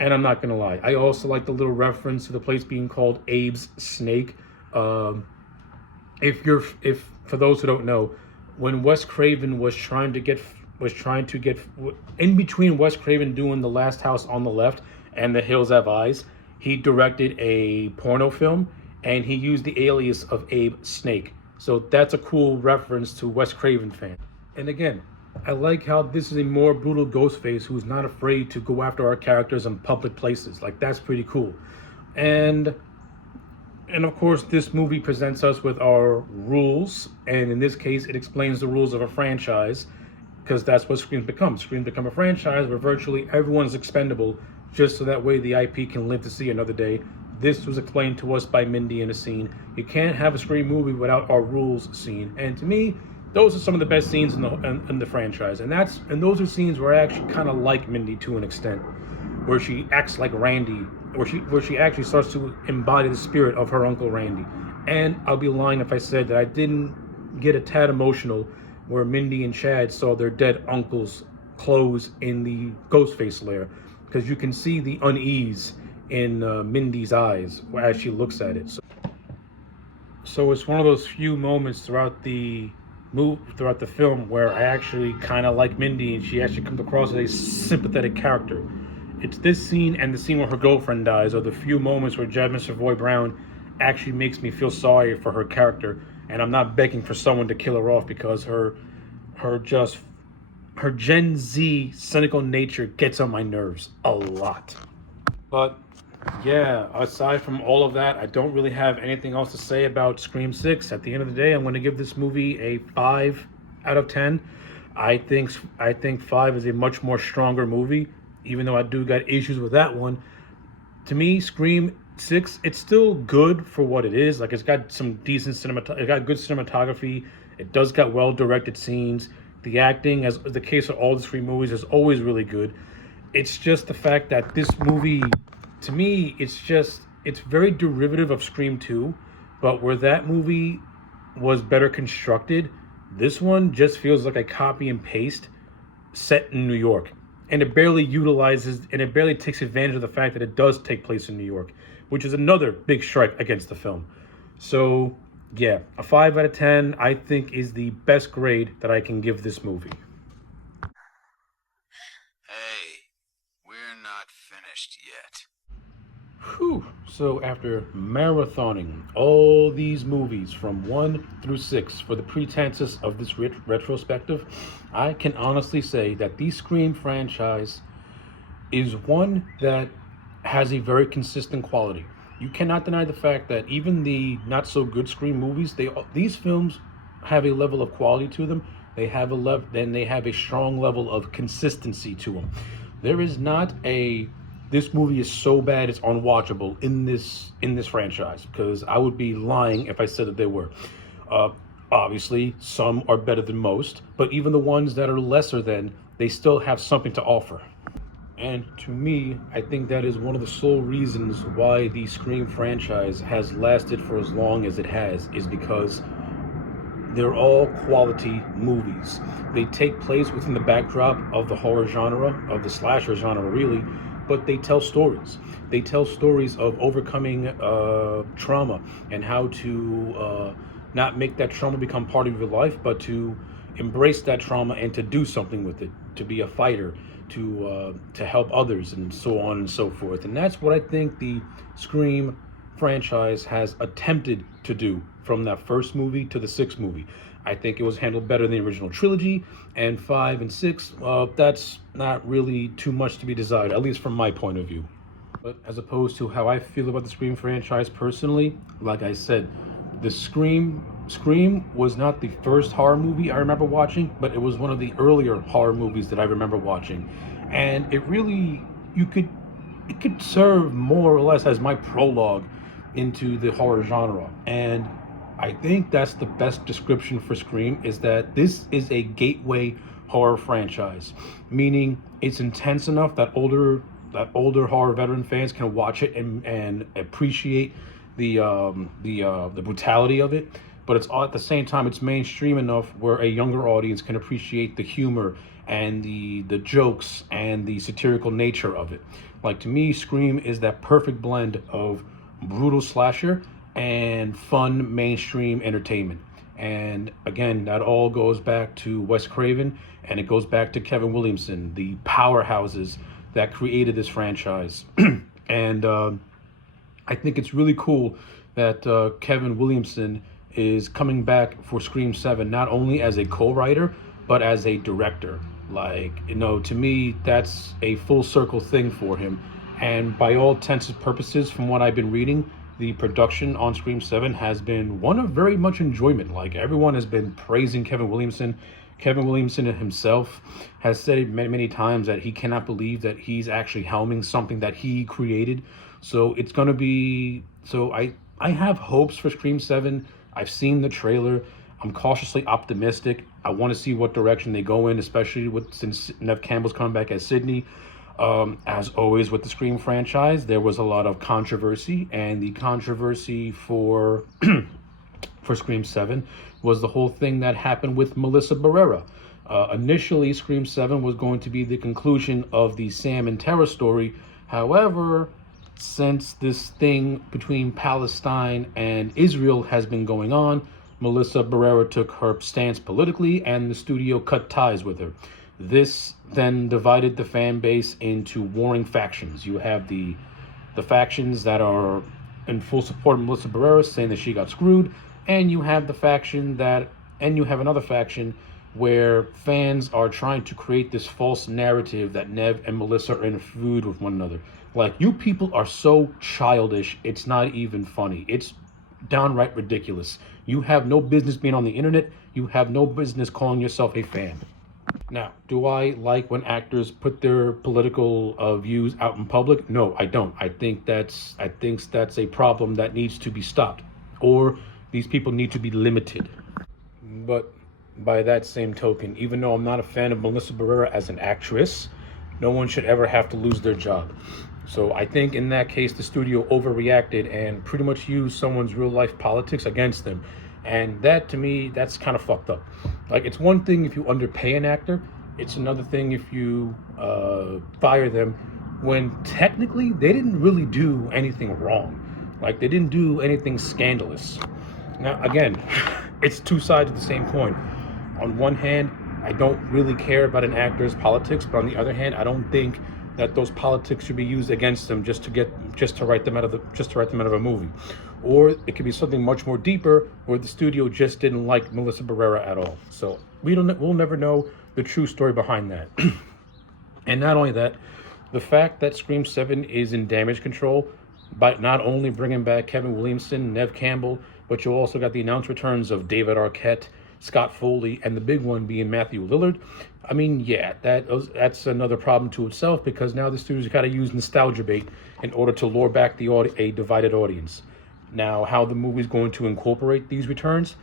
And I'm not gonna lie, I also like the little reference to the place being called Abe's Snake. If for those who don't know, when Wes Craven was trying to get in between Wes Craven doing The Last House on the Left and The Hills Have Eyes, he directed a porno film and he used the alias of Abe Snake. So that's a cool reference to Wes Craven fan. And again, I like how this is a more brutal Ghostface who's not afraid to go after our characters in public places. Like, that's pretty cool. And of course, this movie presents us with our rules, and in this case, it explains the rules of a franchise, because that's what Scream becomes. Scream become a franchise where virtually everyone's expendable, just so that way the IP can live to see another day. This was explained to us by Mindy in a scene. You can't have a Scream movie without our rules scene, and to me, those are some of the best scenes in the franchise, and those are scenes where I actually kind of like Mindy to an extent, where she acts like Randy, where she actually starts to embody the spirit of her Uncle Randy. And I'll be lying if I said that I didn't get a tad emotional where Mindy and Chad saw their dead uncle's clothes in the Ghostface lair, because you can see the unease in Mindy's eyes as she looks at it. So it's one of those few moments throughout the film where I actually kind of like Mindy, and she actually comes across as a sympathetic character. It's this scene and the scene where her girlfriend dies are the few moments where Jasmine Savoy Brown actually makes me feel sorry for her character, and I'm not begging for someone to kill her off, because her just her Gen Z cynical nature gets on my nerves a lot. But yeah, aside from all of that, I don't really have anything else to say about Scream 6. At the end of the day, I'm going to give this movie a 5 out of 10. I think 5 is a much more stronger movie, even though I do got issues with that one. To me, Scream 6, it's still good for what it is. Like, it's got some decent it got good cinematography. It does got well directed scenes. The acting, as the case of all the Scream movies, is always really good. It's just the fact that this movie, to me, it's very derivative of Scream 2, but where that movie was better constructed, this one just feels like a copy and paste set in New York. And it barely takes advantage of the fact that it does take place in New York, which is another big strike against the film. So, yeah, a 5 out of 10, I think, is the best grade that I can give this movie. Hey, we're not finished yet. Whew. So after marathoning all these movies from 1 through 6 for the pretenses of this retrospective, I can honestly say that the Scream franchise is one that has a very consistent quality. You cannot deny the fact that even the not so good Scream movies, these films have a level of quality to them. They have a strong level of consistency to them. There is not a this movie is so bad it's unwatchable in this franchise, because I would be lying if I said that they were. Obviously, some are better than most, but even the ones that are lesser than, they still have something to offer. And to me, I think that is one of the sole reasons why the Scream franchise has lasted for as long as it has, is because they're all quality movies. They take place within the backdrop of the horror genre, of the slasher genre, really, but they tell stories. They tell stories of overcoming trauma and how to not make that trauma become part of your life, but to embrace that trauma and to do something with it, to be a fighter, to help others, and so on and so forth. And that's what I think the Scream franchise has attempted to do from that first movie to the sixth movie. I think it was handled better than the original trilogy, and 5 and 6, that's not really too much to be desired, at least from my point of view. But as opposed to how I feel about the Scream franchise personally, like I said, the Scream was not the first horror movie I remember watching, but it was one of the earlier horror movies that I remember watching. And it really, it could serve more or less as my prologue into the horror genre. And I think that's the best description for Scream, is that this is a gateway horror franchise, meaning it's intense enough that older horror veteran fans can watch it and appreciate the brutality of it, but it's all, at the same time, it's mainstream enough where a younger audience can appreciate the humor and the jokes and the satirical nature of it. Like, to me, Scream is that perfect blend of brutal slasher and fun mainstream entertainment. And again, that all goes back to Wes Craven, and it goes back to Kevin Williamson, the powerhouses that created this franchise. And I think it's really cool that Kevin Williamson is coming back for Scream 7, not only as a co-writer, but as a director. Like, to me, that's a full circle thing for him. And by all intents and purposes, from what I've been reading, the production on Scream 7 has been one of very much enjoyment. Like, everyone has been praising Kevin Williamson. Kevin Williamson himself has said it many, many times that he cannot believe that he's actually helming something that he created. So it's going to be... So I have hopes for Scream 7. I've seen the trailer. I'm cautiously optimistic. I want to see what direction they go in, especially since Neve Campbell's coming back as Sydney. As always with the Scream franchise, there was a lot of controversy, and the controversy for for Scream 7 was the whole thing that happened with Melissa Barrera. Initially, Scream 7 was going to be the conclusion of the Sam and Tara story. However, since this thing between Palestine and Israel has been going on, Melissa Barrera took her stance politically, and the studio cut ties with her. This then divided the fan base into warring factions. You have the factions that are in full support of Melissa Barrera, saying that she got screwed, and you have another faction where fans are trying to create this false narrative that Nev and Melissa are in feud with one another. Like, you people are so childish, it's not even funny. It's downright ridiculous. You have no business being on the internet. You have no business calling yourself a fan. Now, do I like when actors put their political views out in public? No, I don't. I think that's a problem that needs to be stopped, or these people need to be limited. But by that same token, even though I'm not a fan of Melissa Barrera as an actress, no one should ever have to lose their job. So I think in that case, the studio overreacted and pretty much used someone's real life politics against them. And that, to me, that's kind of fucked up. Like, it's one thing if you underpay an actor, it's another thing if you fire them when technically they didn't really do anything wrong. Like, they didn't do anything scandalous. Now, again, it's two sides of the same coin. On one hand, I don't really care about an actor's politics, but on the other hand, I don't think that those politics should be used against them just to write them out of a movie. Or it could be something much more deeper, where the studio just didn't like Melissa Barrera at all. So we'll never know the true story behind that. And not only that, the fact that Scream 7 is in damage control by not only bringing back Kevin Williamson, Nev Campbell, but you also got the announced returns of David Arquette, Scott Foley, and the big one being Matthew Lillard. I mean, yeah, that's another problem to itself, because now the studio's got to use nostalgia bait in order to lure back a divided audience. Now, how the movie's going to incorporate these returns,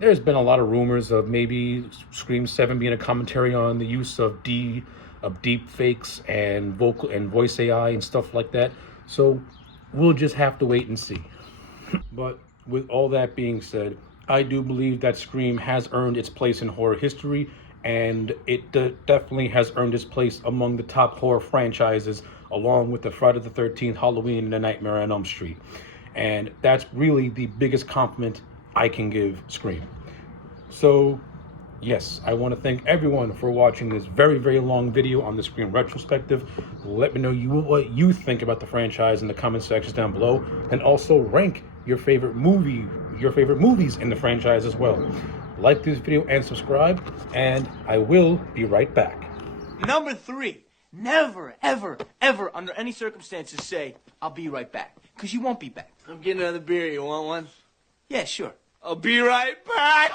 there's been a lot of rumors of maybe Scream 7 being a commentary on the use of deep fakes and voice AI and stuff like that. So we'll just have to wait and see. But with all that being said, I do believe that Scream has earned its place in horror history, and it definitely has earned its place among the top horror franchises, along with the Friday the 13th, Halloween, and the Nightmare on Elm Street. And that's really the biggest compliment I can give Scream. So, yes, I want to thank everyone for watching this very, very long video on the Scream retrospective. Let me know what you think about the franchise in the comment sections down below, and also rank your favorite movies in the franchise as well. Like this video and subscribe, and I will be right back. Number 3, never, ever, ever, under any circumstances say, I'll be right back. Because you won't be back. I'm getting another beer. You want one? Yeah, sure. I'll be right back.